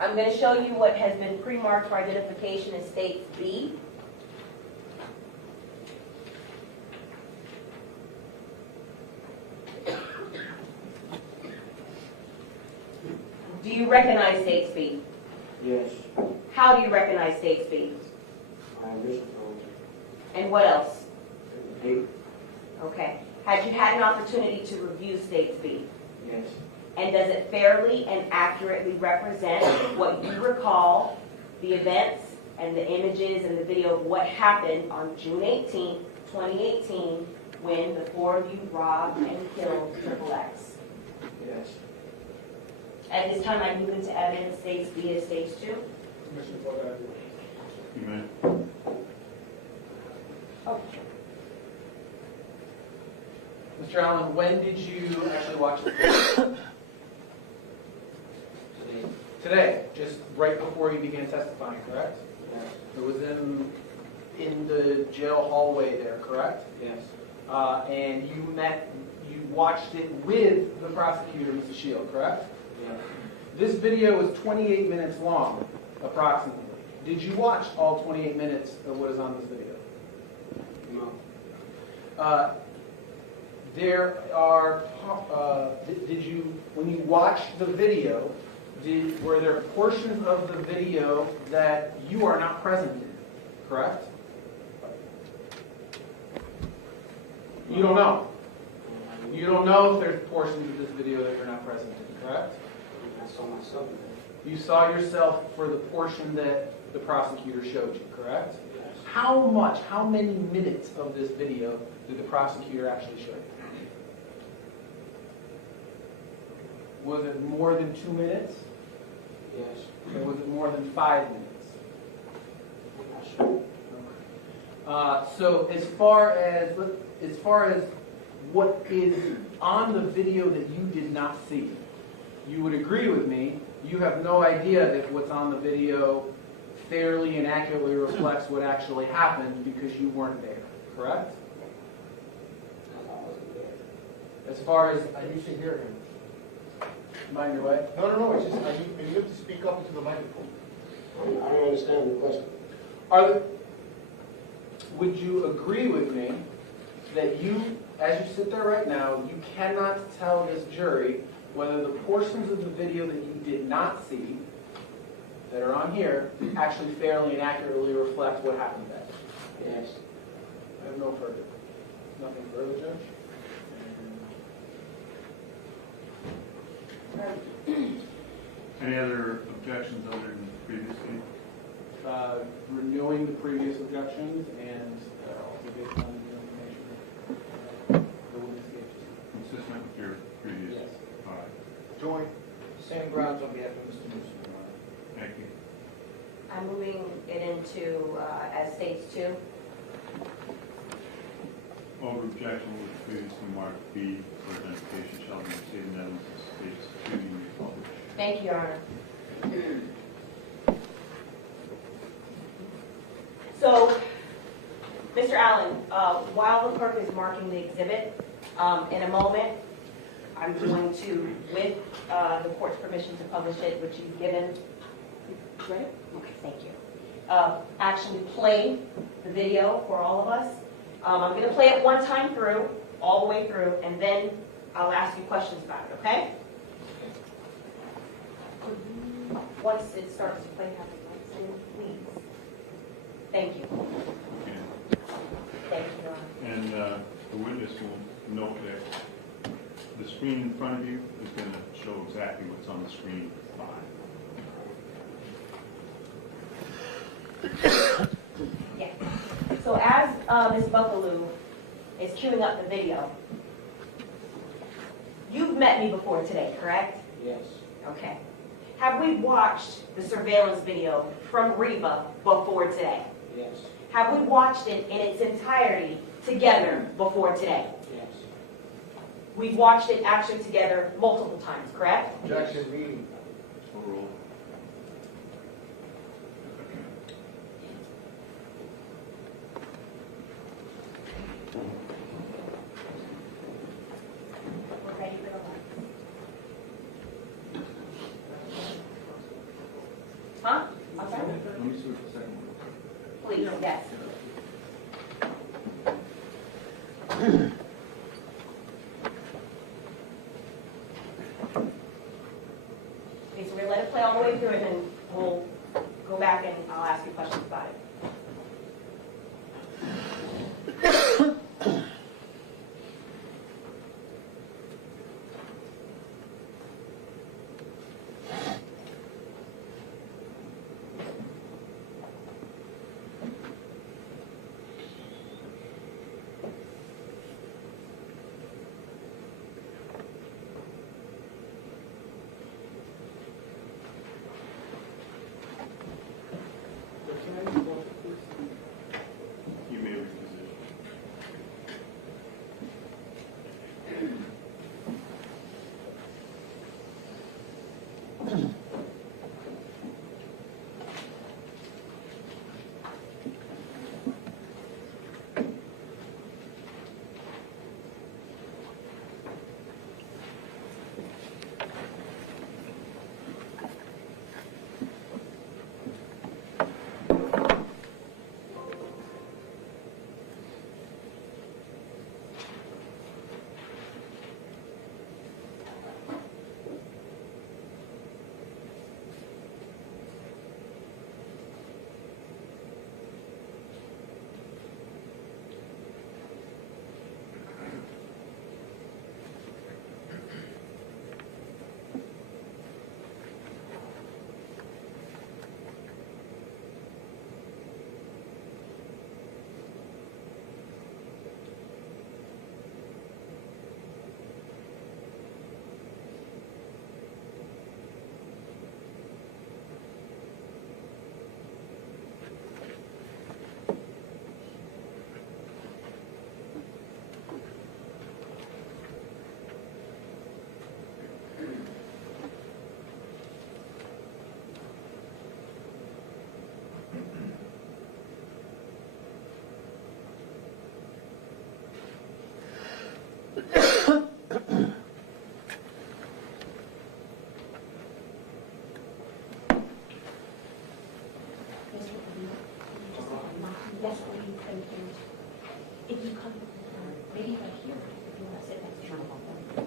I'm going to show you what has been pre-marked for identification in States B. Do you recognize States B? Yes. How do you recognize States B? I wish from And what else? the date. Okay. Had you had an opportunity to review States B? Yes. And does it fairly and accurately represent what you recall, the events and the images and the video of what happened on June 18th, 2018, when the four of you robbed and killed xxx? Yes. At this time, I move into evidence States B as States 2. You may. Oh. Mr. Allen, when did you actually watch the video? Today. Today, just right before you began testifying, correct? Yes. It was in the jail hallway there, correct? Yes. And you watched it with the prosecutor, Mr. Shield, correct? Yes. This video is 28 minutes long, approximately. Did you watch all 28 minutes of what is on this video? No. There are, did you, when you watched the video, were there portions of the video that you are not present in, correct? You don't know. You don't know if there's portions of this video that you're not present in, correct? I saw myself in there. You saw yourself for the portion that the prosecutor showed you, correct? Yes. How many minutes of this video did the prosecutor actually show you? Was it more than 2 minutes? Yes. Or was it more than 5 minutes? I'm not sure. So as far as what is on the video that you did not see, you would agree with me, you have no idea that what's on the video fairly and accurately reflects what actually happened because you weren't there, correct? I wasn't there. As far as, I need to hear him. mind your way? No, it's just, you have to speak up into the microphone. I don't understand the question. Would you agree with me that you, as you sit there right now, you cannot tell this jury whether the portions of the video that you did not see, that are on here, actually fairly and accurately reflect what happened then? Yes. I have no further. Nothing further, Judge? Any other objections other than previously? Renewing the previous objections and also based on the information the witness gave to you. Consistent with your previous? Yes. All right. Joint. Same grounds on behalf of Mr. Newsom, Your Honor. Thank you. I'm moving it into as States 2. Over objection with previously marked B for identification shall be received and evidence of States 2 you may publish. Thank you, Your Honor. So, Mr. Allen, while the clerk is marking the exhibit, in a moment, I'm going to, with the court's permission to publish it, which you've given. Ready? Okay, thank you. Actually play the video for all of us. I'm going to play it one time through, all the way through, and then I'll ask you questions about it, okay? Once it starts to play, have the lights in, please. Thank you. Okay. Thank you, Your Honor. And the witness will note that the screen in front of you is going to show exactly what's on the screen behind. Yeah. So as Ms. Buckaloo is queuing up the video, you've met me before today, correct? Yes. Okay. Have we watched the surveillance video from Reba before today? Yes. Have we watched it in its entirety together before today? Yes. we've watched it actually together multiple times, correct? Objection, meeting. Overruled. We're ready for the lights. Huh? I'm sorry? Let me switch the second one. Please, yes. Okay, so we're gonna let it play all the way through and then we'll go back and I'll ask you questions about it. You may reposition. Yes, please, thank you. If you come, maybe right here, if you want to sit next to them.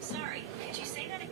Sorry, could you say that again?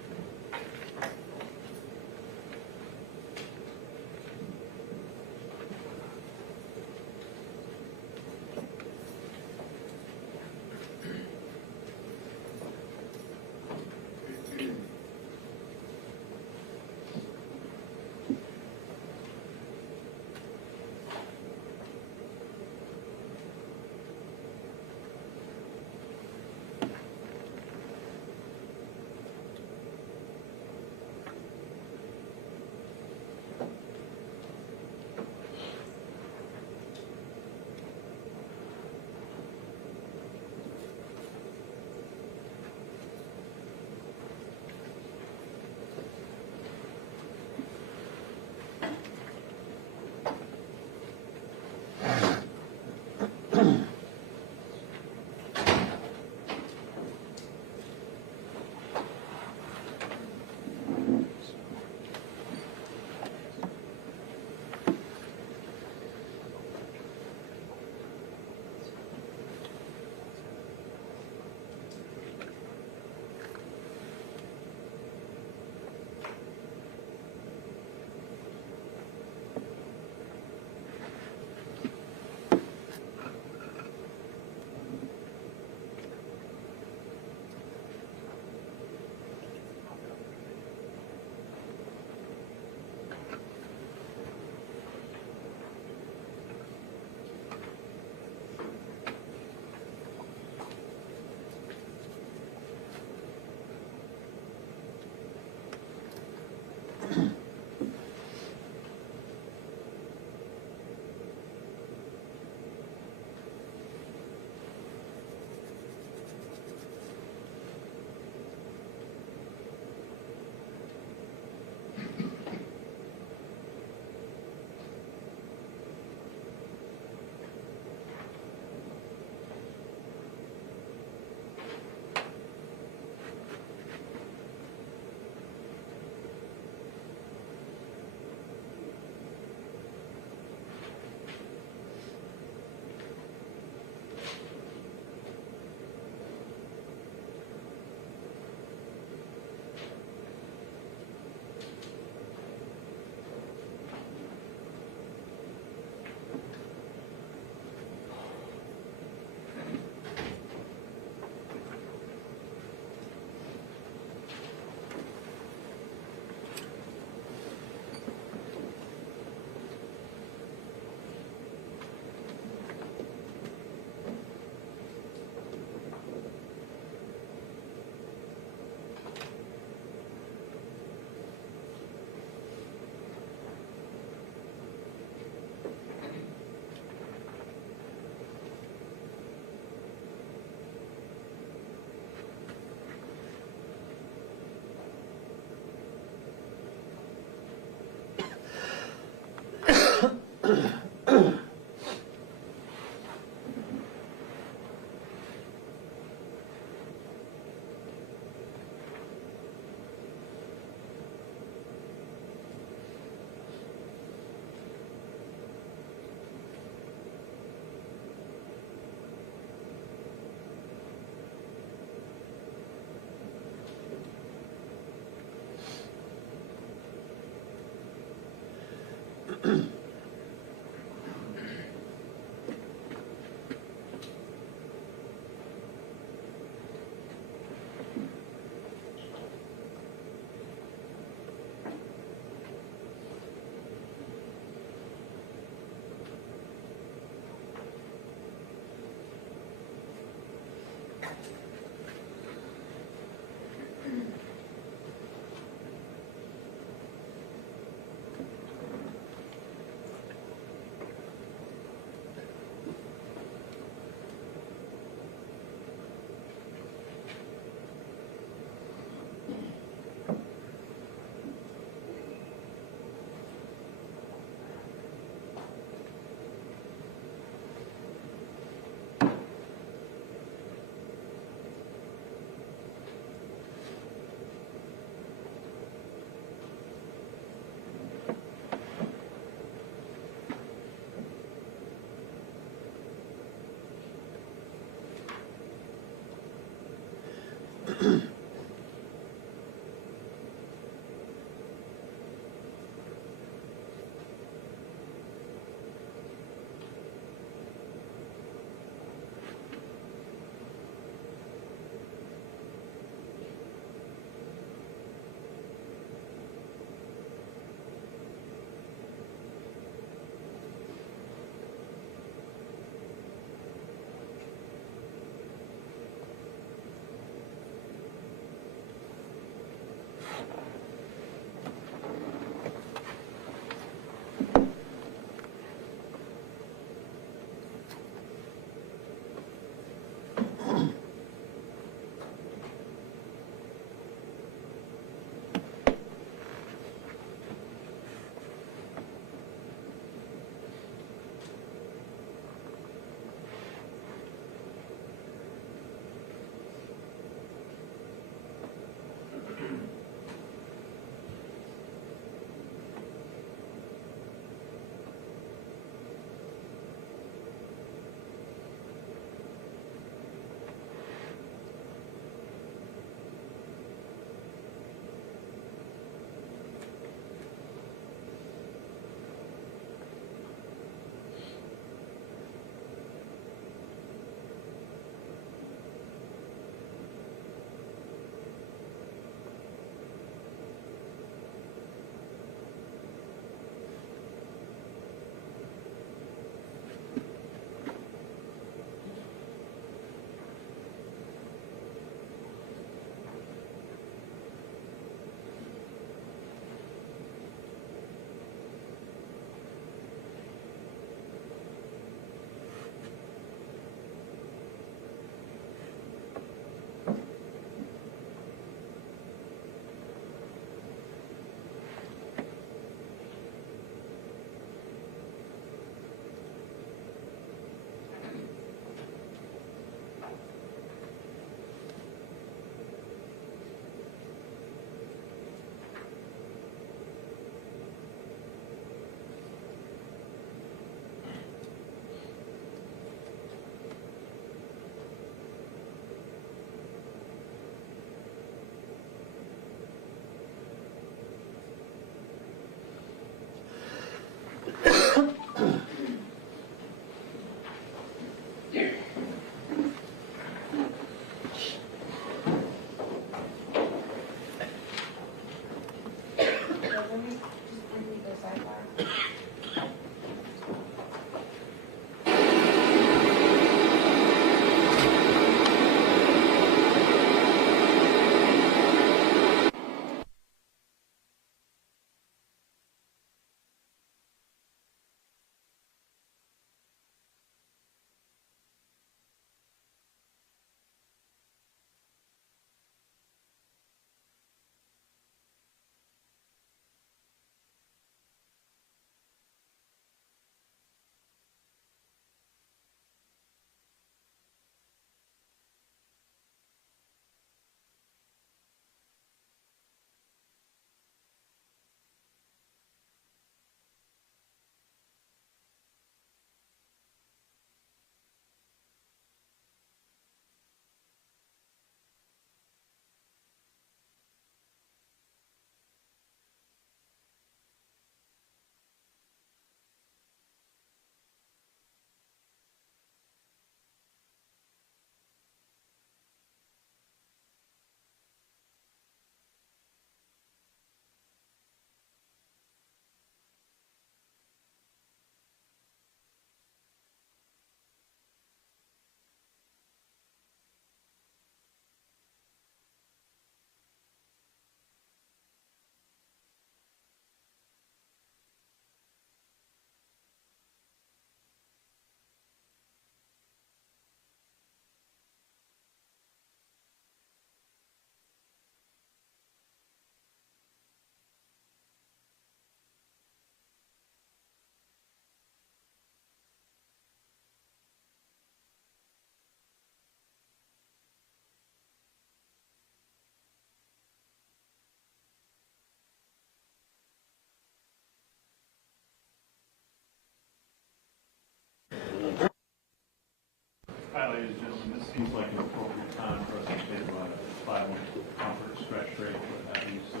seems like an appropriate time for us to think about a 5-1 comfort stretch break, what have you. So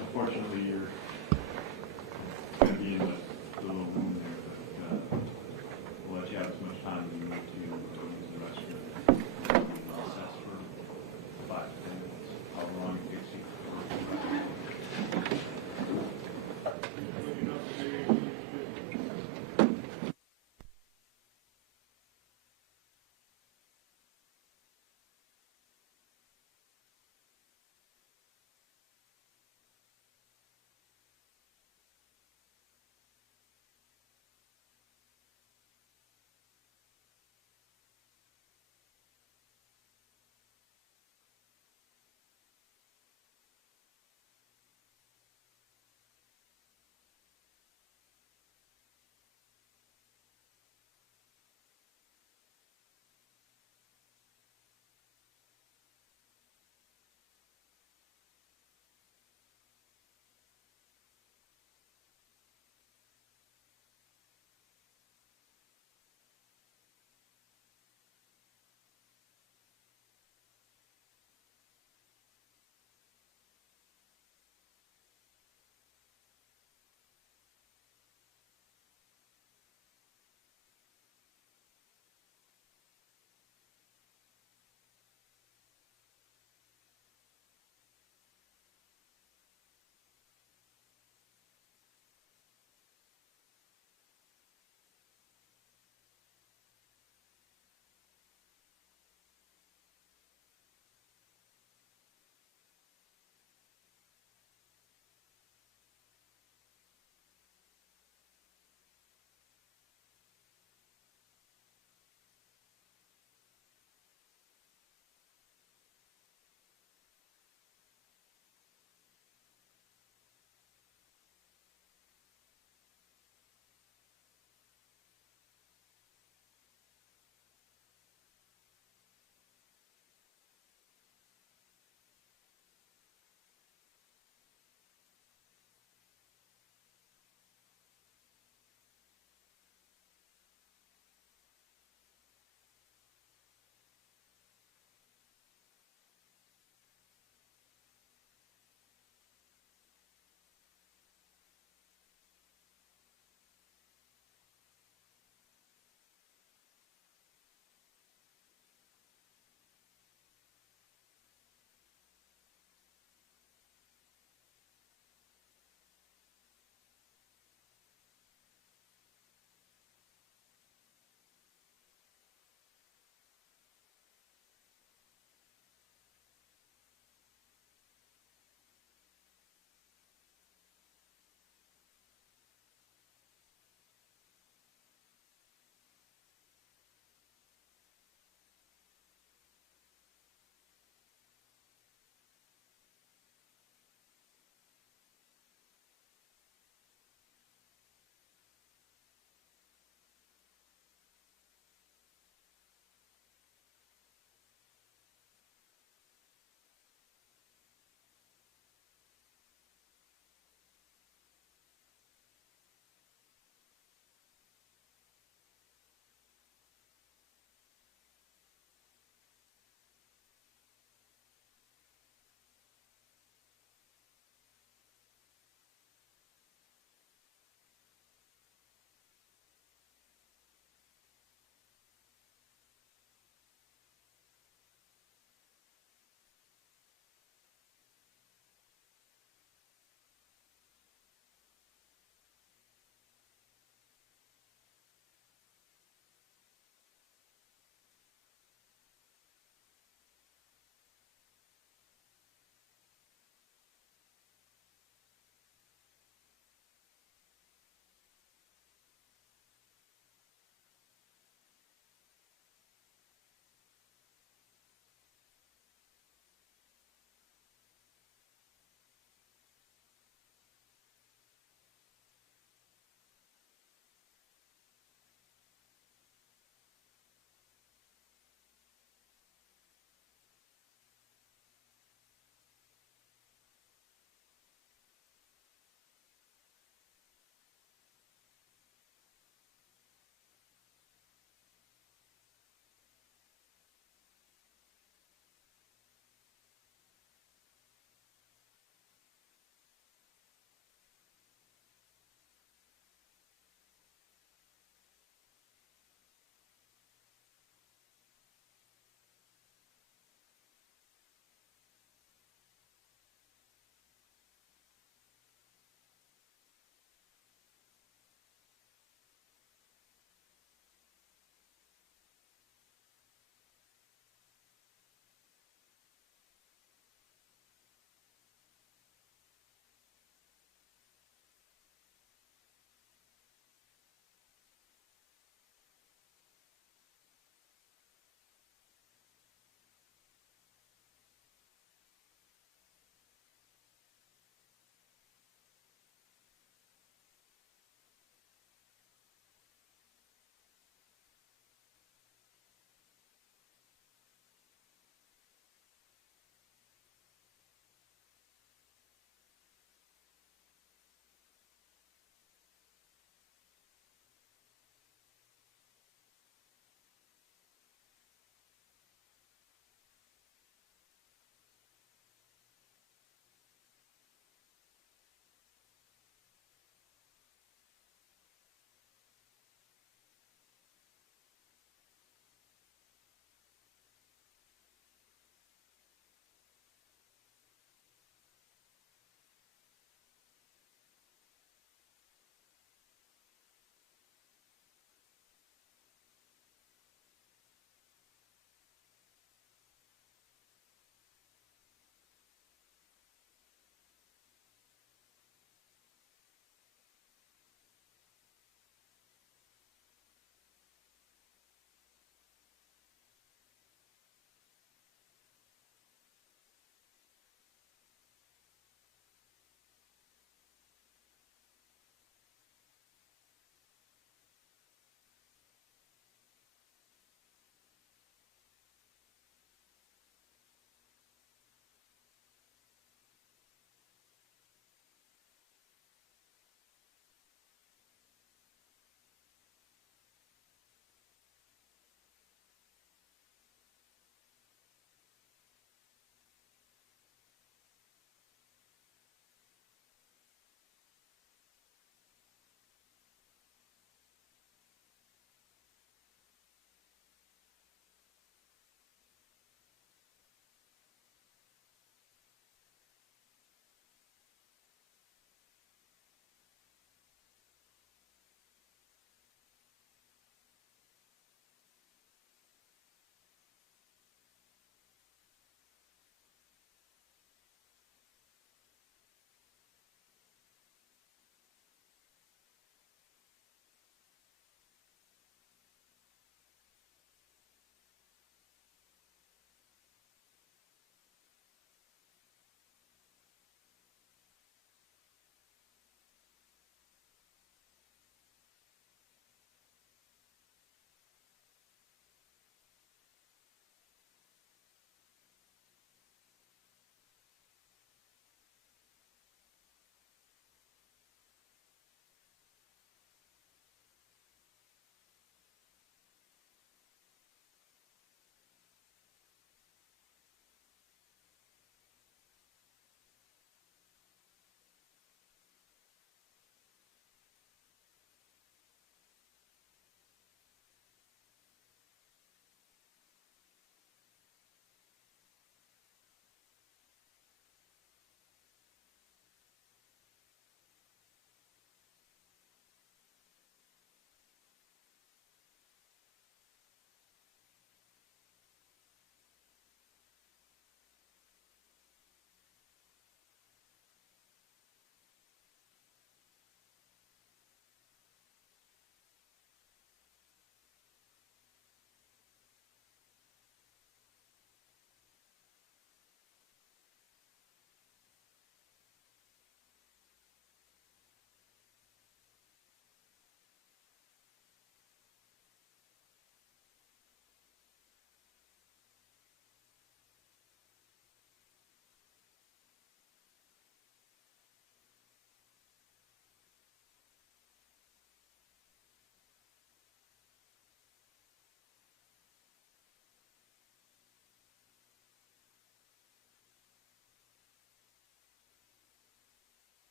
unfortunately, you're going to be in the little room there, but we'll let you have as much time as you need to use the restroom. Recess for 5 to 10 minutes. How long it takes you to work.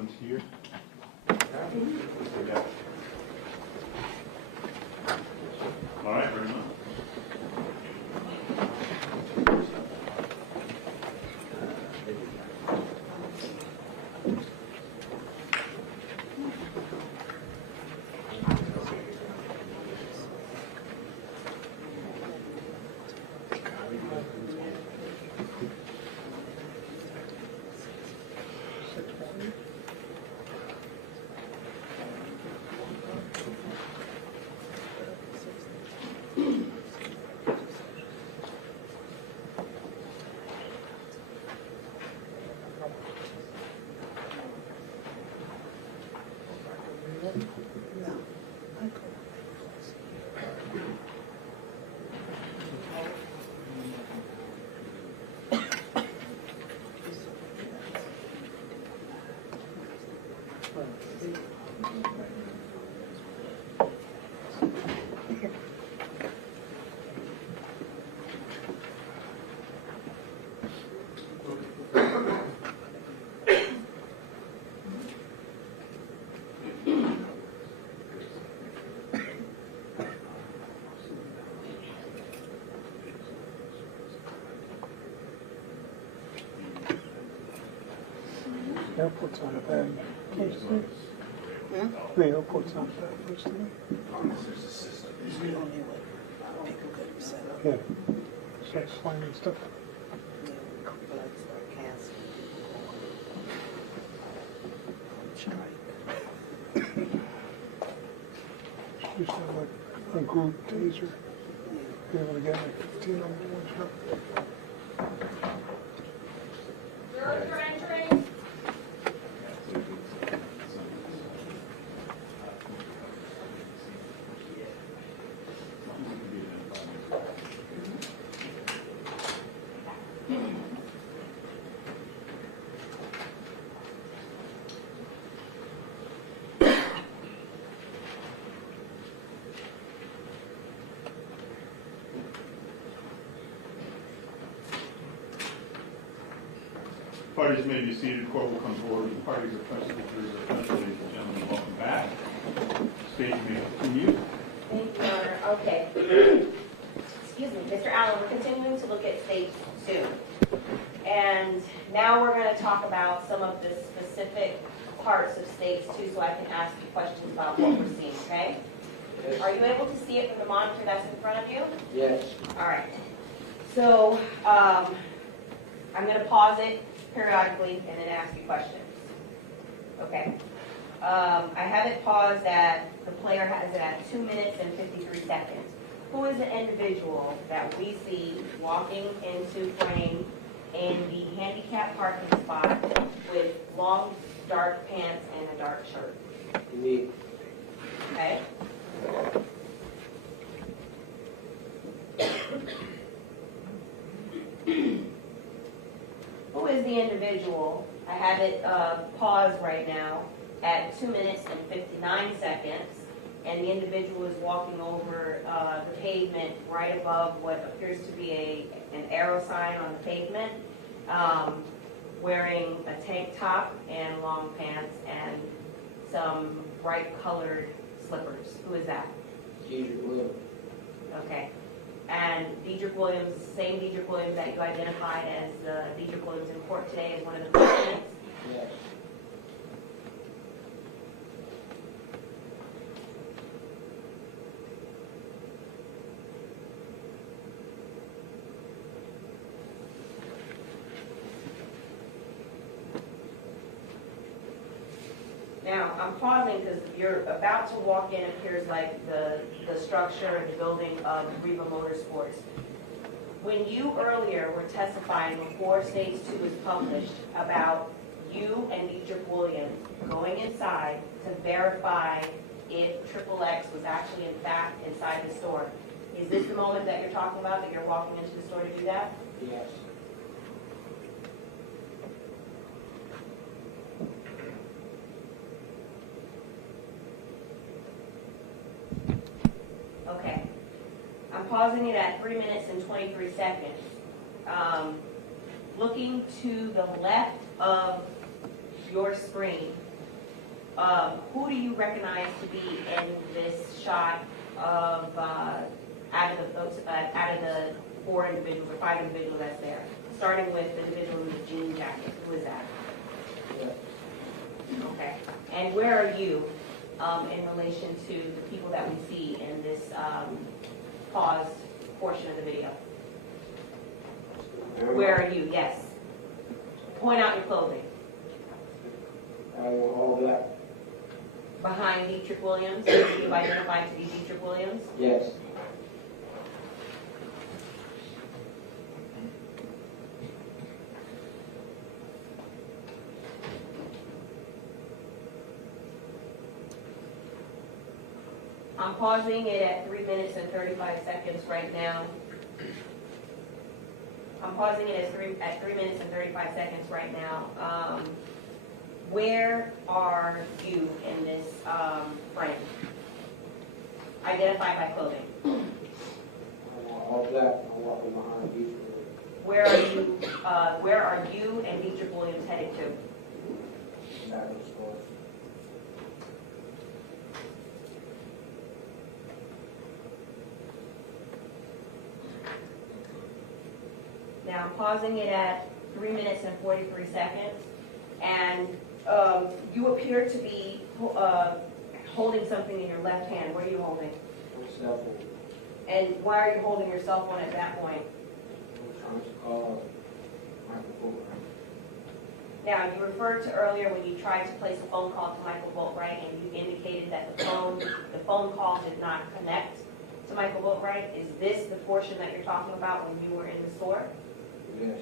sequence here. Yeah. All right, very much. Airport's on a bad place today. The airport's on a bad place today. Yeah. Starts flying stuff. Used to have like a group taser. Be able to get like 15 on one shot. Jurors are entering. Parties may be seated. Court will come forward. The parties are present. Ladies and gentlemen, welcome back. Stage may continue. Thank you, Your Honor. Okay. Excuse me, Mr. Allen, we're continuing to look at stage 2. And now we're going to talk about some of the specific parts of stage 2 so I can ask you questions about what we're seeing, okay? Yes. Are you able to see it from the monitor that's in front of you? Yes. All right. So I'm going to pause it periodically and then ask you questions. Okay. I have it paused at, the player has it at 2 minutes and 53 seconds. Who is the individual that we see walking into frame in the handicap parking spot with long dark pants and a dark shirt? Me. Okay? Who is the individual? I have it paused right now at 2 minutes and 59 seconds, and the individual is walking over the pavement right above what appears to be an arrow sign on the pavement, wearing a tank top and long pants and some bright colored slippers. Who is that? Deidre Williams. Okay. And Deidre Williams, same Deidre Williams that you identified as Deidre Williams in court today as one of the defendants? Yes. Now, I'm pausing because you're about to walk in, appears like the structure and the building of Riva Motorsports. When you earlier were testifying before Stage 2 was published about you and Deidre Williams going inside to verify if XXX was actually in fact inside the store, is this the moment that you're talking about, that you're walking into the store to do that? Yes. Okay. I'm pausing it at 3 minutes and 23 seconds. Looking to the left of your screen, who do you recognize to be in this shot of, out of the 4 individuals or 5 individuals that's there? Starting with the individual in the jean jacket, who is that? Okay, and where are you in relation to the people that we see in this paused portion of the video? Where are you? Yes. Point out your clothing. All black. Behind Dietrich Williams, you've identified to be Dietrich Williams? Yes. I'm pausing it at 3 minutes and 35 seconds right now. I'm pausing it at 3 minutes and 35 seconds right now. Where are you in this frame? Identified by clothing. All black. I'm walking behind Dietrich. Where are you and Dietrich Williams heading to? Back in the store. Now I'm pausing it at 3 minutes and 43 seconds. And you appear to be holding something in your left hand. What are you holding? My cell phone. And why are you holding your cell phone at that point? I'm trying to call Michael Boatwright. Now, you referred to earlier when you tried to place a phone call to Michael Boatwright, and you indicated that the phone call did not connect to Michael Boatwright. Is this the portion that you're talking about when you were in the store? Yes.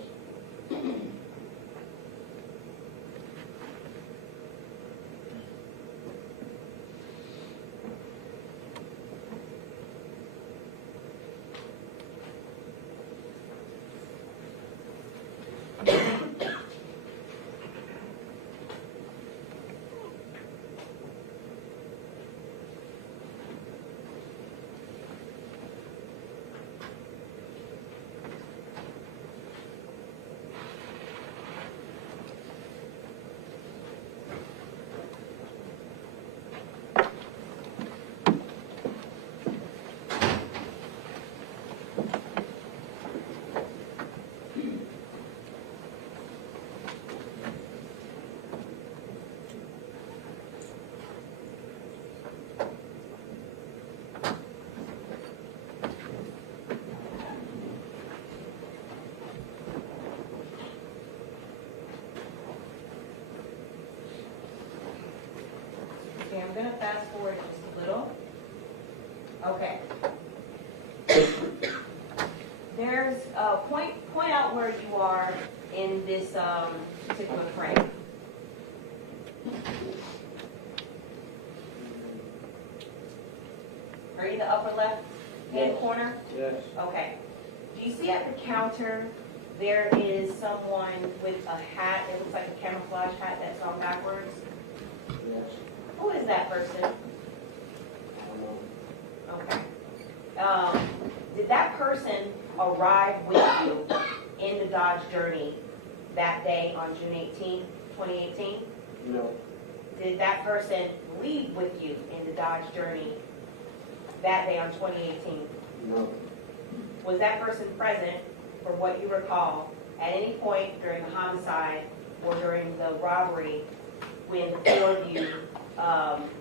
Okay, I'm going to fast forward just a little. Okay. There's point out where you are in this particular frame. Are you in the upper left hand corner? Yes. Okay. Do you see at the counter there is someone with a hat? It looks like a camouflage hat that's on backwards. Yes. Who is that person? I don't know. Okay. Did that person arrive with you in the Dodge Journey that day on June 18, 2018? No. Did that person leave with you in the Dodge Journey that day on 2018? No. Was that person present, for what you recall, at any point during the homicide or during the robbery when the 4 of you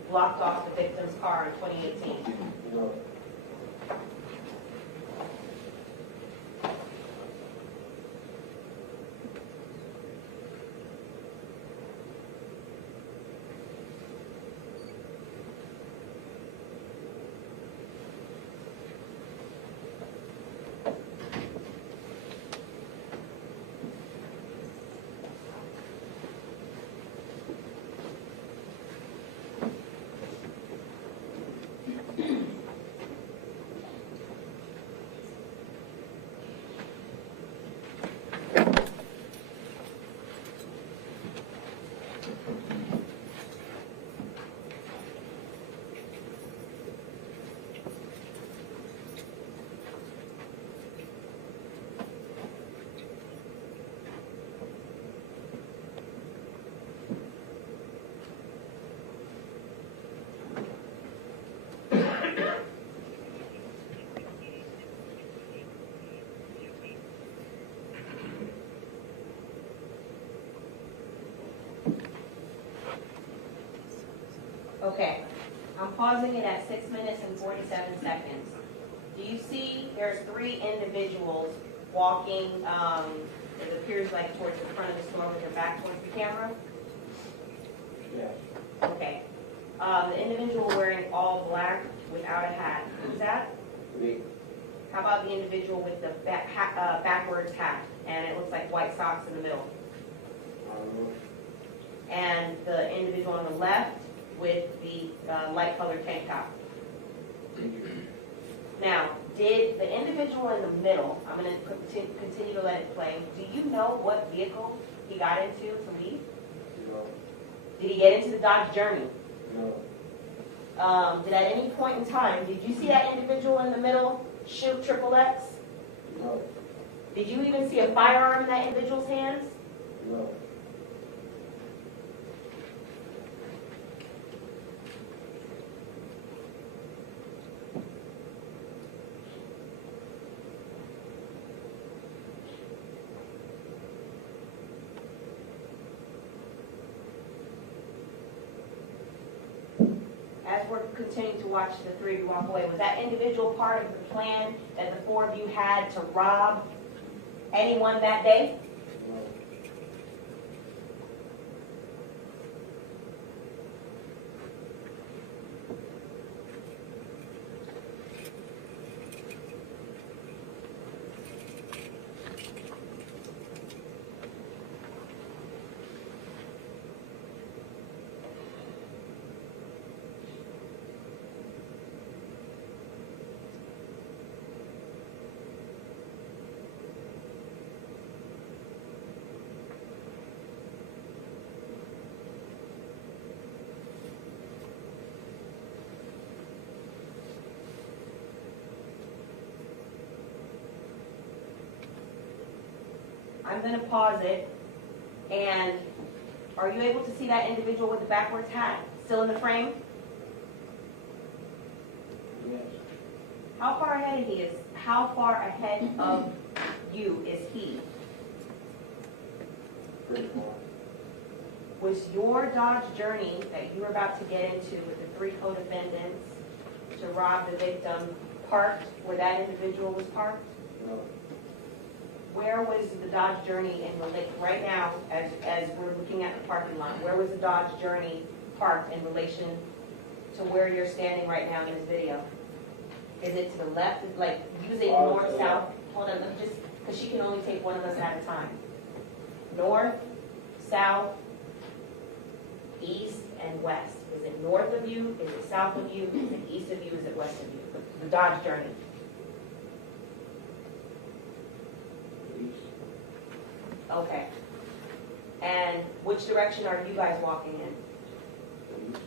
blocked off the victim's car in 2018? No. Okay, I'm pausing it at 6 minutes and 47 seconds. Do you see there's 3 individuals walking, it appears like towards the front of the store with their back towards the camera? Yes. Okay. The individual wearing all black without a hat, who's that? Me. How about the individual with the backwards hat, and it looks like white socks in the middle? I don't know. And the individual on the left with the light colored tank top? Now, did the individual in the middle, I'm going to continue to let it play, do you know what vehicle he got into to leave? No. Did he get into the Dodge Journey? No. Did at any point in time, did you see that individual in the middle shoot XXX? No. Did you even see a firearm in that individual's hands? No. As we're continuing to watch the 3 of you walk away, was that individual part of the plan that the 4 of you had to rob anyone that day? No. I'm going to pause it. And are you able to see that individual with the backwards hat still in the frame? Yes. How far ahead he is? How far ahead of you is he? Pretty far. Was your Dodge Journey that you were about to get into with the 3 co-defendants to rob the victim parked where that individual was parked? No. Where was the Dodge Journey in relation, right now, as we're looking at the parking lot, where was the Dodge Journey parked in relation to where you're standing right now in this video? Is it to the left, like using north, south? Hold on, let me just, because she can only take one of us at a time. North, south, east, and west. Is it north of you? Is it south of you? Is it east of you? Is it west of you? The Dodge Journey. East. Okay. And which direction are you guys walking in? East.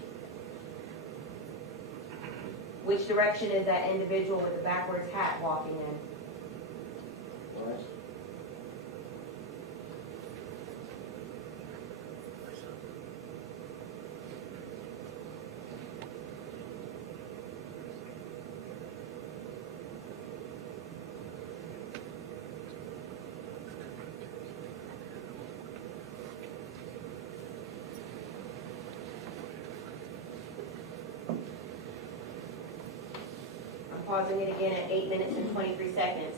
Which direction is that individual with the backwards hat walking in? West. Pausing it again at 8 minutes and 23 seconds.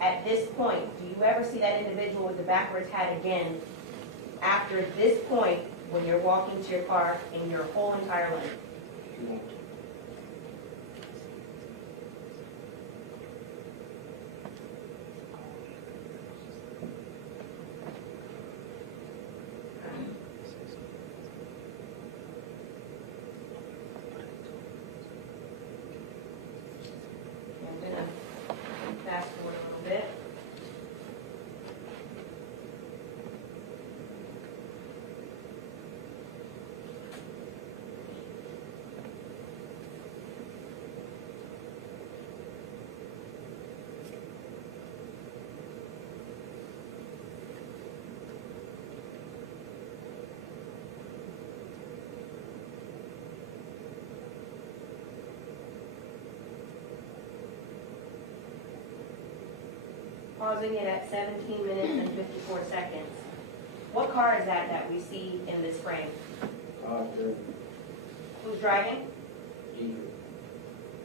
At this point, do you ever see that individual with the backwards hat again after this point when you're walking to your car in your whole entire life? No. I'm going to fast forward a little bit. Pausing it at 17 minutes and 54 seconds. What car is that we see in this frame? Dodge Journey. Who's driving? Dietrich.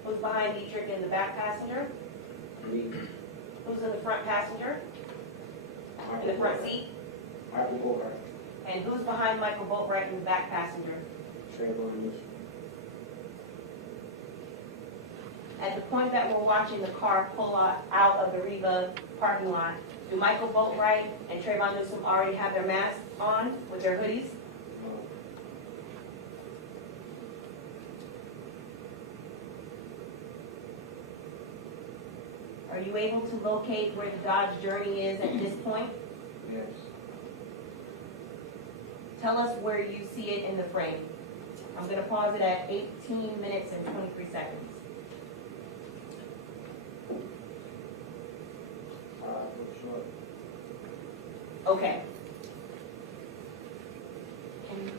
Who's behind Dietrich in the back passenger? Me. Who's in the front passenger? In the front seat? Michael Bogart. And who's behind Michael Boatwright in the back passenger? Trayvon Newsom. At the point that we're watching the car pull out of the Riva parking lot, do Michael Boatwright and Trayvon Newsom already have their masks on with their hoodies? Are you able to locate where the Dodge Journey is at this point? Yes. Tell us where you see it in the frame. I'm going to pause it at 18 minutes and 23 seconds. Sure. Okay. Can you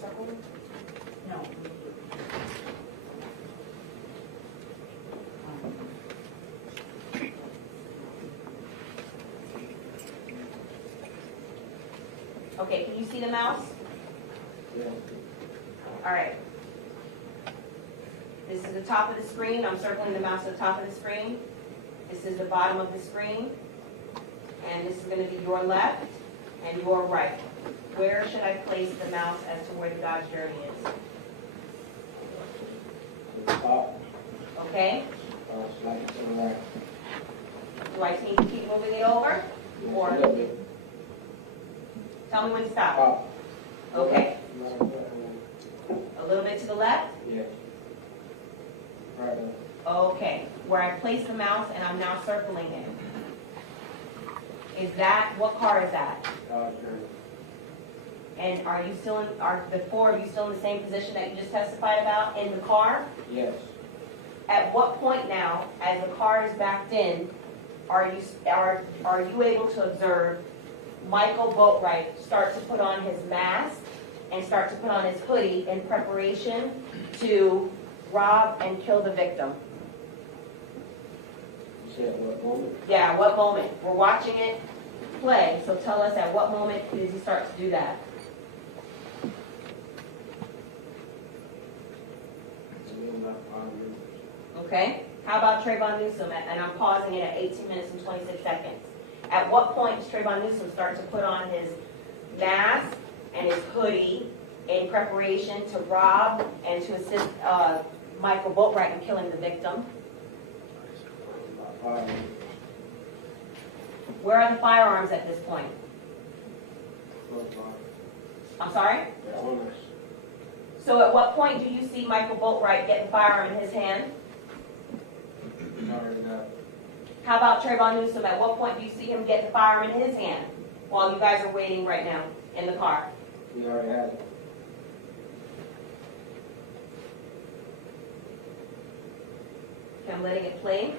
circle? No. Okay, can you see the mouse? Yeah. All right. This is the top of the screen. I'm circling the mouse at the top of the screen. This is the bottom of the screen. And this is going to be your left and your right. Where should I place the mouse as to where the Dodge Journey is? To the top. Okay? Slightly to the right. Do I need to keep moving it over? Or A little bit. tell me when to stop. Top. Okay. Right. A little bit to the left? Yeah. Right. Okay. Where I place the mouse and I'm now circling it. Is that, what car is that? Dodge Journey. And are you still in, are the four of you still in the same position that you just testified about in the car? Yes. At what point now, as the car is backed in, are you able to observe Michael Boatwright start to put on his mask and start to put on his hoodie in preparation to rob and kill the victim? You said what moment? Yeah, what moment? We're watching it play, so tell us at what moment does he start to do that? Okay? How about Trayvon Newsom? And I'm pausing it at 18 minutes and 26 seconds. At what point does Trayvon Newsom start to put on his mask and his hoodie in preparation to rob and to assist Michael Boatwright in killing the victim? Where are the firearms at this point? I'm sorry? So at what point do you see Michael Boatwright get the firearm in his hand? How about Trayvon Newsom? At what point do you see him get the firearm in his hand while you guys are waiting right now in the car? We already had it. Okay, I'm letting it play.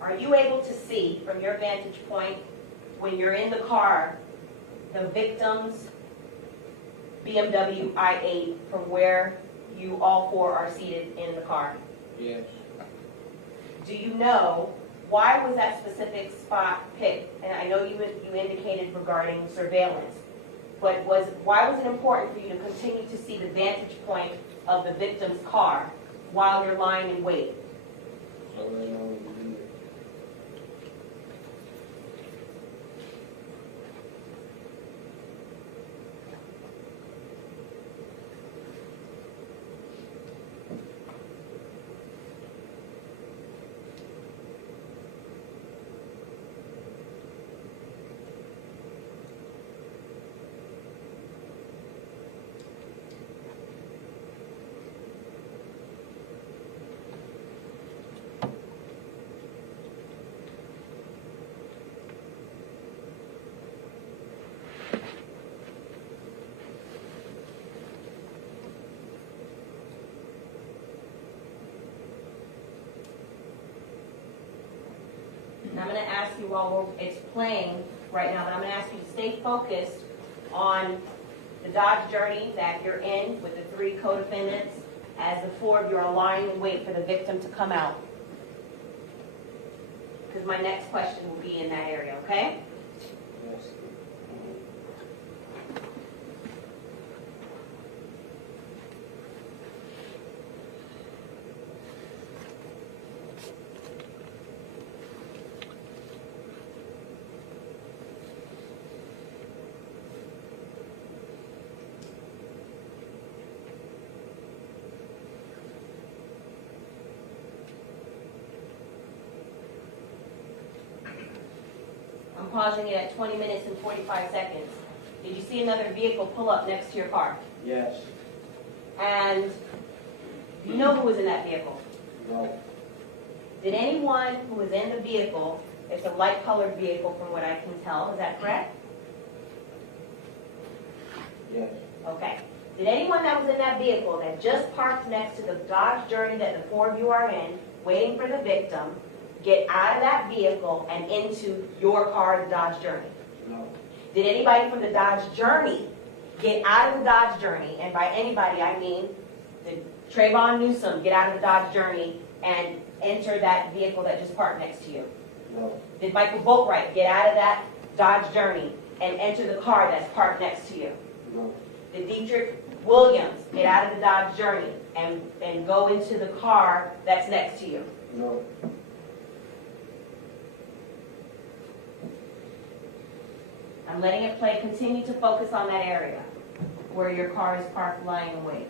Are you able to see from your vantage point when you're in the car the victim's BMW i8 from where you all four are seated in the car? Yes. Do you know why was that specific spot picked? And I know you indicated regarding surveillance, but why was it important for you to continue to see the vantage point of the victim's car while you're lying in wait? So they know what to do. And I'm going to ask you while it's playing right now, but I'm going to ask you to stay focused on the Dodge Journey that you're in with the three co-defendants as the four of you are lying in wait for the victim to come out. Because my next question will be in that area, okay? Yes. I'm pausing it at 20 minutes and 45 seconds. Did you see another vehicle pull up next to your car? Yes. And you know who was in that vehicle? No. Did anyone who was in the vehicle, it's a light-colored vehicle from what I can tell, is that correct? Yes. Okay. Did anyone that was in that vehicle that just parked next to the Dodge Journey that the four of you are in, waiting for the victim, get out of that vehicle and into your car, the Dodge Journey? No. Did anybody from the Dodge Journey get out of the Dodge Journey? And by anybody, I mean, did Trayvon Newsom get out of the Dodge Journey and enter that vehicle that just parked next to you? No. Did Michael Boatwright get out of that Dodge Journey and enter the car that's parked next to you? No. Did Dietrich Williams get out of the Dodge Journey and go into the car that's next to you? No. I'm letting it play. Continue to focus on that area where your car is parked lying in wait.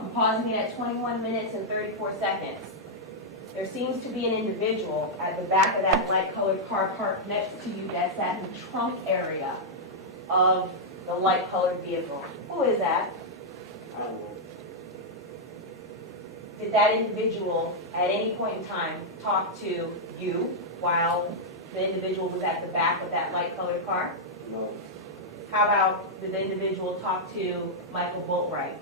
I'm pausing it at 21 minutes and 34 seconds. There seems to be an individual at the back of that light-colored car parked next to you that's at the trunk area of the light-colored vehicle. Who is that? I don't know. Did that individual at any point in time talk to you while the individual was at the back of that light-colored car? No. How about did the individual talk to Michael Boatwright?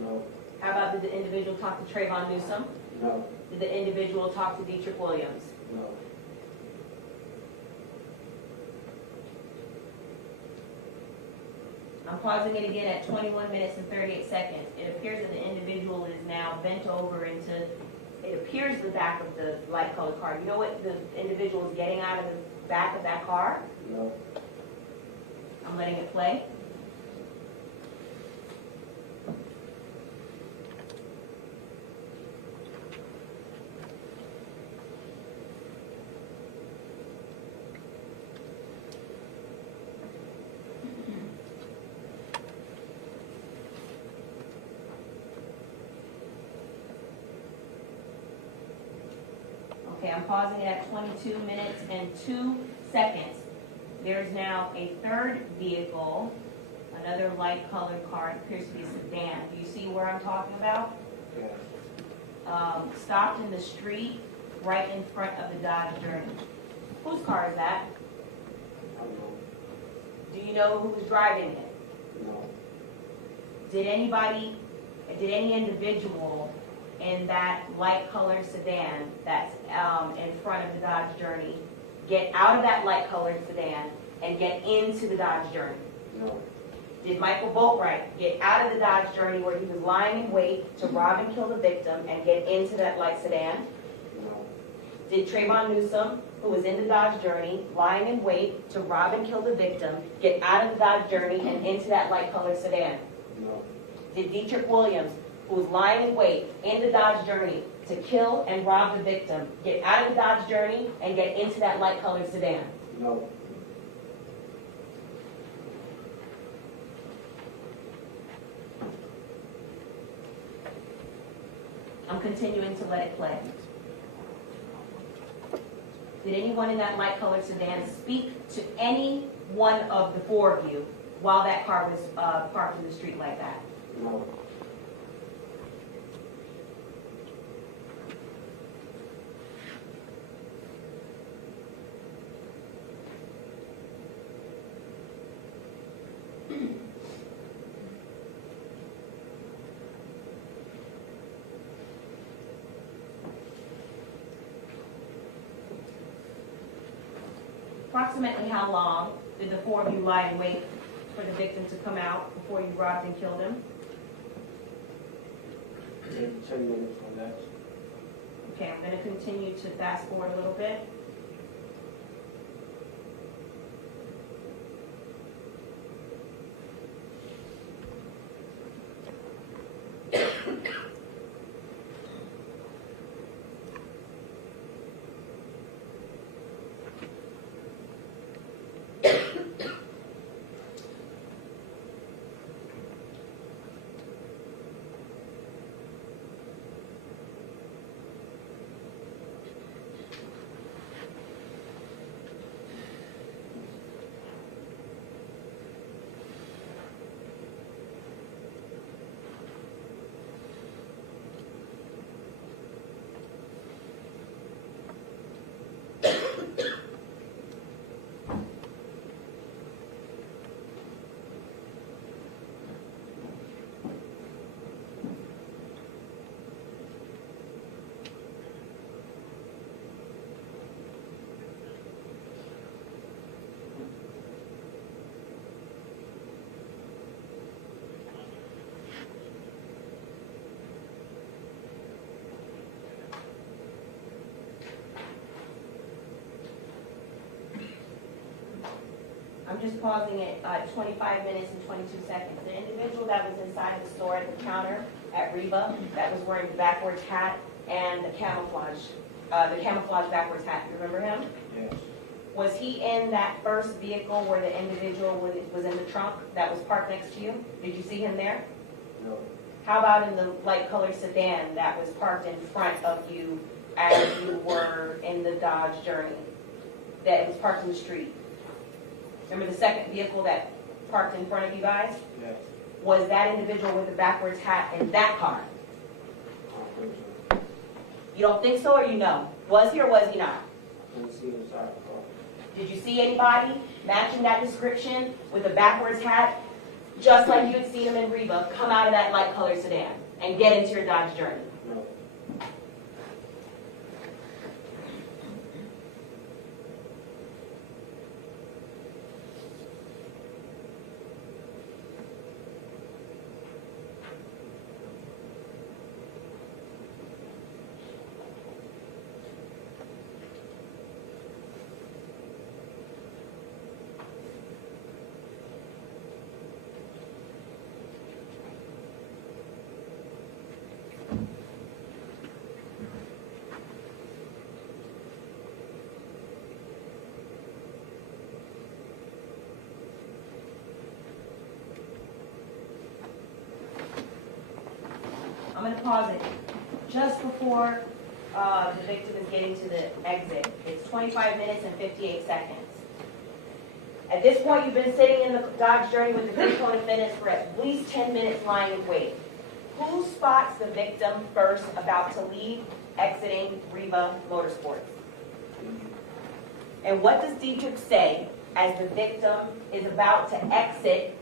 No. How about did the individual talk to Trayvon Newsom? No. Did the individual talk to Dietrich Williams? No. I'm pausing it again at 21 minutes and 38 seconds. It appears that the individual is now bent over into, it appears the back of the light-colored car. You know what the individual is getting out of the back of that car? No. I'm letting it play. Okay, I'm pausing it at 22 minutes and 2 seconds. There's now a third vehicle, another light-colored car. It appears to be a sedan. Do you see where I'm talking about? Yes. Stopped in the street right in front of the Dodge Journey. Whose car is that? I don't know. Do you know who was driving it? No. Did any individual in that light-colored sedan that's in front of the Dodge Journey get out of that light-colored sedan and get into the Dodge Journey? No. Did Michael Boatwright get out of the Dodge Journey where he was lying in wait to rob and kill the victim and get into that light sedan? No. Did Trayvon Newsom, who was in the Dodge Journey, lying in wait to rob and kill the victim, get out of the Dodge Journey and into that light-colored sedan? No. Did Dietrich Williams, who was lying in wait in the Dodge Journey to kill and rob the victim, get out of the Dodge Journey and get into that light-colored sedan? No. I'm continuing to let it play. Did anyone in that light-colored sedan speak to any one of the four of you while that car was parked in the street like that? No. Approximately how long did the four of you lie in wait for the victim to come out before you robbed and killed him? 10 minutes on that. Okay, I'm going to continue to fast forward a little bit. I'm just pausing at 25 minutes and 22 seconds. The individual that was inside the store at the counter at Reba, that was wearing the backwards hat and the camouflage backwards hat, you remember him? Yes. Was he in that first vehicle where the individual was in the trunk that was parked next to you? Did you see him there? No. How about in the light-colored sedan that was parked in front of you as you were in the Dodge Journey, that was parked in the street? Remember the second vehicle that parked in front of you guys? Yes. Was that individual with the backwards hat in that car? I don't think so. You don't think so, or you know? Was he or was he not? I couldn't see inside the car. Did you see anybody matching that description with a backwards hat, just like you had seen him in Reba, come out of that light-colored sedan and get into your Dodge Journey? No. I'm going to pause it just before the victim is getting to the exit. It's 25 minutes and 58 seconds. At this point, you've been sitting in the Dodge Journey with the vehicle defendants for at least 10 minutes lying in wait. Who spots the victim first about to leave, exiting Reba Motorsports? And what does Dietrich say as the victim is about to exit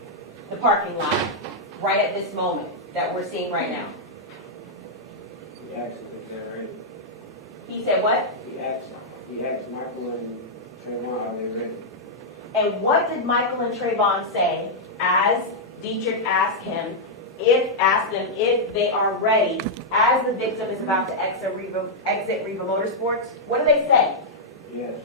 the parking lot right at this moment that we're seeing right now? He asked if they're ready. He said what? He asked Michael and Trayvon, are they ready? And what did Michael and Trayvon say as Dietrich asked them if they are ready as the victim is about to exit Reba Motorsports? What do they say? Yes.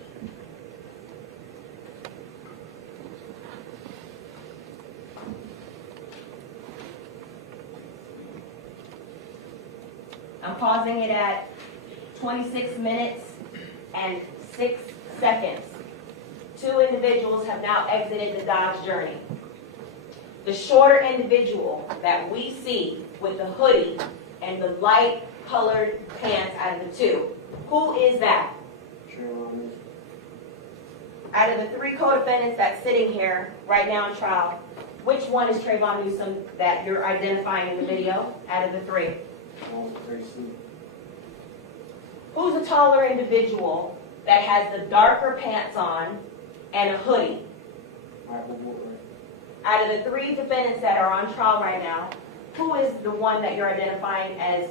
I'm pausing it at 26 minutes and 6 seconds. Two individuals have now exited the Dodge Journey. The shorter individual that we see with the hoodie and the light colored pants out of the two, who is that? Trayvon is. Out of the 3 co-defendants that's sitting here right now in trial, which one is Trayvon Newsom that you're identifying in the video out of the 3? Very soon. Who's a taller individual that has the darker pants on and a hoodie? Michael Boatwright. Out of the 3 defendants that are on trial right now, who is the one that you're identifying as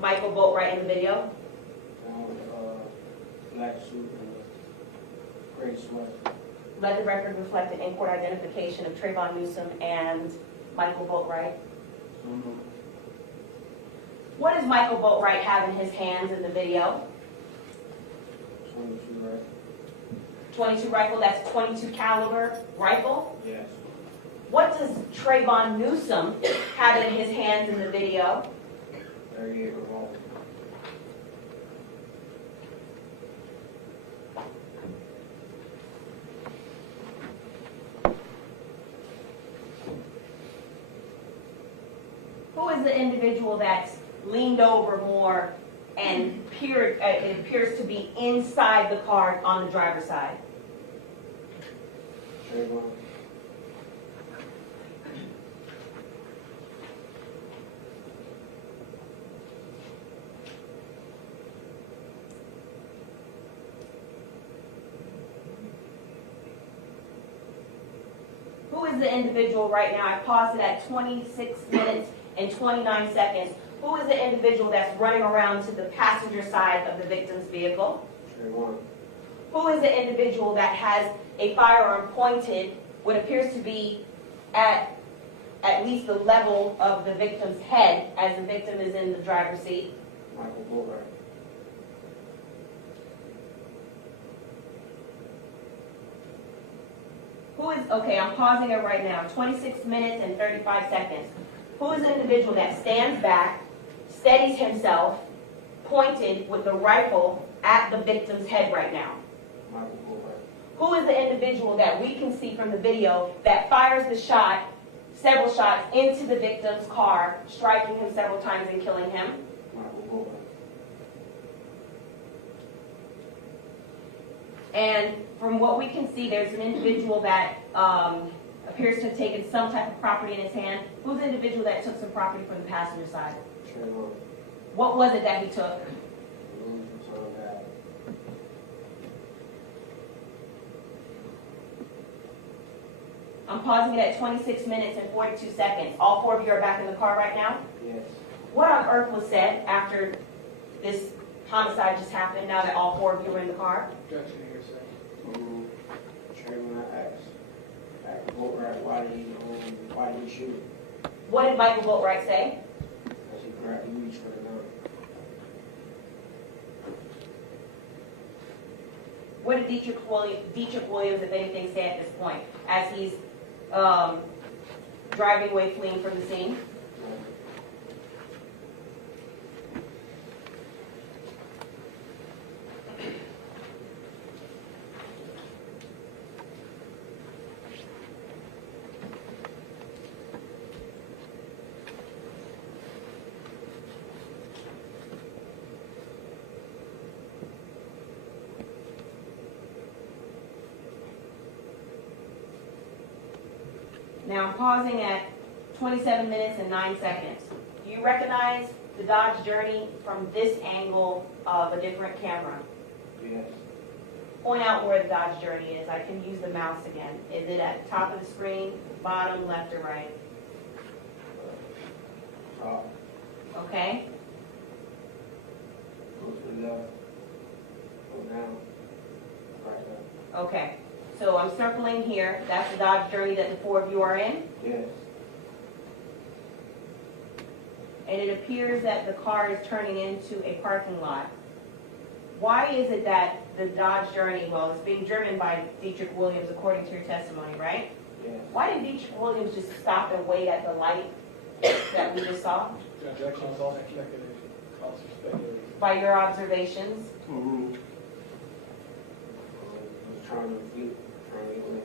Michael Boatwright in the video? Black suit and a gray sweater. Let the record reflect an in-court identification of Trayvon Newsom and Michael Boatwright. What does Michael Boatwright have in his hands in the video? 22 rifle. 22 rifle, that's 22 caliber rifle. Yes. What does Trayvon Newsom have in his hands in the video? 38 revolver. Who is the individual that's leaned over more and it appears to be inside the car on the driver's side? Trayvon. Who is the individual right now? I paused it at 26 minutes and 29 seconds. Who is the individual that's running around to the passenger side of the victim's vehicle? Trayvon. Who is the individual that has a firearm pointed, what appears to be at least the level of the victim's head as the victim is in the driver's seat? Michael Boatwright. Who is, okay, I'm pausing it right now, 26 minutes and 35 seconds. Who is the individual that stands back, steadies himself, pointed with the rifle at the victim's head right now? Michael Boatwright. Who is the individual that we can see from the video that fires the shot, several shots, into the victim's car, striking him several times and killing him? Michael Boatwright. And from what we can see, there's an individual that appears to have taken some type of property in his hand. Who's the individual that took some property from the passenger side? Trayvon. What was it that he took? I'm pausing it at 26 minutes and 42 seconds. All 4 of you are back in the car right now? Yes. What on earth was said after this homicide just happened, now that all 4 of you are in the car? Objection to hearsay. Trayvon asked Boatwright why did he shoot? What did Michael Boatwright say? Because he reached for the gun. What did Dietrich Williams, if anything, say at this point, as he's driving away, fleeing from the scene? Now I'm pausing at 27 minutes and 9 seconds. Do you recognize the Dodge Journey from this angle of a different camera? Yes. Point out where the Dodge Journey is. I can use the mouse again. Is it at the top of the screen, bottom, left, or right? Top. Okay. Go to the left. Go down. Right there. Okay. So I'm circling here. That's the Dodge Journey that the 4 of you are in. Yes. And it appears that the car is turning into a parking lot. Why is it that the Dodge Journey, well, it's being driven by Dietrich Williams according to your testimony, right? Yes. Why did Dietrich Williams just stop and wait at the light that we just saw? Objection is all speculation. Also speculation. By your observations? Was trying to flee, trying to get away.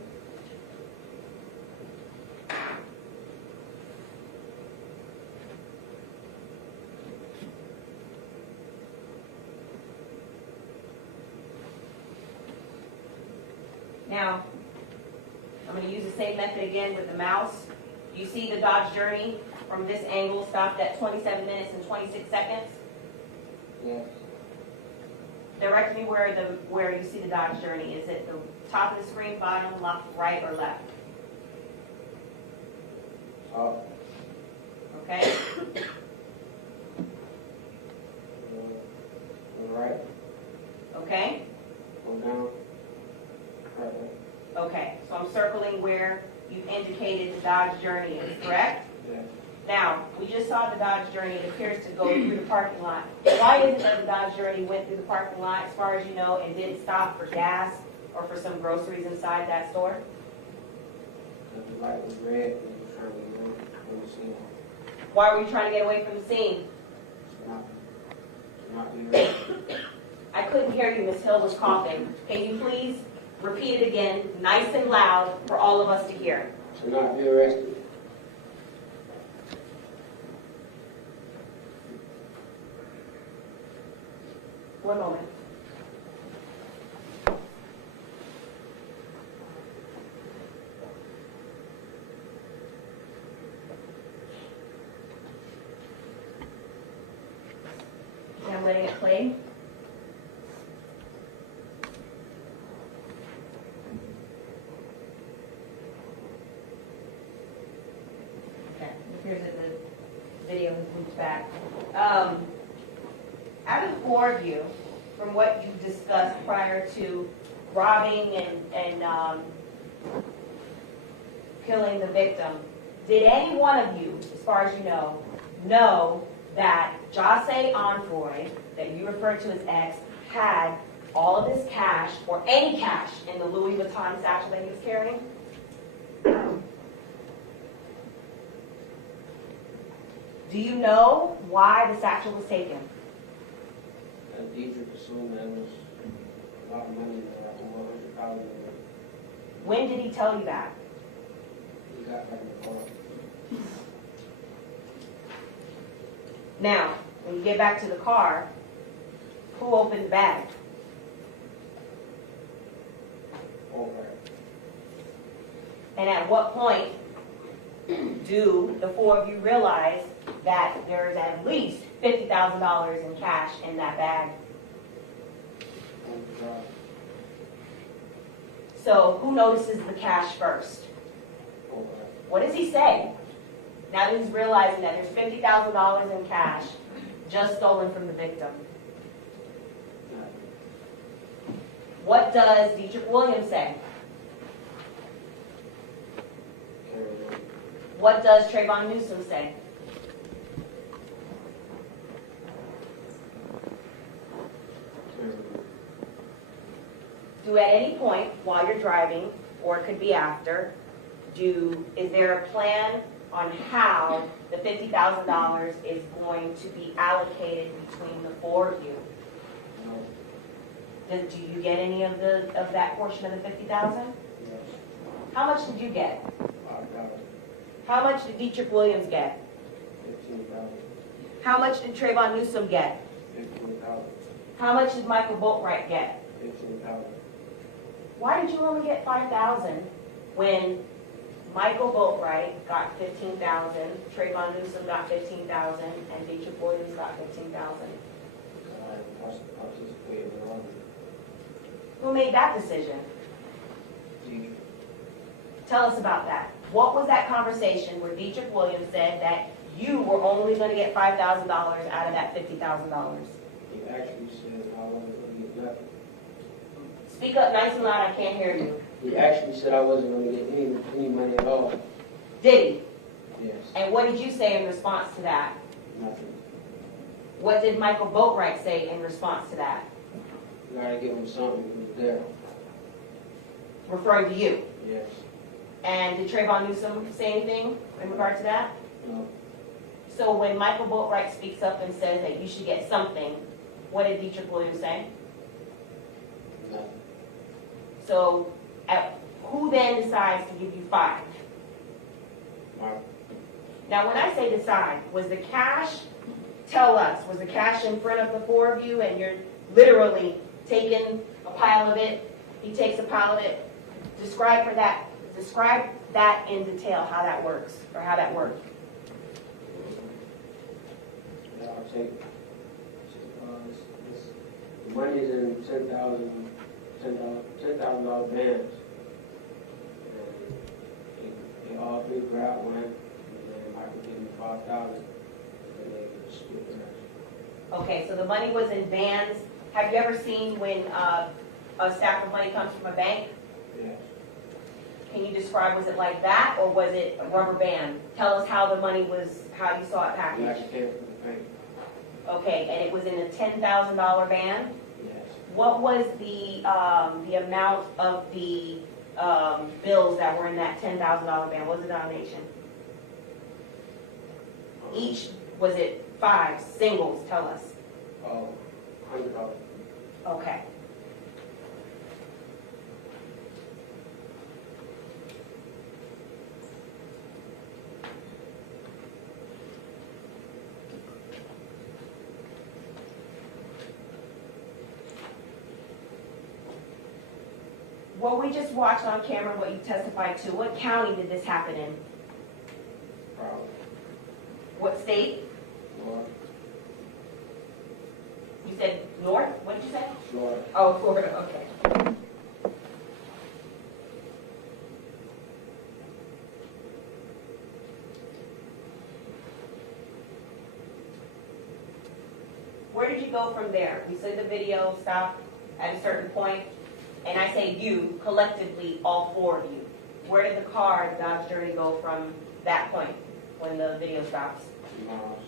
Now, I'm going to use the same method again with the mouse. You see the Dodge Journey from this angle stopped at 27 minutes and 26 seconds? Yes. Direct me where you see the Dodge Journey. Is it the top of the screen, bottom, left, right, or left? Top. Okay? Go right. Okay? Go down. Right. Okay. So I'm circling where you indicated the Dodge Journey is, correct? Yes. Now, we just saw the Dodge Journey. It appears to go through the parking lot. Why is it that the Dodge Journey went through the parking lot, as far as you know, and didn't stop for gas or for some groceries inside that store? Because the light was red and we were trying to get away from the scene. Why were you trying to get away from the scene? Not be arrested. I couldn't hear you. Ms. Hill was coughing. Can you please repeat it again, nice and loud, for all of us to hear? To not be arrested. One moment. Okay, I'm letting it play. Okay, it appears that the video has moved back. Out of the four of you, from what you discussed prior to robbing and killing the victim, did any one of you, as far as you know that Jose Envoy, that you referred to as X, had all of this cash, or any cash, in the Louis Vuitton satchel that he was carrying? Do you know why the satchel was taken? Deidre assumed that was a lot of money there, like $100,000. When did he tell you that? He got back in the car. Now, when you get back to the car, who opened the bag? Over. And at what point do the four of you realize that there's at least $50,000 in cash in that bag? So who notices the cash first? Over. What does he say? Now that he's realizing that there's $50,000 in cash just stolen from the victim. What does Dietrich Williams say? What does Trayvon Newsom say? Do at any point while you're driving, or it could be after, is there a plan on how the $50,000 is going to be allocated between the four of you? No. Do you get any of that portion of the $50,000? Yes. How much did you get? $5,000. How much did Dietrich Williams get? $15,000. How much did Trayvon Newsom get? $15,000. How much did Michael Boatwright get? $15,000. Why did you only get $5,000 when Michael Boatwright got $15,000, Trayvon Newsom got $15,000, and Dietrich Williams got $15,000? I participated in all of it. Who made that decision? Deidre. Tell us about that. What was that conversation where Dietrich Williams said that you were only going to get $5,000 out of that $50,000? He actually said I wasn't going to get nothing. Speak up nice and loud, I can't hear you. He actually said I wasn't going to get any money at all. Did he? Yes. And what did you say in response to that? Nothing. What did Michael Boatwright say in response to that? You gotta give him something. He was there. Referring to you. Yes. And did Trayvon Newsom say anything in regard to that? No. So when Michael Boatwright speaks up and says that you should get something, what did Dietrich Williams say? Nothing. So who then decides to give you $5,000? Mark. Now when I say decide, was the cash, tell us, was the cash in front of the four of you and you're literally taking a pile of it, he takes a pile of it, Describe that in detail, how that works, or how that worked. Yeah, I'll take, the money is in $10,000 bands. And they all three grab one, and then Michael gave me 5,000, and they split the rest. Okay, so the money was in bands. Have you ever seen when a stack of money comes from a bank? Yes. Can you describe, was it like that, or was it a rubber band? Tell us how the money was, how you saw it It packaged. actually came from the bank. Okay, and it was in a $10,000 band? Yes. What was the amount of the bills that were in that $10,000 band? What was the denomination? Each, was it 5 singles? Tell us. $100. Okay. What we just watched on camera, what you testified to, what county did this happen in? Probably. What state? Florida. You said north? What did you say? Florida. Oh, Florida, okay. Where did you go from there? We see the video stop at a certain point, and I say you, collectively, all 4 of you. Where did the car, the Dodge Journey, go from that point when the video stops? Miles.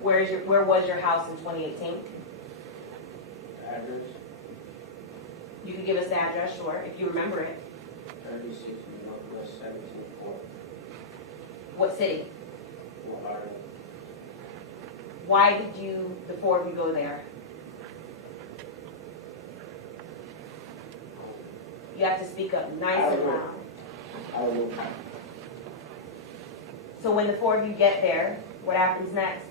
Where was your house in 2018? Address, You could give us the address, sure, if you remember it. 36 Northwest 17th Court, What city? Fort Lauderdale. Why did the 4 of you go there? You have to speak up nice and loud. I don't know. So when the 4 of you get there, what happens next?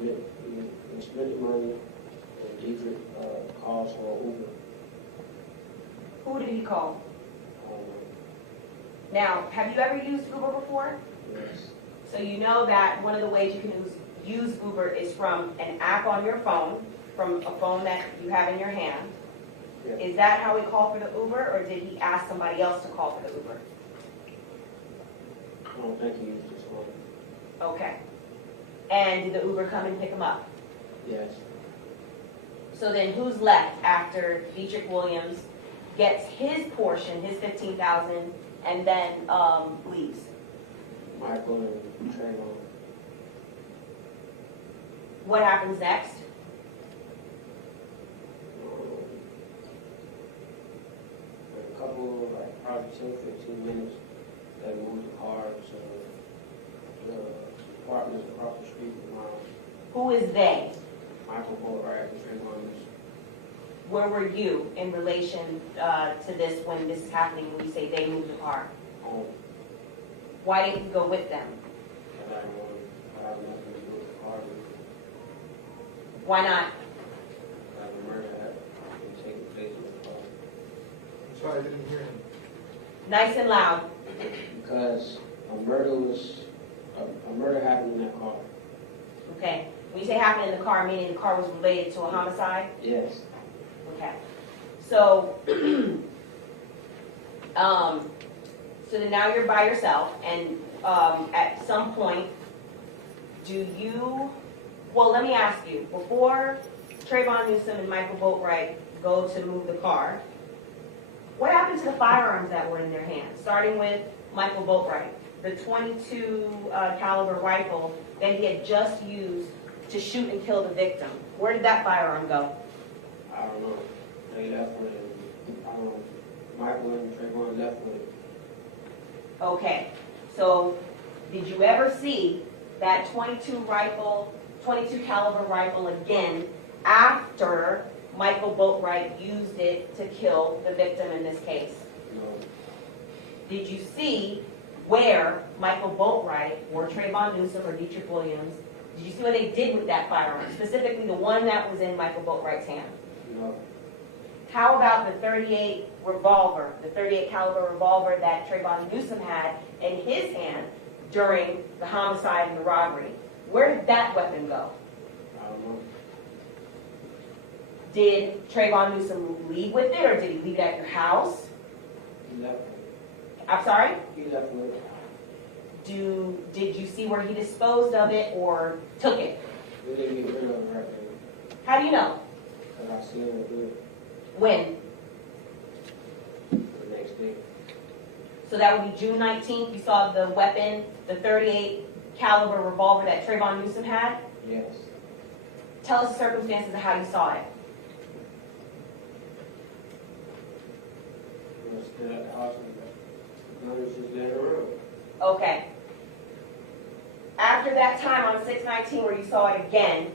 We split the money, and Dietrich calls for Uber. Who did he call? I don't know. Now, have you ever used Uber before? Yes. So you know that one of the ways you can use Uber is from an app on your phone, from a phone that you have in your hand. Yeah. Is that how he called for the Uber, or did he ask somebody else to call for the Uber? I don't think he used his phone. Okay. And did the Uber come and pick him up? Yes. So then who's left after Dietrich Williams gets his portion, his $15,000, and then leaves? Michael and Trayvon. What happens next? In a couple, like probably 10, 15 minutes, they moved the car to the apartments across the street from mine. Who is they? Michael Boatwright and Trayvon. Where were you in relation to this when this is happening, when you say they moved the car? Home. Why didn't you go with them? I have nothing to do with the car. Why not? A murder had been taking place in the car. Sorry, I didn't hear him. Nice and loud. Because a murder happened in that car. Okay. When you say happened in the car, meaning the car was related to a homicide? Yes. Okay. So, so then now you're by yourself, and at some point, well, let me ask you, before Trayvon Newsom and Michael Boatwright go to move the car, what happened to the firearms that were in their hands? Starting with Michael Boatwright, the .22 caliber rifle that he had just used to shoot and kill the victim. Where did that firearm go? I don't know. They left with it. Michael and Trayvon left with it. Okay, so did you ever see that .22 caliber rifle again after Michael Boatwright used it to kill the victim in this case? No. Did you see where Michael Boatwright or Trayvon Newsom or Dietrich Williams, did you see what they did with that firearm, specifically the one that was in Michael Boatwright's hand? No. How about the .38 revolver, the .38 caliber revolver that Trayvon Newsom had in his hand during the homicide and the robbery? Where did that weapon go? I don't know. Did Trayvon Newsom leave with it, or did he leave it at your house? He left. I'm sorry? He left with it. Did you see where he disposed of it or took it? We didn't get rid of it right there. How do you know? Because I seen him do it When? the next day. So that would be June 19th, you saw the weapon, the .38 caliber revolver that Trayvon Newsom had? Yes. Tell us the circumstances of how you saw it. I was still at the house and the gun was just laying around. Okay. After that time on 6/19 where you saw it again,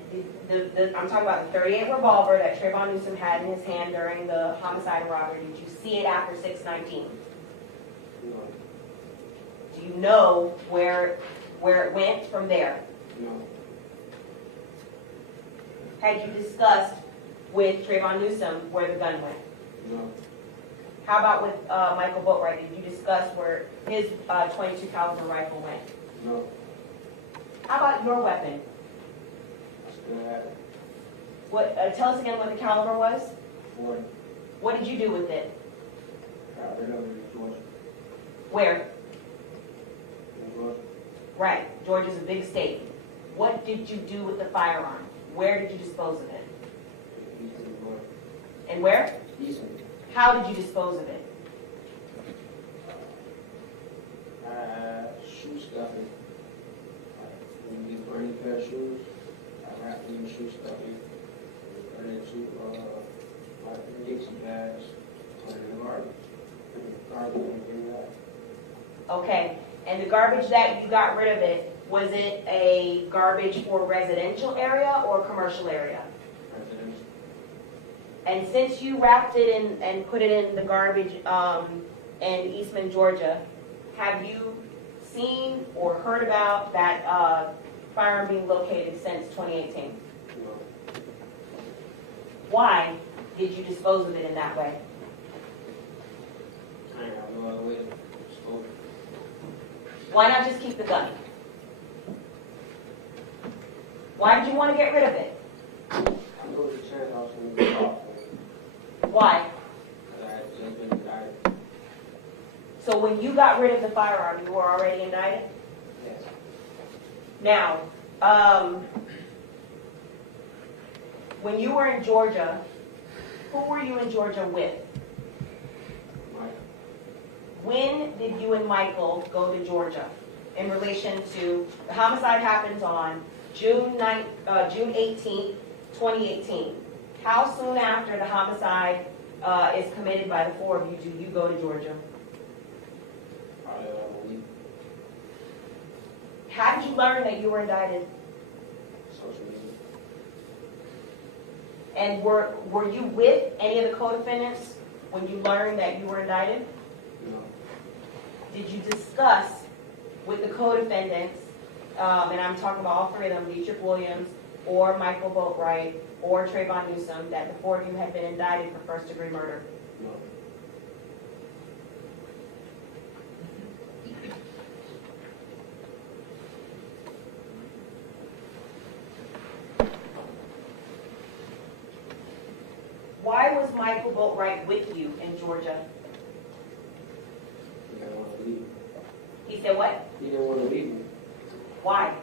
I'm talking about the .38 revolver that Trayvon Newsom had in his hand during the homicide and robbery. Did you see it after 6/19? No. Do you know where it went from there? No. Had you discussed with Trayvon Newsom where the gun went? No. How about with Michael Boatwright? Did you discuss where his .22 caliber rifle went? No. How about your weapon? I still had it. What? Tell us again what the caliber was. 40. What did you do with it? Got rid of it in Georgia. Where? In Georgia. Right. Georgia's a big state. What did you do with the firearm? Where did you dispose of it? Eastern Georgia. And where? Eastern. How did you dispose of it? Shoe stuffing. When you burn a pair of shoes, I wrap them in shoe stuffing. Turn it into like Dixie bags. Put it in the garbage. Garbage and bring that. Okay. And the garbage that you got rid of it, was it a garbage for residential area or commercial area? Residential. And since you wrapped it in and put it in the garbage in Eastman, Georgia, have you seen or heard about that firearm being located since 2018? No. Why did you dispose of it in that way? I ain't got no other way to dispose of it. Why not just keep the gun? Why did you want to get rid of it? I know the chance I was going to get off for it. Why? Because I had just been indicted. So when you got rid of the firearm, you were already indicted? Yes. Now, when you were in Georgia, who were you in Georgia with? Mike. When did you and Michael go to Georgia in relation to, the homicide happens on June 18th, 2018. How soon after the homicide is committed by the four of you do you go to Georgia? Probably about a week. How did you learn that you were indicted? Social media. And were you with any of the co-defendants when you learned that you were indicted? No. Did you discuss with the co-defendants, and I'm talking about all three of them, Dietrich Williams, or Michael Boatwright, or Trayvon Newsom, that the four of you had been indicted for first-degree murder? No. Why was Michael Boatwright with you in Georgia? He didn't want to leave me. He said what? He didn't want to leave me. Why?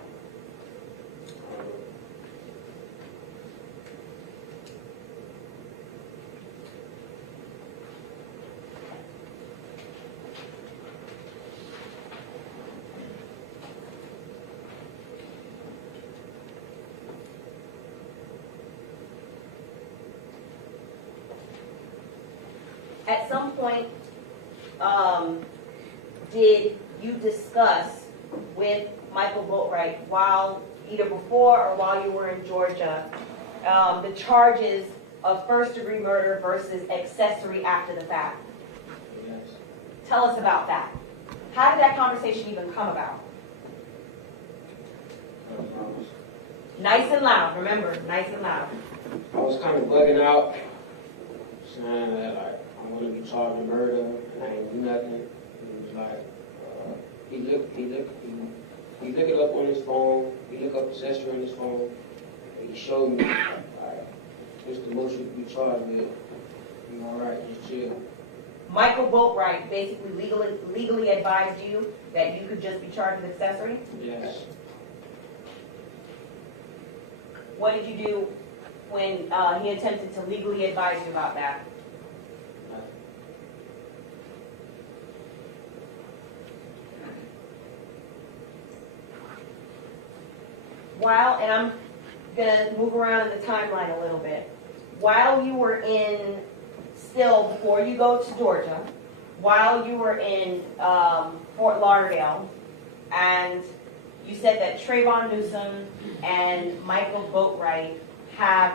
At some point, did you discuss with Michael Boatwright while, either before or while you were in Georgia, the charges of first-degree murder versus accessory after the fact? Yes. Tell us about that. How did that conversation even come about? I Nice and loud, remember, nice and loud. was kind of bugging out, saying that like I'm gonna be charged with murder and I ain't do nothing. He was like, he look it up on his phone. He look up accessory on his phone. And he showed me like this the most you can be charged with. You all right? Just chill. Michael Boatwright basically legally advised you that you could just be charged with accessory? Yes. What did you do when he attempted to legally advise you about that? While, and I'm gonna move around in the timeline a little bit. While you were in, still before you go to Georgia, while you were in Fort Lauderdale, and you said that Trayvon Newsom and Michael Boatwright have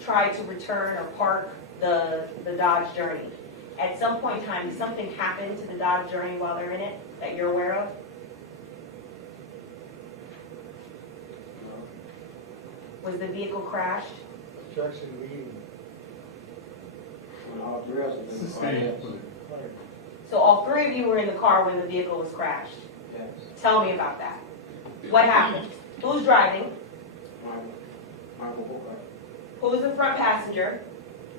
tried to return or park the Dodge Journey. At some point in time, did something happen to the Dodge Journey while they're in it that you're aware of? Was the vehicle crashed? Jackson leading. When all three of us was in the car, yes. So all three of you were in the car when the vehicle was crashed? Yes. Tell me about that. What happened? Who's driving? Michael Booker. Who's the front passenger?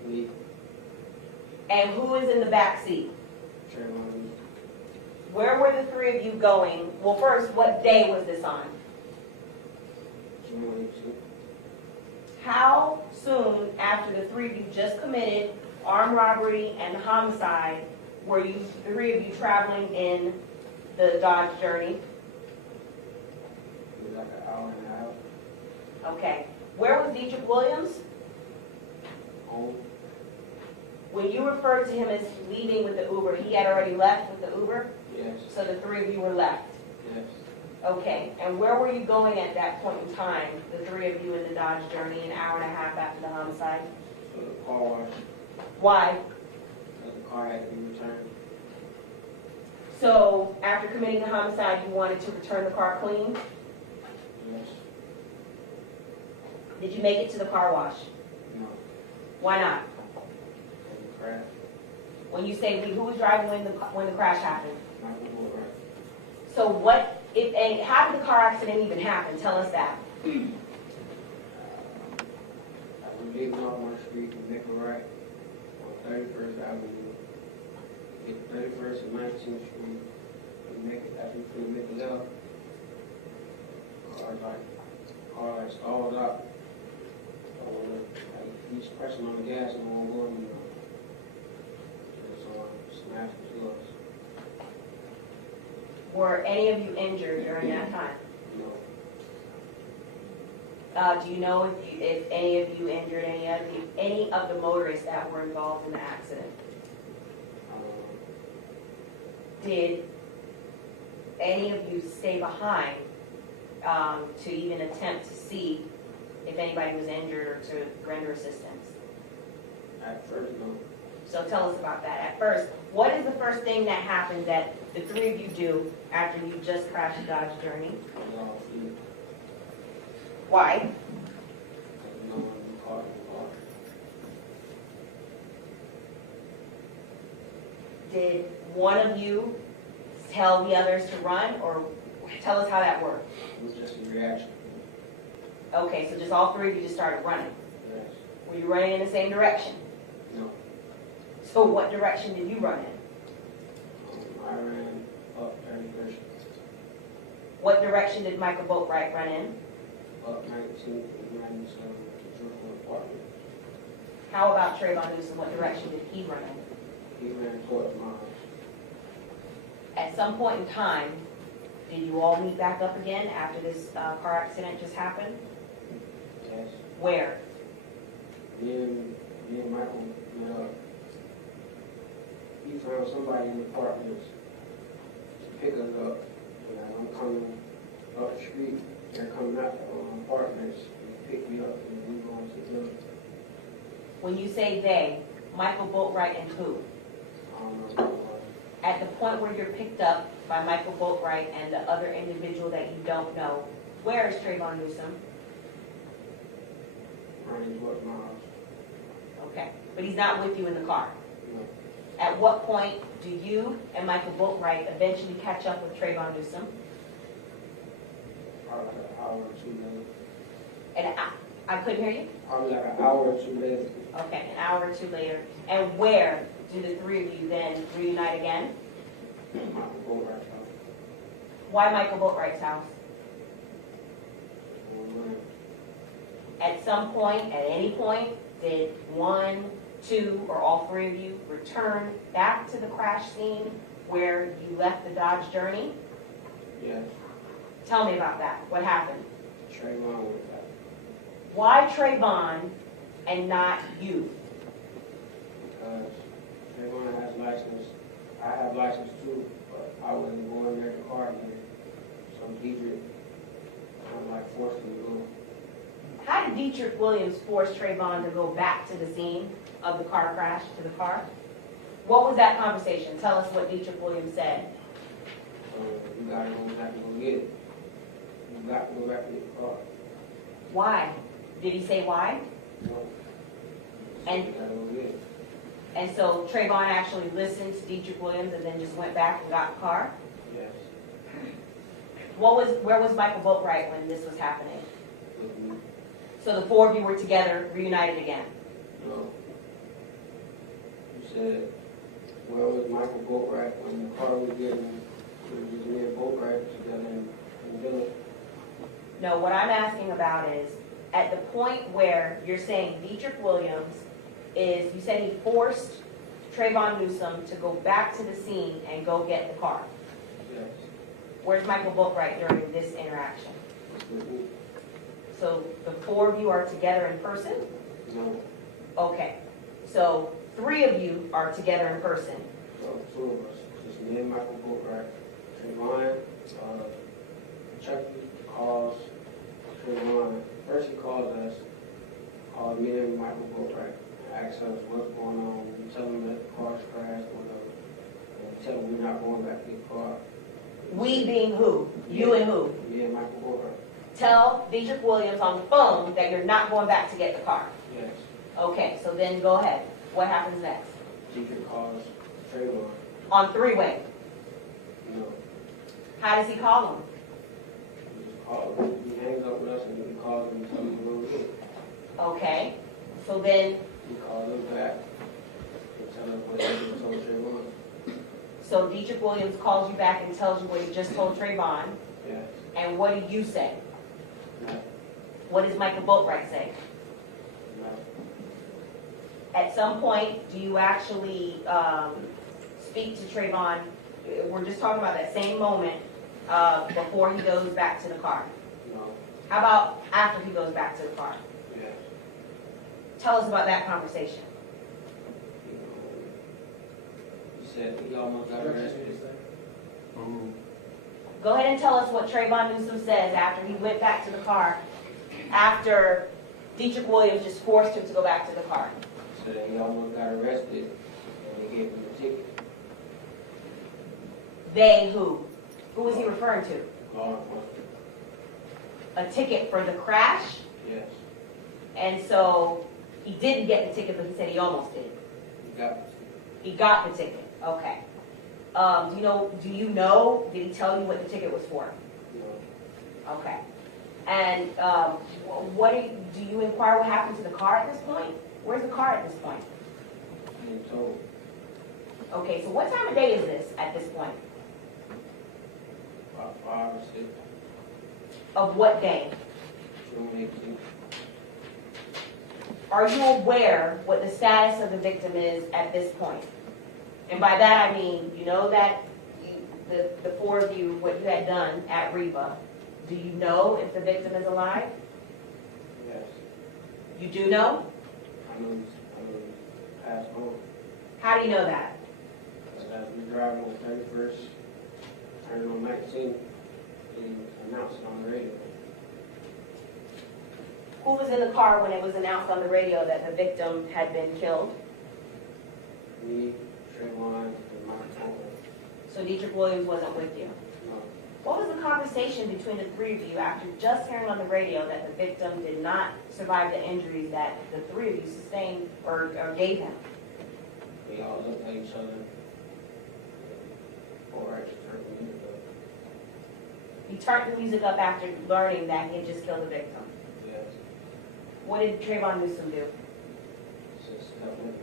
Me. And who is in the back seat? Trayvon. Where were the three of you going? Well, first, what day was this on? June 18th. How soon after the three of you just committed armed robbery and homicide were you, the three of you, traveling in the Dodge Journey? It was like an hour and a half. Okay. Where was Dietrich Williams? Home. When you referred to him as leaving with the Uber, he had already left with the Uber? Yes. So the three of you were left? Yes. Okay. And where were you going at that point in time, the three of you in the Dodge Journey, an hour and a half after the homicide? So the car wash. Why? Because the car had to be returned. So after committing the homicide, you wanted to return the car clean? Yes. Did you make it to the car wash? No. Why not? And the crash. When you say we, who was driving when the crash happened? Michael Booker. So what, if any, how did the car accident even happen? Tell us that. I was leaving off my street and make a right on 31st Avenue. Get 31st and 19th Street and make it after you make a left. Car like stalled up. So he's pressing on the gas and won't go anymore. So I smashed into us. Were any of you injured during that time? No. Do you know if any of you injured any of the motorists that were involved in the accident? Did any of you stay behind to even attempt to see if anybody was injured or to render assistance? At first, no. So tell us about that. At first, what is the first thing that happened that the three of you do after you just crashed the Dodge Journey? No, Why? no one in the car. Did one of you tell the others to run, or tell us how that worked? It was just a reaction. Okay, so just all three of you just started running. Yes. Were you running in the same direction? No. So what direction did you run in? I ran up 31st, What direction did Michael Boatwright run in? up 19th and 97 to Brooklyn apartment. How about Trayvon Newsom? What direction did he run in? He ran towards my house. At some point in time, did you all meet back up again after this car accident just happened? Yes. Where? Me and Michael met up. He found somebody in the apartments to pick us up. And I'm coming up the street. They're coming out the apartments and pick me up and we going to the building. When you say they, Michael Boatwright and who? I don't know who it was. At the point where you're picked up by Michael Boatwright and the other individual that you don't know, where is Trayvon Newsom? Running towards my house. Okay, but he's not with you in the car. No. At what point do you and Michael Boatwright eventually catch up with Trayvon Newsom? Probably like an hour or two later. And I couldn't hear you? Probably like an hour or two later. Okay, an hour or two later. And where do the three of you then reunite again? Michael Boatwright house. Why Michael Boatwright's house? Online. At some point, at any point, did one, two, or all three of you return back to the crash scene where you left the Dodge Journey? Yes. Tell me about that. What happened? Trayvon was back. Why Trayvon and not you? Because Trayvon has license. I have license too, but I wasn't going near the car again. So Deidre, I'm like forced me to go. How did Dietrich Williams force Trayvon to go back to the scene of the car crash, to the car? What was that conversation? Tell us what Dietrich Williams said. You gotta go back and go get it. You got to go back and get the car. Why? Did he say why? No. And- You gotta go get it. And so Trayvon actually listened to Dietrich Williams and then just went back and got the car? Yes. Where was Michael Boatwright when this was happening? With me. So the four of you were together, reunited again? No. You said, where was Michael Boatwright when the car was getting, it was me and Boatwright together in Village? No, what I'm asking about is, at the point where you're saying Dietrich Williams is, you said he forced Trayvon Newsom to go back to the scene and go get the car. Yes. Where's Michael Boatwright during this interaction? With me? So the four of you are together in person? No. Okay. So three of you are together in person. So two of us, just me and Michael Boatwright. Trayvon, Chucky calls Trayvon. First he calls us, called me and Michael Boatwright. Asked us what's going on. We tell him that the car's crashed, whatever. And tell him we're not going back to the car. We being who? You and who? Me and Michael Boatwright. Tell Dietrich Williams on the phone that you're not going back to get the car. Yes. Okay, so then go ahead. What happens next? Deidre calls Trayvon. On three-way. No. How does he call him? He just calls him. He hangs up with us and he calls him and tells him to go get it. Okay. So then, He calls him back and tells him what he just told Trayvon. so Dietrich Williams calls you back and tells you what he just told Trayvon. Yes. And what do you say? No. What does Michael Boatwright say? No. At some point, do you actually speak to Trayvon? We're just talking about that same moment before he goes back to the car. No. How about after he goes back to the car? Yes. Tell us about that conversation. He said he almost got arrested. Go ahead and tell us what Trayvon Newsom says after he went back to the car, after Dietrich Williams just forced him to go back to the car. He said he almost got arrested and they gave him a ticket. They who? Who was he referring to? Law enforcement. A ticket for the crash? Yes. And so he didn't get the ticket, but he said he almost did. He got the ticket. He got the ticket. Okay. Do you know, did he tell you what the ticket was for? No. Okay. And do you inquire what happened to the car at this point? Where's the car at this point? He ain't told. Okay, so what time of day is this at this point? About 5 or 6. Of what day? June 18th. Are you aware what the status of the victim is at this point? And by that I mean, you know that the four of you, what you had done at Reba, do you know if the victim is alive? Yes. You do know? I know he's passed on. How do you know that? Because as we driving on 31st, turning on 19th, they announced it on the radio. Who was in the car when it was announced on the radio that the victim had been killed? Me, Trayvon, and Michael Boatwright. So Dietrich Williams wasn't with you. No. What was the conversation between the three of you after just hearing on the radio that the victim did not survive the injuries that the three of you sustained or gave him? We all looked at each other. Or I just turned the music up. You turned the music up after learning that he had just killed the victim. Yes. What did Trayvon Newsom do? Just nothing.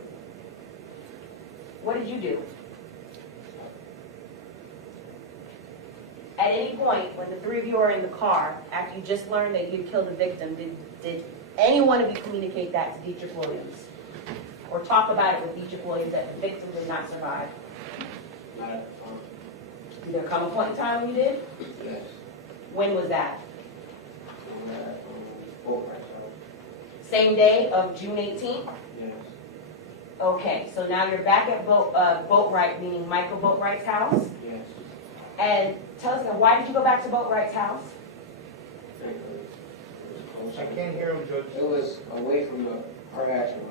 What did you do? At any point, when the three of you are in the car, after you just learned that you killed the victim, did any one of you communicate that to Dietrich Williams? Or talk about it with Dietrich Williams that the victim did not survive? Not at the time. Did there come a point in time when you did? Yes. When was that? We were at Fulbright's house. Same day of June 18th? Yes. Okay, so now you're back at Boatwright, meaning Michael Boatwright's house? Yes. And tell us now, why did you go back to Boatwright's house? Thank you. It was close. I can't hear him, Judge. It was away from the car accident.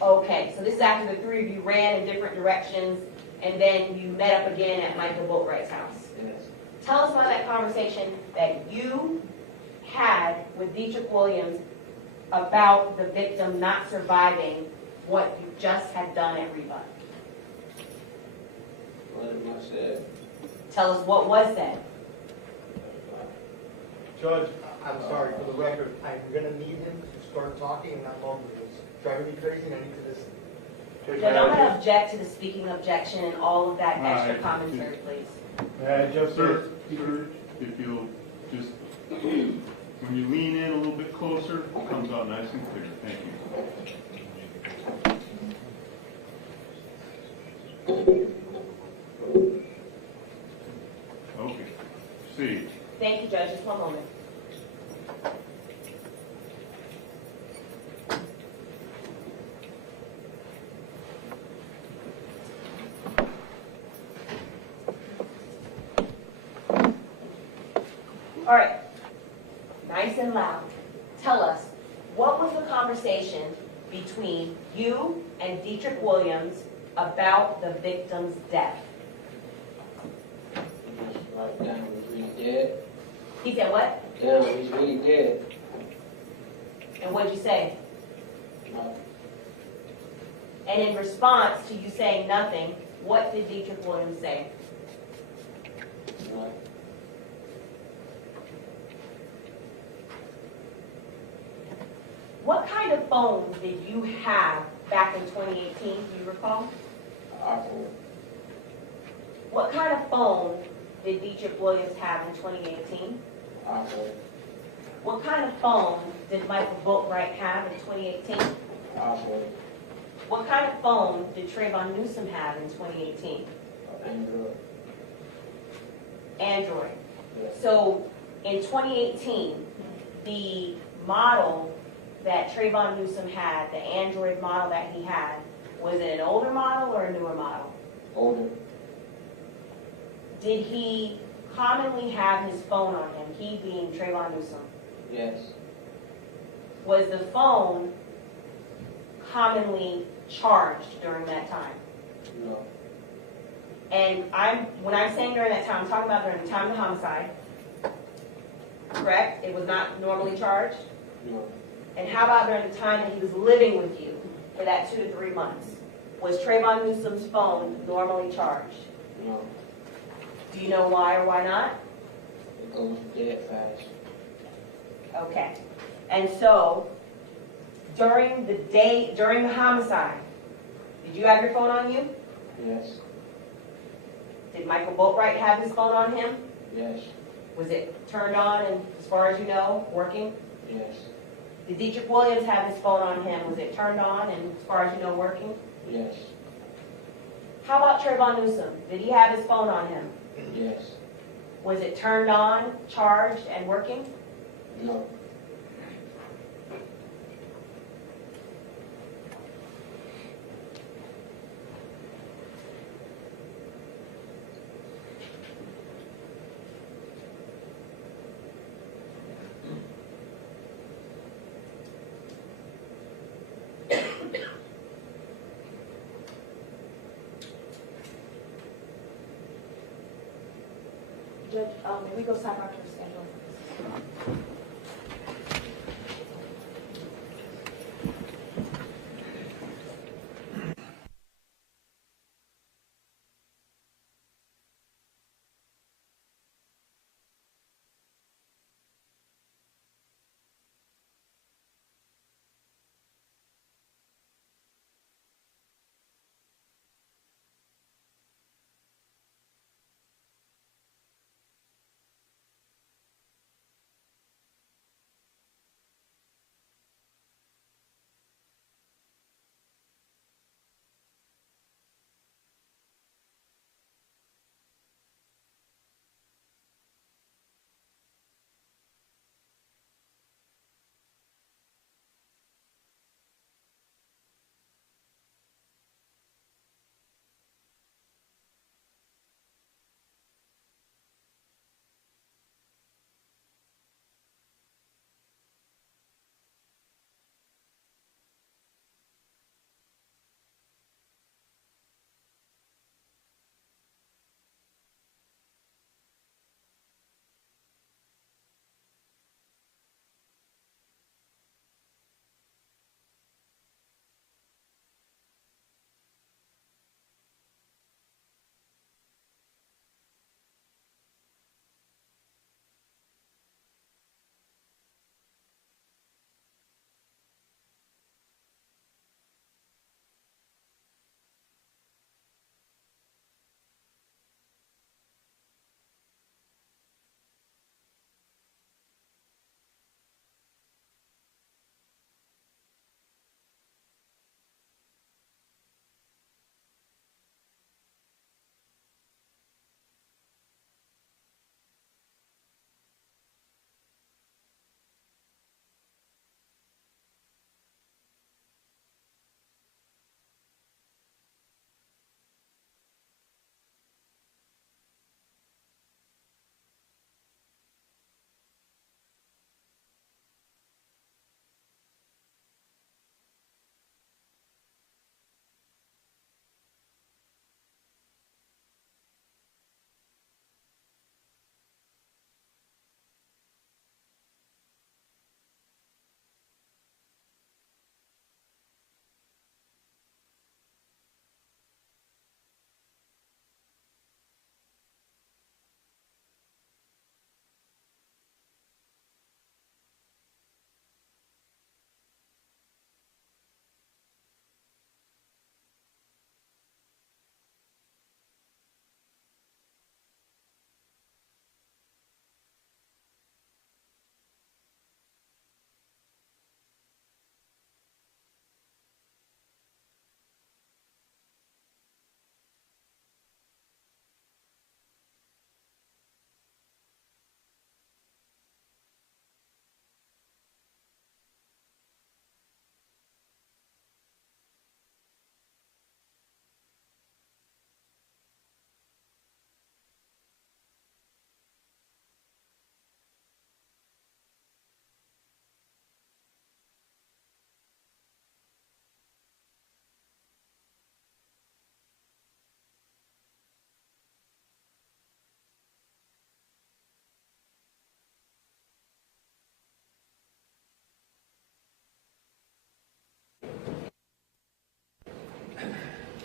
Okay, so this is after the three of you ran in different directions, and then you met up again at Michael Boatwright's house. Yes. Tell us about that conversation that you had with Dietrich Williams about the victim not surviving what you just had done at Reba. What am I said? Tell us what was said. Judge, I'm sorry, for the record, I'm gonna need him to start talking and not talking. It's driving me crazy and I need to listen. Judge, I'm going to object to the speaking objection and all of that All extra right. commentary, please. Sir, if you'll just, when you lean in a little bit closer, it comes out nice and clear. Thank you. Okay. See. Thank you, Judge. Just one moment. All right. Nice and loud. Tell us, what was the conversation between you and Dietrich Williams about the victim's death? Right now, he's really dead. He said what? Yeah, he's really dead. And what'd you say? Nothing. And in response to you saying nothing, what did Dietrich Williams say? Nothing. What kind of phone did you have back in 2018, do you recall? Awful. What kind of phone did Dietrich Williams have in 2018? Awful. What kind of phone did Michael Boatwright have in 2018? Awful. What kind of phone did Trayvon Newsom have in 2018? Android. Android. Yes. So in 2018, the model that Trayvon Newsom had, the Android model that he had, was it an older model or a newer model? Older. Did he commonly have his phone on him, he being Trayvon Newsom? Yes. Was the phone commonly charged during that time? No. And when I'm saying during that time, I'm talking about during the time of the homicide. Correct? It was not normally charged? No. And how about during the time that he was living with you for that 2 to 3 months? Was Trayvon Newsom's phone normally charged? No. Do you know why or why not? It goes dead fast. Okay. And so, during the homicide, did you have your phone on you? Yes. Did Michael Boatwright have his phone on him? Yes. Was it turned on and, as far as you know, working? Yes. Did Dietrich Williams have his phone on him? Was it turned on and, as far as you know, working? Yes. How about Trayvon Newsom? Did he have his phone on him? Yes. Was it turned on, charged, and working? No. Judge, may we go sidebar to the schedule?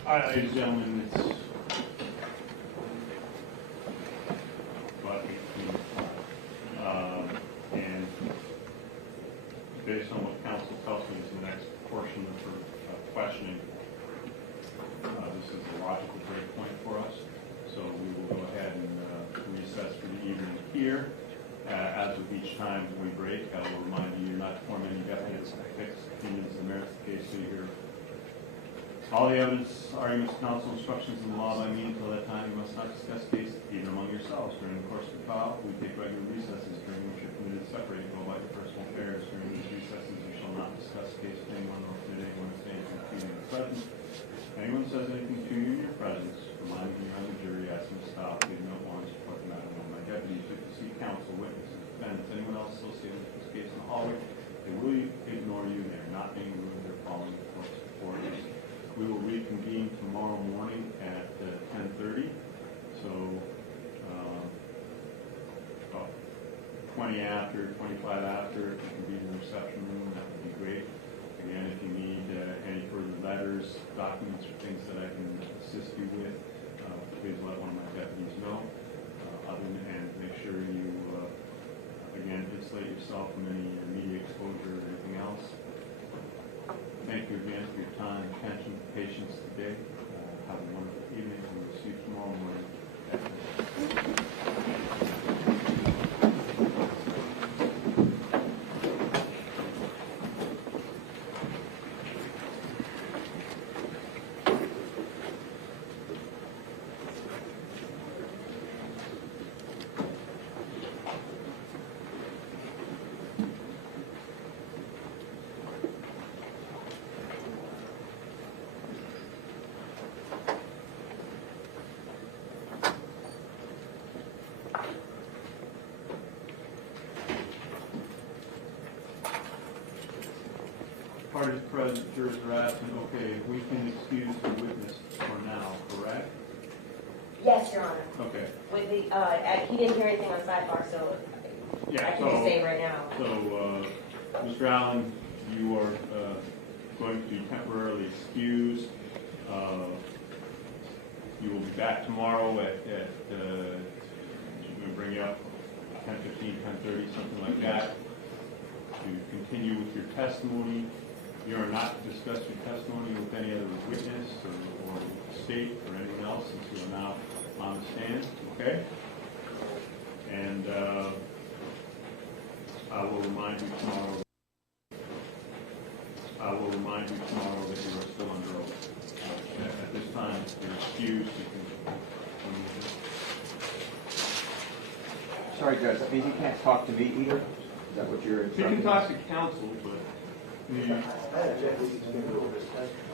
All right, ladies and gentlemen, it's about 18. And based on what counsel tells me is the next portion of her questioning, this is a logical break point for us. So we will go ahead and recess for the evening here. As with each time we break, I will remind you, you're not to form any definite fixed opinions in the merits of the case, so you hear all the evidence, arguments, counsel, instructions in the law by me. Until that time, you must not discuss cases even among yourselves. During the course of the trial, we take regular recesses during which you're permitted to separate and go about your personal affairs. During these recesses, you shall not discuss the case with anyone or permit anyone to say anything to you in your presence. If anyone says anything to you in your presence, remind me on the jury, ask them to stop, give note warrants, report the matter. When my deputies took to see counsel, witnesses, defendants, anyone else associated with this case in the hallway, they will ignore you. They are not being rude. They're following the court's orders. We will reconvene tomorrow morning at 10:30. So 20 after, 25 after, if you can be in the reception room, that would be great. Again, if you need any further letters, documents, or things that I can assist you with, please let one of my deputies know. And make sure you, again, insulate yourself from any media exposure or anything else. Thank you again for your time, attention, patience today. Have a wonderful evening, and we'll see you tomorrow morning. Parties present, jurors are absent. Okay, we can excuse the witness for now, correct? Yes, Your Honor. Okay. With the, he didn't hear anything on sidebar, so I Yeah, can just say right now. So, Mr. Allen, you are going to be temporarily excused. You will be back tomorrow at I'm going to bring you up 10:15, 10:30, something like that, to continue with your testimony. You are not to discuss your testimony with any other witness or state or anyone else, since you are now on the stand, okay? And I will remind you tomorrow that you are still under oath. At this time, you're excused. You can Sorry, Judge, that means you can't talk to me either? Is that what you're you can talk to counsel, but I object to you to this testimony.